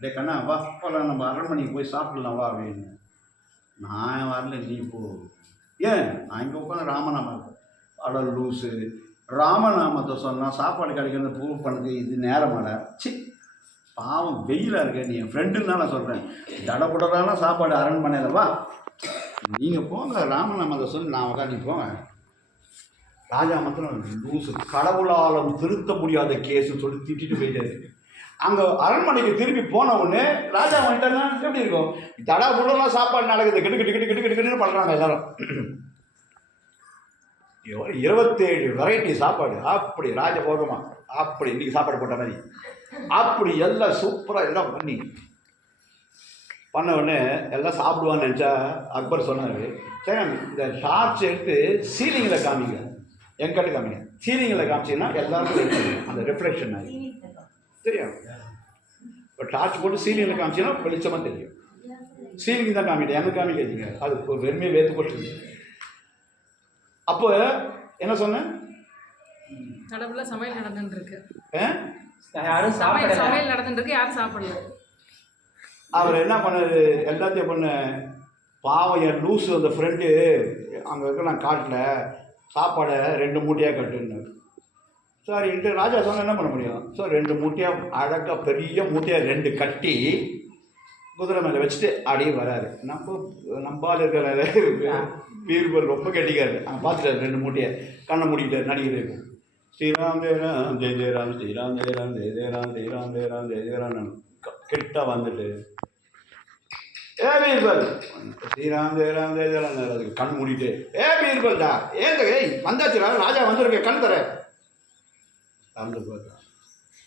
டே கண்ணா வா போகலாம், நம்ம அரண்மனைக்கு போய் சாப்பிடலாம் வா அப்படின்னு. நான் வரல, நீ போ. ஏன்? நான் இங்கே உட்காந்து ராமநாமம் அட லூஸு, ராமநாமத்தை சொன்னால் சாப்பாடு கிடைக்கிறது ப்ரூவ் பண்ணது இது நேரமாடா. சி பாவம் வெயிலாக இருக்க. நீ என் ஃப்ரெண்டுன்னு தான் நான் சொல்கிறேன். தடபுடரான சாப்பாடு அரண்மனையில் வா, நீங்கள் போங்க. ராமநாமத்தை சொல்லி நான் உட்காந்து போங்க. ராஜா மாத்திரம் லூசு, கடவுளாலும் திருத்த முடியாத கேஸுன்னு சொல்லி திட்டிட்டு போயிட்டாரு. அங்கே அரண்மனைக்கு திரும்பி போன உடனே ராஜா வந்துட்டாங்கன்னா எப்படி இருக்கும்? தடா புடலாம் சாப்பாடு நடக்குது, கிட்டு கிட்டு கிட்டு கிட்டு கிட்டு கிட்டுன்னு பண்ணுறாங்க எல்லாரும். 27 வெரைட்டி சாப்பாடு. அப்படி ராஜபோகமா அப்படி இன்றைக்கி சாப்பாடு போட்ட மாதிரி அப்படி எல்லாம் சூப்பராக எல்லாம் பண்ணி பண்ண உடனே எல்லாம் சாப்பிடுவான்னு நினச்சா அக்பர் சொன்னார், சரி இந்த டார்ச் எடுத்து சீலிங்கில் காமிங்க, எங்கிட்ட காமிங்க. சீலிங்கில் காமிச்சிங்கன்னா எல்லாருக்கும் அந்த ரிஃப்ளெக்ஷன் ஆகி தெரியும். இப்போ டார்ச் போட்டு சீலிங்கில் காமிச்சிங்கன்னா வெளிச்சமாக தெரியும். சீலிங் தான் காமிட்டேன், எனக்கு காமிக்காதீங்க, அது ஒரு வெறுமையை வேத்து போட்டு. அப்போ என்ன சொன்னேன், கடவுள சமையல் நடந்துட்டு இருக்கு, யாரும் சமையல் நடந்துட்டு இருக்கு, யாரும் சாப்பிடல. அவர் என்ன பண்ணாரு, எல்லாத்தையும் பண்ண பாவம் என் லூஸு அந்த ஃப்ரெண்டு அங்கே இருக்க நான் காட்டில் சாப்பாடை 2 மூட்டையாக கட்டுன்னு. சரின்ட்டு ராஜா சொன்ன என்ன பண்ண முடியும். ஸோ 2 மூட்டையாக அழகாக பெரிய மூட்டையாக 2 கட்டி குதிரை மேலே வச்சுட்டு அப்படியே வராரு. நம்பால் இருக்கிற பீர்பல் ரொம்ப கெட்டிக்காரு. அங்கே பார்த்துட்டாரு 2 மூட்டையை கண்ணை மூடிக்கிட்டார் நடிகர். ஸ்ரீராம் ஜெயராம் ஜெய ஜெயராம், ஸ்ரீராம் ஜெயராம் ஜெய ஜெயராம், ஸ்ரீராம் ஜெயராம் ஜெய ஜெயராம் கிட்ட வந்துட்டு, ஏ பீர்பல், ஸ்ரீராம் ஜெயராம் ஜெய ஜெயராம், அதுக்கு கண் மூடிட்டு, ஏ பீர்பல்டா ஏங்க வந்தாச்சுடா, ராஜா வந்துருக்க கண் தர வந்து பார்த்தா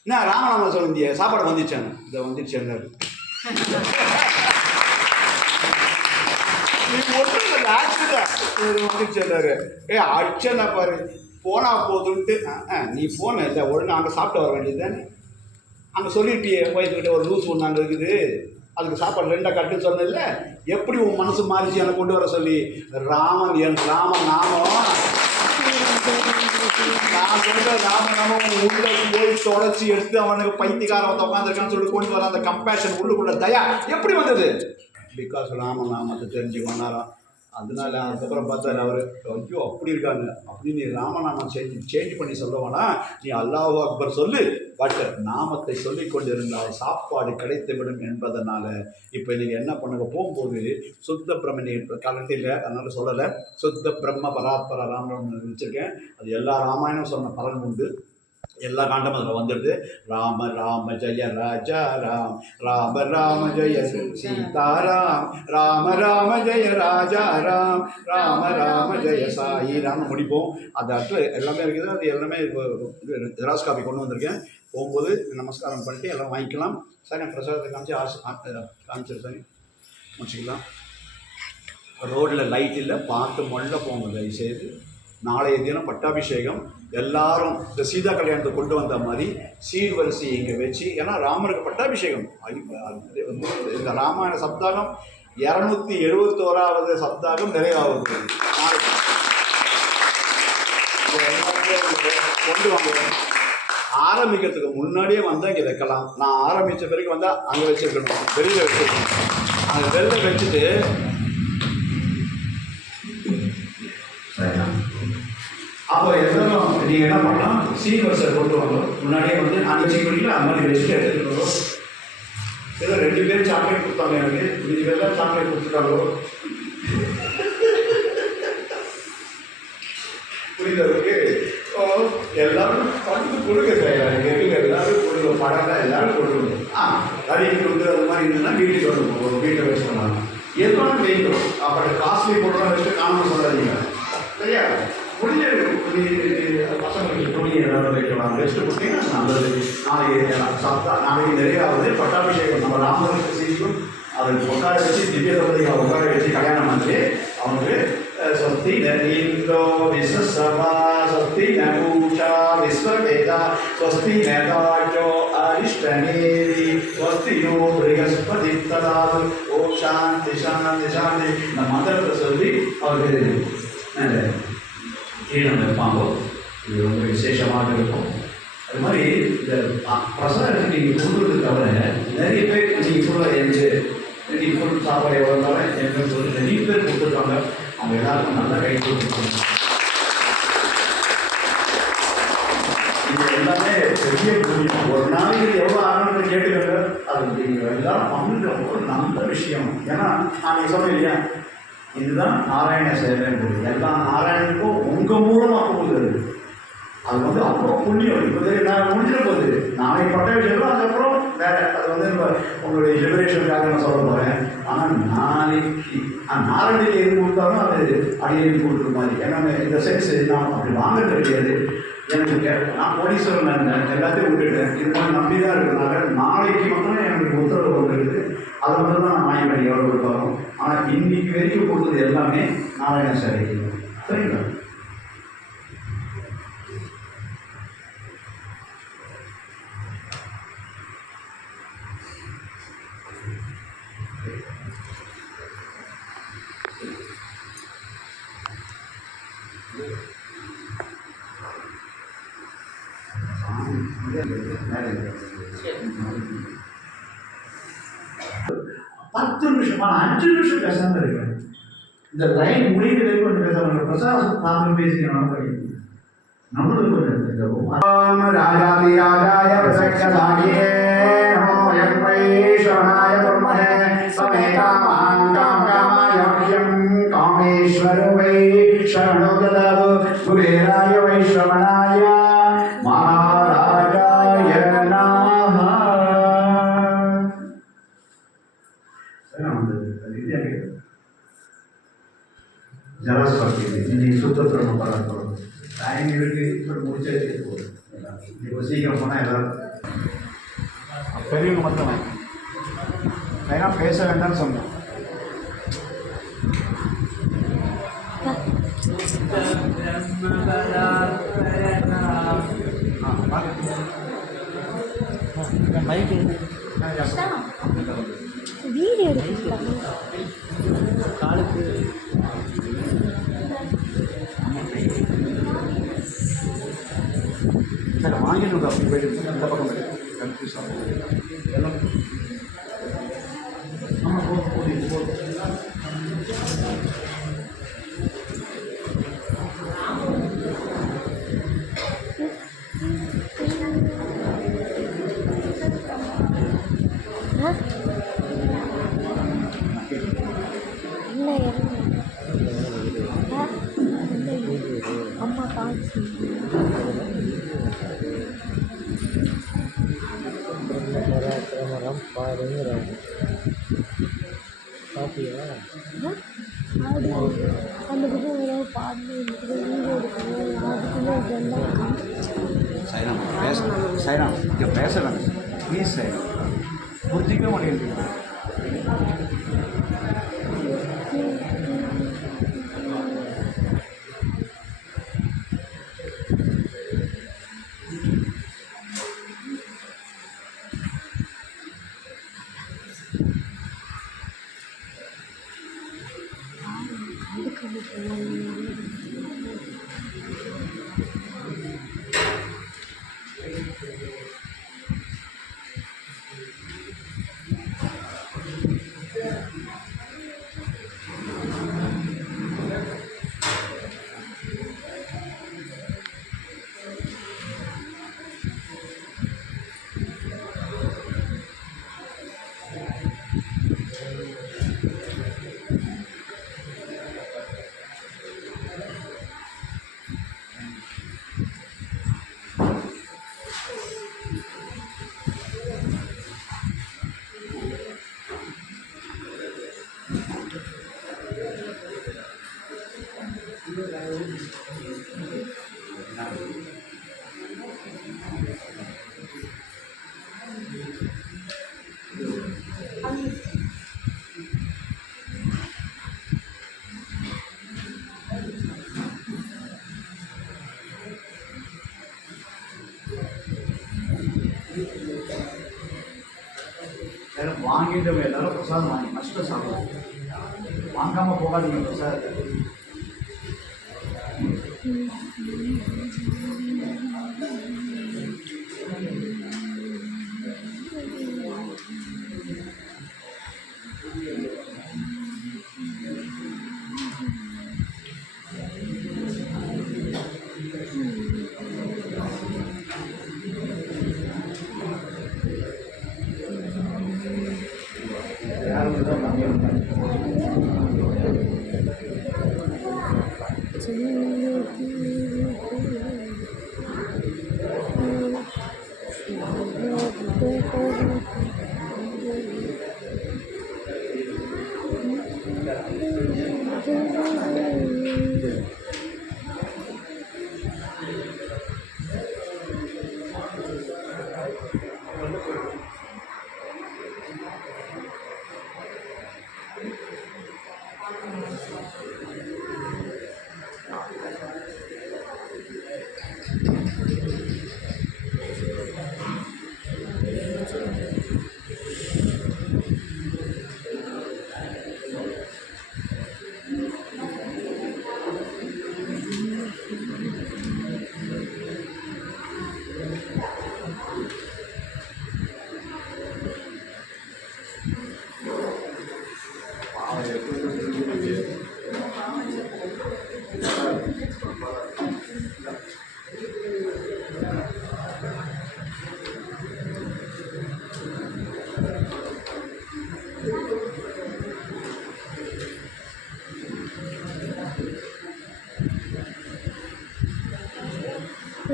என்ன ராமநாம சொல்லிய சாப்பாடு வந்துச்சாங்க, இதை வந்துச்சேன்னு வந்துச்சாரு. ஏ அடிச்சா பாரு போனா போதுன்ட்டு, நீ போன இல்லை ஒழுங்கு அங்கே சாப்பிட்டு வர வேண்டியது தானே, அங்கே சொல்லிட்டியே போய்கிட்ட ஒரு லூஸ் ஒன்று அங்கே இருக்குது, அதுக்கு சாப்பாடு 2 கட்டுன்னு சொன்னதில்ல, எப்படி உன் மனசு மாறிச்சு என்னை கொண்டு வர சொல்லி. ராமன் என் ராமன் நாமம், நான் சொல்ற ராமநாமம் உள்ள போய் தொடச்சி எடுத்து அவனுக்கு பைத்தியக்காரன் வந்து உட்காந்துருக்கான்னு சொல்லி கொண்டு வர அந்த கம்பேஷன் உள்ளுக்குள்ள தயா எப்படி வந்தது? பிகாஸ் ராமநாமத்தை தெரிஞ்சு கொண்டாராம். அதனால அதுக்கப்புறம் பார்த்தாரு அவர், ஐயோ அப்படி இருக்காங்க, அப்படி நீ ராமநாமம் சேஞ்ச் பண்ணி சொல்லுவானா, நீ அல்லாஹ் அக்பர் சொல்லு, பட் நாமத்தை சொல்லி கொண்டிருந்தால் சாப்பாடு கிடைத்துவிடும் என்பதனால இப்போ நீங்கள் என்ன பண்ணுங்க, போகும்போது சுத்த பிரம்மணி கலட்டில் அதனால சொல்லலை, சுத்த பிரம்ம பராத்பர ராமன் வச்சுருக்கேன். அது எல்லா ராமாயணம் சொன்ன பலன் உண்டு, எல்லா காண்டமும் அதில் வந்துடுது. ராம ராம ஜெய ராஜா ராம், ராம ராம ஜெய சீதாராம், ராம ராம ஜெய ராஜா ராம், ராம ராம ஜெய சாயி ராம் முடிப்போம். அந்த இடத்துல எல்லாமே இருக்குது. அது எல்லாமே ஜெராக்ஸ் காப்பி கொண்டு வந்திருக்கேன். போகும்போது நமஸ்காரம் பண்ணிட்டு எல்லாம் வாங்கிக்கலாம். சார் நான் பிரசாதத்தை காமிச்சிரு சார், முடிச்சுக்கலாம். ரோட்டில் லைட் இல்லை, பார்த்து மொள்ள போங்க தயவுசெய்து. நாளைய தினம் பட்டாபிஷேகம், எல்லாரும் இந்த சீதா கல்யாணத்தை கொண்டு வந்த மாதிரி சீர்வரிசை இங்கே வச்சு, ஏன்னா ராமருக்கு பட்டாபிஷேகம். இந்த ராமாயண சப்தாகம் 271வது சப்தாகம் நிறைவாகுது. கொண்டு வாங்க. ஆரம்பிக்கிறதுக்கு முன்னாடியே வந்தால் இங்கே வைக்கலாம். நான் ஆரம்பித்த பிறகு வந்தால் அங்கே வச்சுருக்கணும், வெளியில் வச்சுருக்கணும். அங்கே வெளியில் வச்சுட்டு அப்போ எல்லாரும் நீங்கள் என்ன பண்ணலாம், சீக்வன்ஸை கொண்டு வரணும். முன்னாடியே வந்து அந்த சீக்வன்ஸில் அந்த மாதிரி வச்சுட்டு எடுத்துகிட்டு வரும். ஏதோ 2 பேர் சாக்லேட் கொடுத்தாங்க எனக்கு, 2 பேர் தான் சாக்லேட் கொடுத்துட்டாங்களோ புரிதலுக்கு. எல்லாரும் பட்டு கொடுக்க செய்யறாங்க, எல்லாரும் கொடுக்க படம் எல்லாரும் கொடுக்கணும். கறிக்கு கொடுத்து அது மாதிரி இருந்ததுன்னா வீட்டுக்கு வரணும், வீட்டை வச்சு பண்ணலாம். எதுவும் வைக்கணும். அப்புறம் காஸ்ட்லி பொருளாக வச்சுட்டு காரணம் சொல்லாதீங்க, சரியா? முடிஞ்ச பசங்களுக்கு துணி ஏதாவது வைக்கலாம், ரெஸ்ட் கொடுத்தீங்கன்னா நல்லது. நாளைக்கு சாப்பிட்டா நாளைக்கு நிறையாவது பட்டாபிஷேகம். நம்ம ராமகிருஷ்ண சீக்கும் அதுக்கு உட்கார வச்சு திவ்ய தம்பதிகளை உட்கார வச்சு கல்யாணம் பண்ணி அவனுக்கு சொத்தி நீந்தோ விசசவா சொத்தி நூஷா விஸ்வவேதா சொஸ்தி நேதாஜோ அரிஷ்டநேரி சொஸ்தியோ பிருகஸ்பதி ததாது ஓம் சாந்தி சாந்தி சாந்தி இந்த மந்திரத்தை சொல்லி அவருக்கு கீழே வைப்பாங்க. இது ரொம்ப விசேஷமாக இருக்கும். அது மாதிரி இந்த பிரசாதத்தை நீங்கள் கொடுக்குறது தவிர நிறைய பேர் நீங்கள் ஃபுல்லாக நீங்கள் ஃபுல் சாப்பாடு எவ்வளோ இருந்தாலும் எங்களுக்கு சொல்லி நிறைய பேர் கொடுத்துருக்காங்க. அவங்க எல்லாருக்கும் நல்லா கை கொடுத்துருக்காங்க. இது எல்லாமே பெரிய புண்ணியம். ஒரு நாளைக்கு எவ்வளோ ஆகணும்னு கேட்டுக்கோங்க. அது நீங்கள் எல்லாரும் பண்ணுற ஒரு நல்ல விஷயம். ஏன்னா நான் சொன்னேன் இல்லையா, இதுதான் நாராயண சேவை. எல்லா நாராயணனுக்கும் உங்கள் மூலமாக போகுது. அது வந்து அவ்வளோ புண்ணியம். இப்போ நான் முடிஞ்சிட போகுது, நாளைக்கு பட்ட விஷயம் அதுக்கப்புறம் வேற. அது வந்து உங்களுடைய லிபரேஷனுக்காக நான் சொல்ல போகிறேன். ஆனால் நாளைக்கு எது கொடுத்தாலும் அது அடியேறி கொடுக்குற மாதிரி. ஏன்னா இந்த சென்ஸ் நான் அப்படி வாங்குறது கிடையாது. எனக்கு நான் கோடீஸ்வரன் இருந்தேன், எல்லாத்தையும் விட்டுட்டேன். இது மாதிரி நம்பி தான் இருக்கிறதுனால நாளைக்கு மட்டும் எனக்கு உத்தரவு வந்துருக்கு. அதை மட்டும் தான் நான் வாங்கி பண்ணி எவ்வளோ கொடுத்தாலும். ஆனால் இன்னைக்கு வரைக்கும் கொடுத்தது எல்லாமே நாராயண சரி. சரிங்களா? பத்து நிமிஷம், 5 நிமிஷம் பேசாம இருக்கேன். இந்த லைன் முடிவு கொஞ்சம் பேசாம பிரசாதம் தாக்கம் பேசிக்கணும். நம்மளுக்கு கொஞ்சம் ராஜாதி ராஜாய பிரசக்ஷதாயே நமோ யக்வைஸ்வராய பிரம்மணே சமேகாமான் காமகாமாயோஹ்யம் காமேஸ்வரோ வை சரணோ ததாவு குபேராய வைஸ்வரனாய மகாராஜாய நமः. ஜலஸ்பதி இன்னைக்கு சுத்தத்திரம் பரப்போம். டைம் இருக்கு, இப்போ முடிச்சே போதும். இப்போ சீக்கிரம் போனால் எல்லாரும் பெரியவங்க மட்டும் ஏன்னா பேச வேண்டாம்னு சொன்னேன். வீடியோ எடுக்கிறாங்க காலுக்கு சரி வாங்கிட்டு அப்படி போயிட்டு இந்த பக்கம் போயிட்டு கன்ஃபியூஸ் ஆகும் எல்லாம். ஆமாம் போதும் போதும். அம்மா காட்சி பிரம்மராத்திரமரம் பாருங்கிறாங்க. பாத்தியா ஆடு அந்த பக்கம் ஏதாவது பாட்டு இருக்குது, வீடியோ எடுக்கணும், அதுக்குள்ளே இதெல்லாம் சைராம் பேச சைராம் இங்கே பேசலாம் ப்ளீஸ் சைராம் புரிஞ்சிக்க மாட்டேங்குது. வாங்கிட்டு எல்லாரும் பிரசாதம் வாங்கி ஃபஸ்ட்டு சாப்பிடுவோம். வாங்காமல் போகாதீங்க பிரசாதத்தை.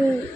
எனக்கு